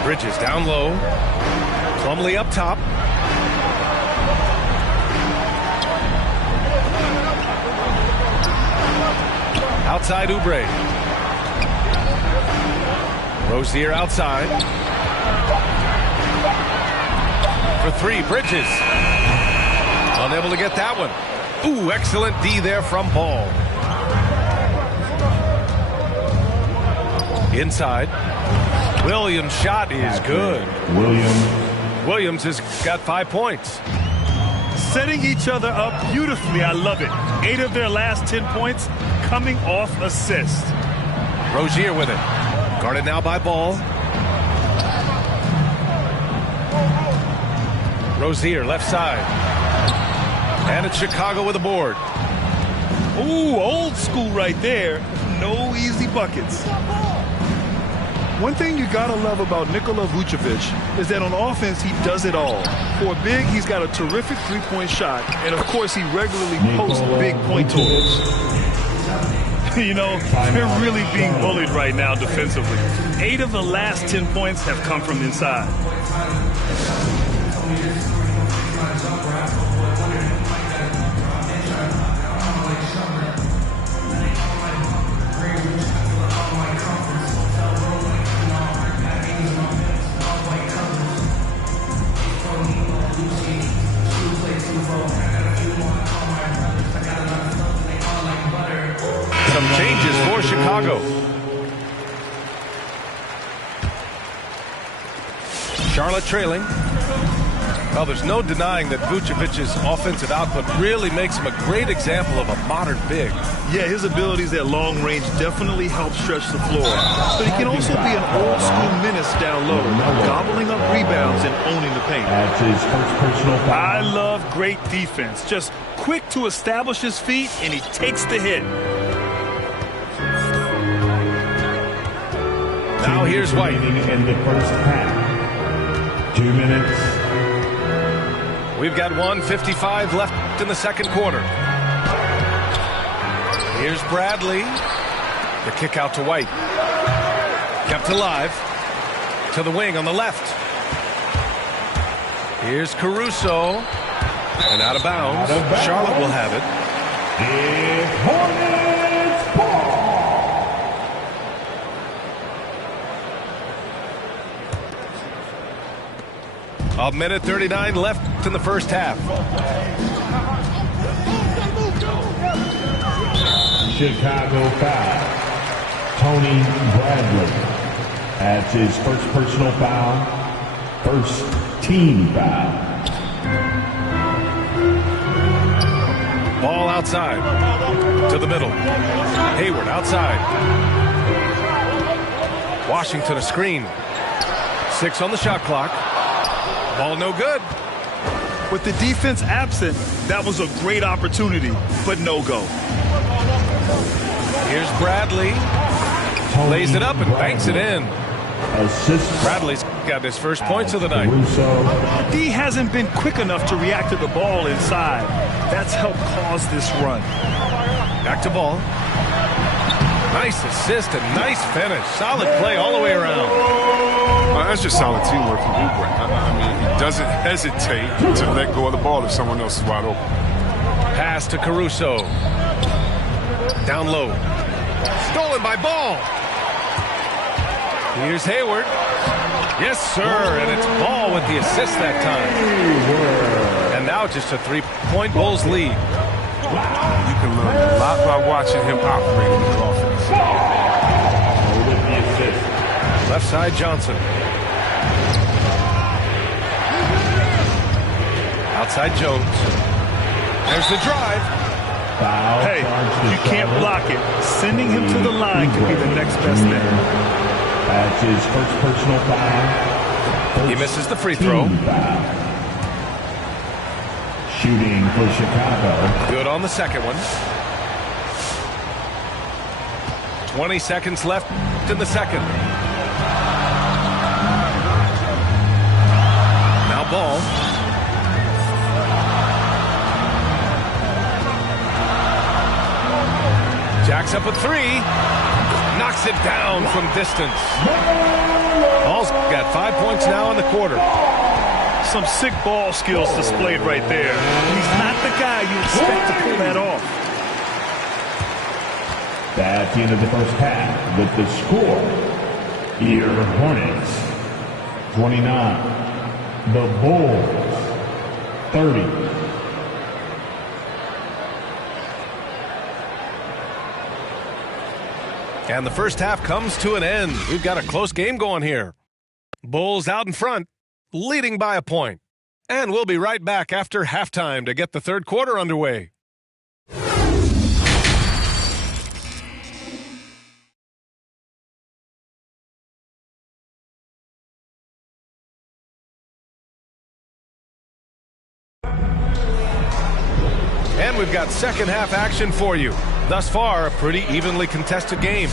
Bridges down low. Plumlee up top. Outside Oubre. Rozier outside. For 3, Bridges. Unable to get that one. Ooh, excellent D there from Ball. Inside. Williams' shot is good. Williams has got 5 points. Setting each other up beautifully. I love it. 8 of their last 10 points coming off assist. Rozier with it. Guarded now by Ball. Rozier left side. And it's Chicago with a board. Ooh, old school right there. No easy buckets. One thing you gotta love about Nikola Vucevic is that on offense he does it all. For a big, he's got a terrific three-point shot, and of course he regularly posts big point totals. You know, they're really being bullied right now defensively. 8 of the last 10 points have come from inside. Some changes for Chicago. Charlotte trailing. Well, there's no denying that Vucevic's offensive output really makes him a great example of a modern big. Yeah, his abilities at long range definitely help stretch the floor. But he can also be an old-school menace down low, gobbling up rebounds and owning the paint. That's his first personal foul. I love great defense. Just quick to establish his feet, and he takes the hit. Now here's White. In the first half. 2 minutes. We've got 1:55 left in the second quarter. Here's Bradley. The kick out to White. Kept alive. To the wing on the left. Here's Caruso. And out of bounds. Charlotte will have it. Hornets ball. A minute 39 left in the first half. Chicago foul. Tony Bradley. That's his first personal foul. First team foul. Ball outside. To the middle. Hayward outside. Washington a screen. 6 on the shot clock. Ball no good. With the defense absent, that was a great opportunity, but no go. Here's Bradley. Lays it up and banks it in. Bradley's got his first points of the night. D hasn't been quick enough to react to the ball inside. That's helped cause this run. Back to Ball. Nice assist and nice finish. Solid play all the way around. That's just solid teamwork from Oubre. I mean, he doesn't hesitate to let go of the ball if someone else is wide open. Pass to Caruso. Down low. Stolen by Ball. Here's Hayward. Yes, sir. And it's Ball with the assist that time. And now just a 3-point Bulls lead. You can learn a lot by watching him operate in the offense. Left side, Johnson. Outside, Jones. There's the drive. Hey, you can't block it. Sending him to the line could be the next best thing. That's his first personal foul. He misses the free throw. Shooting for Chicago. Good on the second one. 20 seconds left in the second. Now Ball. Jacks up a 3. Knocks it down from distance. Ball's got 5 points now in the quarter. Some sick ball skills displayed right there. He's not the guy you expect to pull that off. That's the end of the first half with the score. Here, Hornets 29. The Bulls 30. And the first half comes to an end. We've got a close game going here. Bulls out in front, leading by a point. And we'll be right back after halftime to get the third quarter underway. And we've got second half action for you. Thus far, a pretty evenly contested game.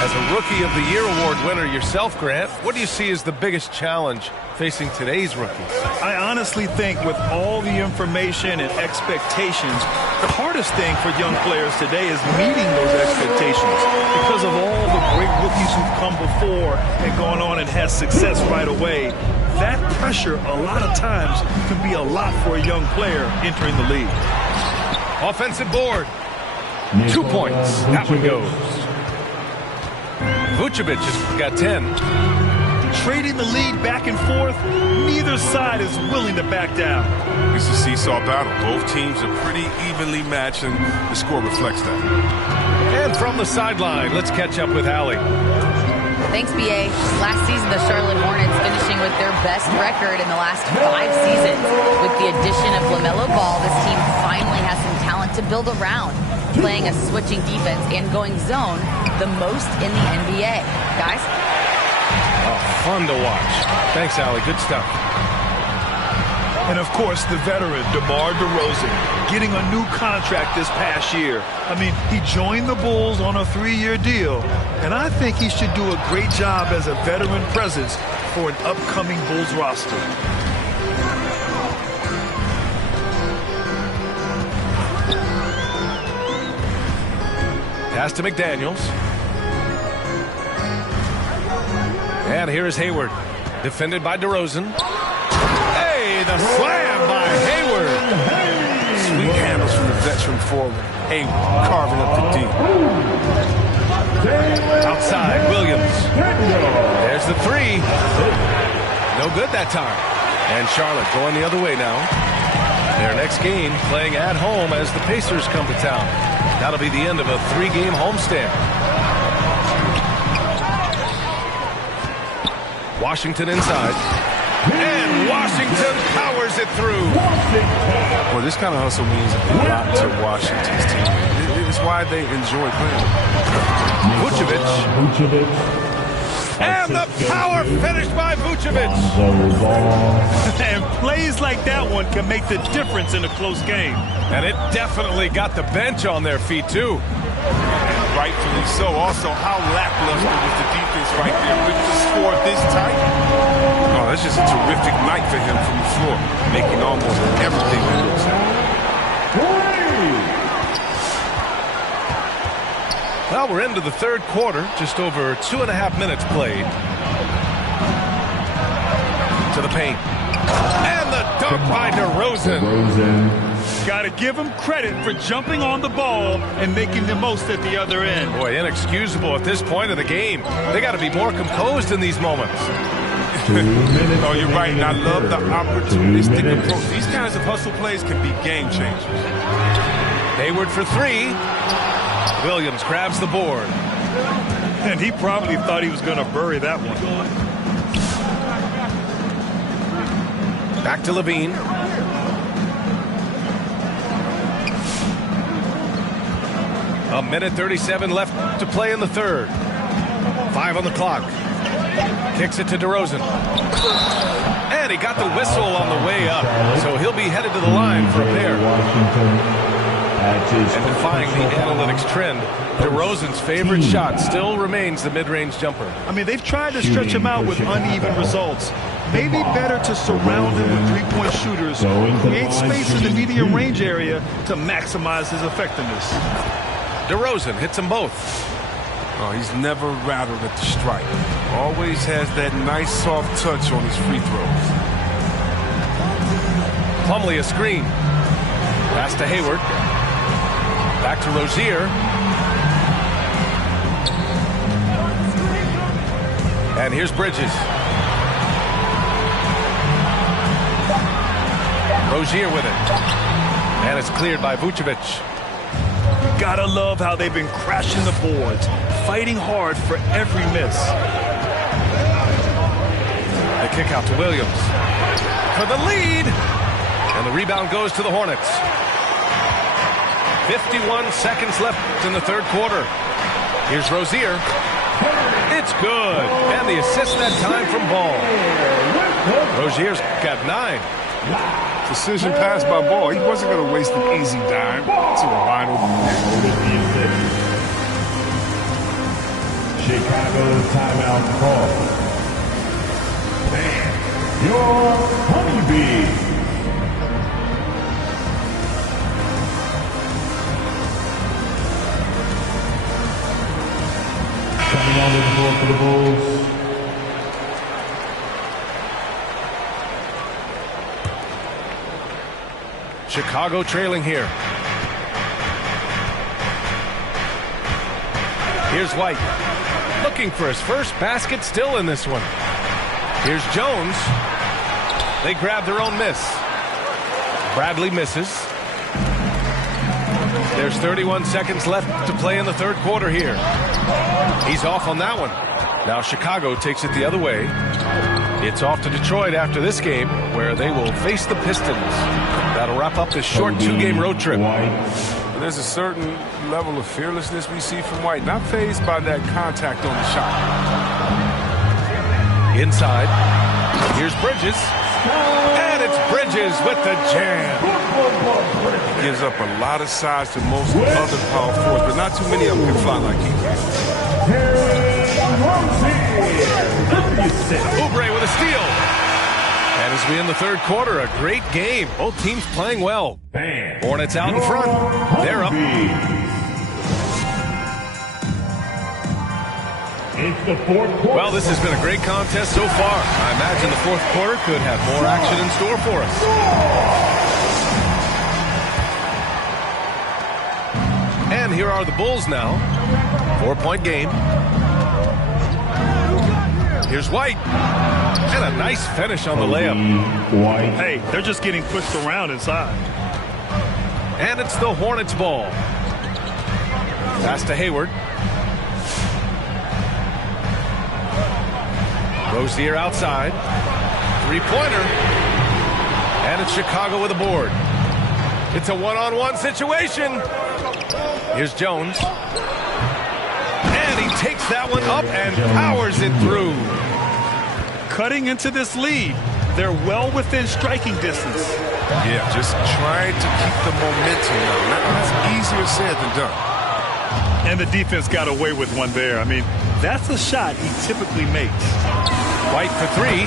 As a Rookie of the Year award winner yourself, Grant, what do you see as the biggest challenge facing today's rookies? I honestly think with all the information and expectations, the hardest thing for young players today is meeting those expectations because of all the great rookies who've come before and gone on and had success right away. That pressure, a lot of times, can be a lot for a young player entering the league. Offensive board. 2 points. That one goes. Vucevic has got 10. Trading the lead back and forth, neither side is willing to back down. It's a seesaw battle. Both teams are pretty evenly matched, and the score reflects that. And from the sideline, let's catch up with Allie. Thanks, B.A. Last season, the Charlotte Hornets finishing with their best record in the last 5 seasons. With the addition of LaMelo Ball, this team finally has some talent to build around, playing a switching defense and going zone the most in the NBA. Guys? Oh, fun to watch. Thanks, Allie. Good stuff. And, of course, the veteran, DeMar DeRozan, getting a new contract this past year. I mean, he joined the Bulls on a 3-year deal, and I think he should do a great job as a veteran presence for an upcoming Bulls roster. Pass to McDaniels. And here is Hayward, defended by DeRozan. Hey, the slam by Hayward. Sweet handles from the veteran forward. Hayward carving up the D. Outside, Williams. There's the 3. No good that time. And Charlotte going the other way now. Their next game playing at home as the Pacers come to town. That'll be the end of a 3-game homestand. Washington inside. And Washington powers it through. Well, this kind of hustle means a lot to Washington's team. It's why they enjoy playing. Vucevic. And the power finish by Vucevic. And plays like that one can make the difference in a close game. And it definitely got the bench on their feet, too. Rightfully so. Also, how lackluster was the defense right there with the score this tight? Oh, that's just a terrific night for him from the floor, making almost everything he looks at. Well, we're into the third quarter, just over 2.5 minutes played. To the paint. And the dunk by DeRozan. Got to give him credit for jumping on the ball and making the most at the other end. Boy, inexcusable at this point of the game. They got to be more composed in these moments. Oh, you're right, and I love the opportunistic approach. These kinds of hustle plays can be game changers. Hayward for three. Williams grabs the board. And he probably thought he was going to bury that one. Back to Levine. A minute 37 left to play in the third. 5 on the clock. Kicks it to DeRozan. And he got the whistle on the way up. So he'll be headed to the line for a pair. And defying the analytics trend, DeRozan's favorite shot still remains the mid-range jumper. I mean, they've tried to stretch him out with uneven results. Maybe better to surround him with three-point shooters, create space in the medium range area to maximize his effectiveness. DeRozan hits them both. Oh, he's never rattled at the stripe. Always has that nice soft touch on his free throws. Plumlee a screen. Pass to Hayward. Back to Rozier. And here's Bridges. Rozier with it. And it's cleared by Vucevic. Gotta love how they've been crashing the boards, fighting hard for every miss. The kick out to Williams. For the lead. And the rebound goes to the Hornets. 51 seconds left in the third quarter. Here's Rozier. It's good. And the assist that time from Ball. Rozier's got 9. Precision pass by Ball. He wasn't going to waste an easy dime to a wide open man. Chicago timeout call. Man, your honeybee. Coming on the floor for the Bulls. Chicago trailing here. Here's White. Looking for his first basket still in this one. Here's Jones. They grab their own miss. Bradley misses. There's 31 seconds left to play in the third quarter here. He's off on that one. Now Chicago takes it the other way. It's off to Detroit after this game, where they will face the Pistons. That'll wrap up this short 2-game road trip. There's a certain level of fearlessness we see from White. Not fazed by that contact on the shot. Inside. Here's Bridges. And it's Bridges with the jam. He gives up a lot of size to most other power forwards, but not too many of them can fly like he can. Oubre with a steal. And as we end the third quarter, a great game. Both teams playing well. Hornets out in front. They're up. It's the fourth quarter. Well, this has been a great contest so far. I imagine the fourth quarter could have more action in store for us. And here are the Bulls now. 4-point game. Here's White. And a nice finish on the layup. White. Hey, they're just getting pushed around inside. And it's the Hornets' ball. Pass to Hayward. Rozier outside. Three-pointer. And it's Chicago with a board. It's a one-on-one situation. Here's Jones. And he takes that one up and powers it through. Cutting into this lead. They're well within striking distance. Yeah, just trying to keep the momentum now. That's easier said than done. And the defense got away with one there. I mean, that's a shot he typically makes. White for three.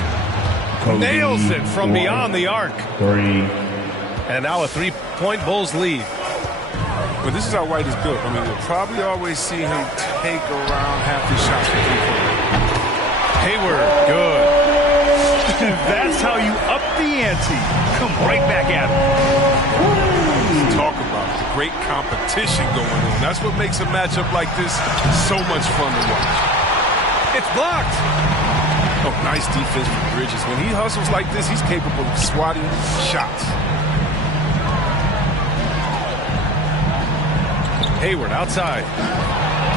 Kobe Nails it from beyond the arc. 3. And now a three-point Bulls lead. But this is how White is built. I mean, we'll probably always see him take around half his shots for three-point. Hayward, good. That's how you up the ante. Come right back at him. Talk about the great competition going on. That's what makes a matchup like this so much fun to watch. It's blocked. Oh, nice defense from Bridges. When he hustles like this, he's capable of swatting shots. Hayward outside.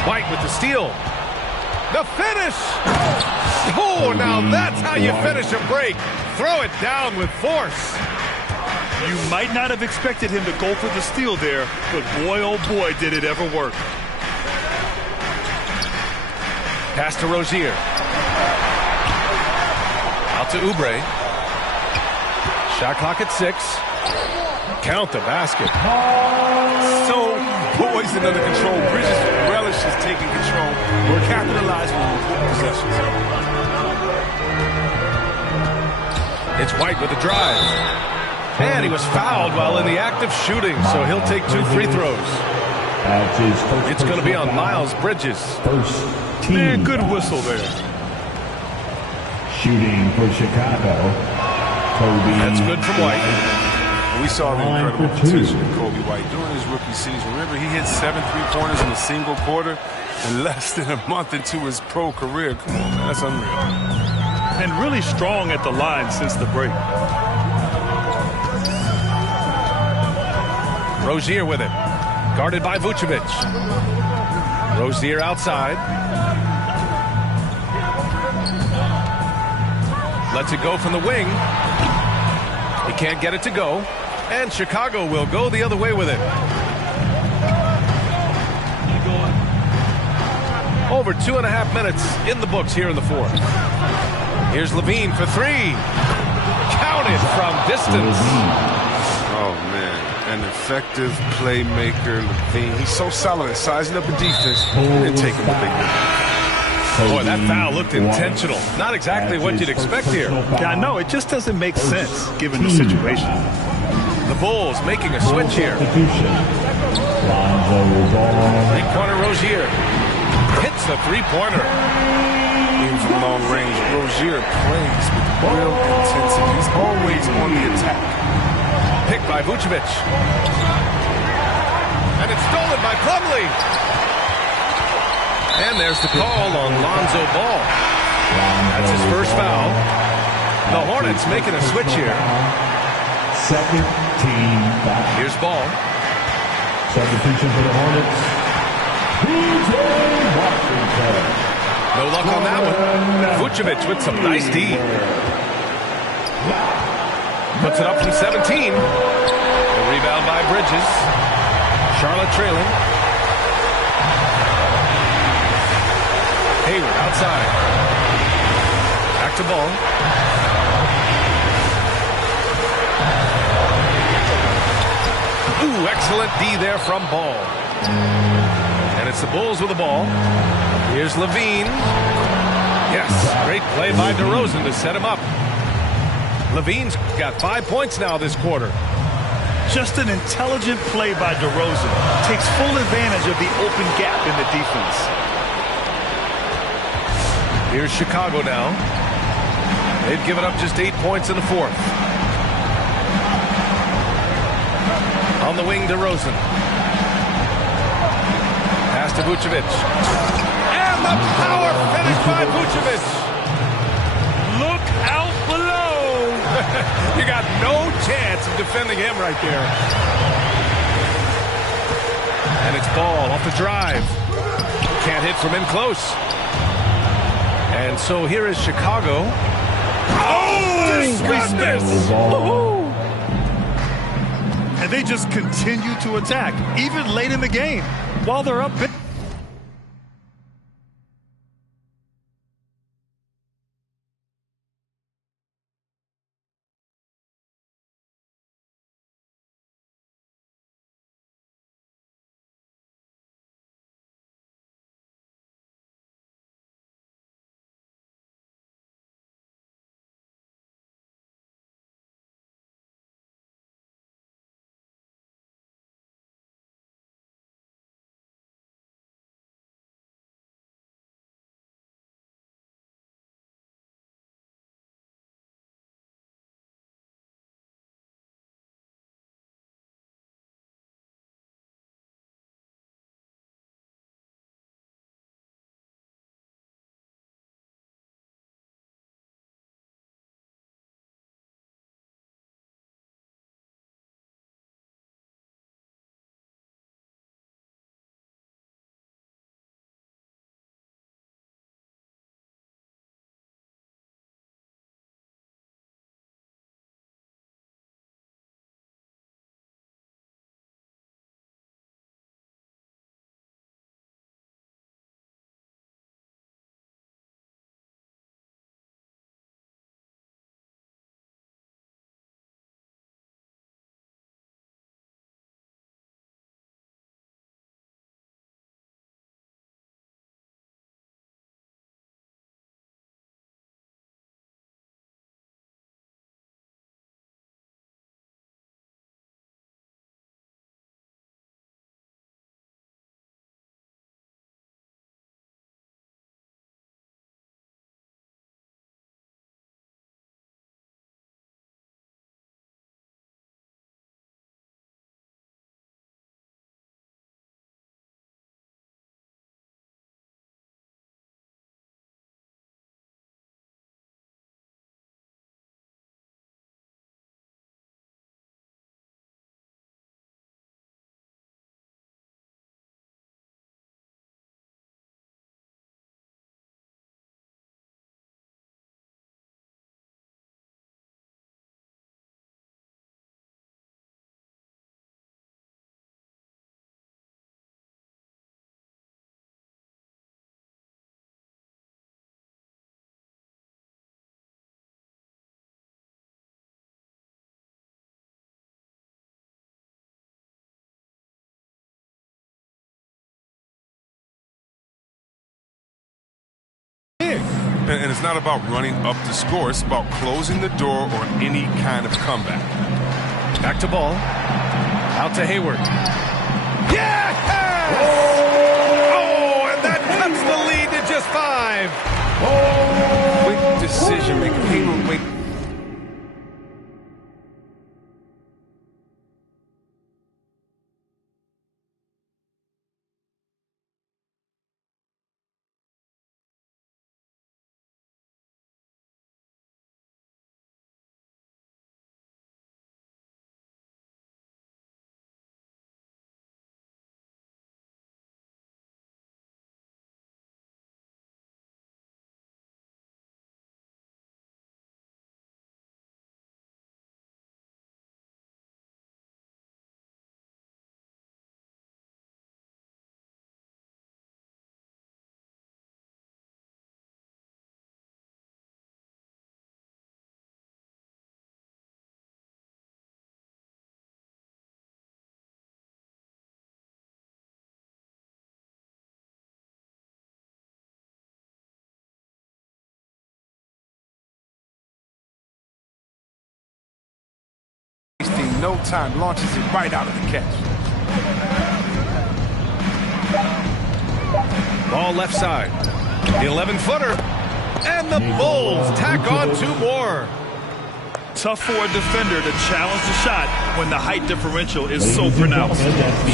White with the steal. The finish! Oh, now that's how you finish a break. Throw it down with force. You might not have expected him to go for the steal there, but boy, oh boy, did it ever work. Pass to Rozier. Out to Oubre. Shot clock at 6. Count the basket. So poised and under control. Bridges relishes taking control. We're capitalizing on important possessions. It's White with the drive. And he was fouled while in the act of shooting, so he'll take 2 free throws. It's going to be on Miles Bridges. First team. And good whistle there. Shooting for Chicago. Kobe. That's good from White. We saw the incredible potential in Kobe White during his rookie season. Remember, he hit 7 3-pointers in a single quarter in less than a month into his pro career. Come on, man, that's unreal. And really strong at the line since the break. Rozier with it. Guarded by Vucevic. Rozier outside. Lets it go from the wing. He can't get it to go. And Chicago will go the other way with it. Over 2.5 minutes in the books here in the fourth. Here's Levine for 3. Counted from distance. Oh, man. An effective playmaker, Levine. He's so solid at sizing up the defense and taking what they do. Boy, that foul looked intentional. Not exactly what you'd expect here. Yeah, I know. It just doesn't make sense given the situation. The Bulls making a switch here. Three-pointer Rozier. Hits the three-pointer. Even from long range, Rozier plays with real intensity. He's always on the attack. Picked by Vucevic. And it's stolen by Plumlee. And there's the call on Lonzo Ball. That's his first foul. The Hornets making a switch here. Second team foul. Here's Ball. Substitution for the Hornets. PJ Washington. No luck on that one. Vucevic with some nice D. Puts it up from 17. The rebound by Bridges. Charlotte trailing. Hayward outside. Back to Ball. Ooh, excellent D there from Ball. And it's the Bulls with the ball. Here's Levine. Yes, great play by DeRozan to set him up. Levine's got 5 points now this quarter. Just an intelligent play by DeRozan. Takes full advantage of the open gap in the defense. Here's Chicago now. They've given up just 8 points in the fourth. On the wing, DeRozan. Pass to Vucevic. And the power finish by Vucevic. Look out below. You got no chance of defending him right there. And it's Ball off the drive. Can't hit from in close. And so here is Chicago. Oh, goodness! And they just continue to attack, even late in the game, while they're up big. And it's not about running up the score. It's about closing the door on any kind of comeback. Back to ball. Out to Hayward. Yes! Oh, and that cuts the lead to just 5. Quick decision making. Hayward, wait. No time, launches it right out of the catch. Ball left side. The 11-footer. And the Bulls tack on 2 more. Tough for a defender to challenge the shot when the height differential is so pronounced.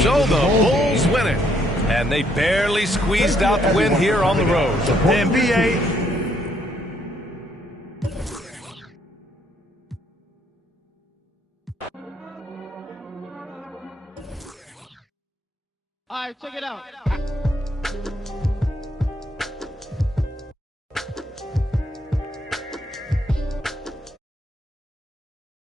So the Bulls win it. And they barely squeezed out the win here on the road. The NBA. All right, check it out.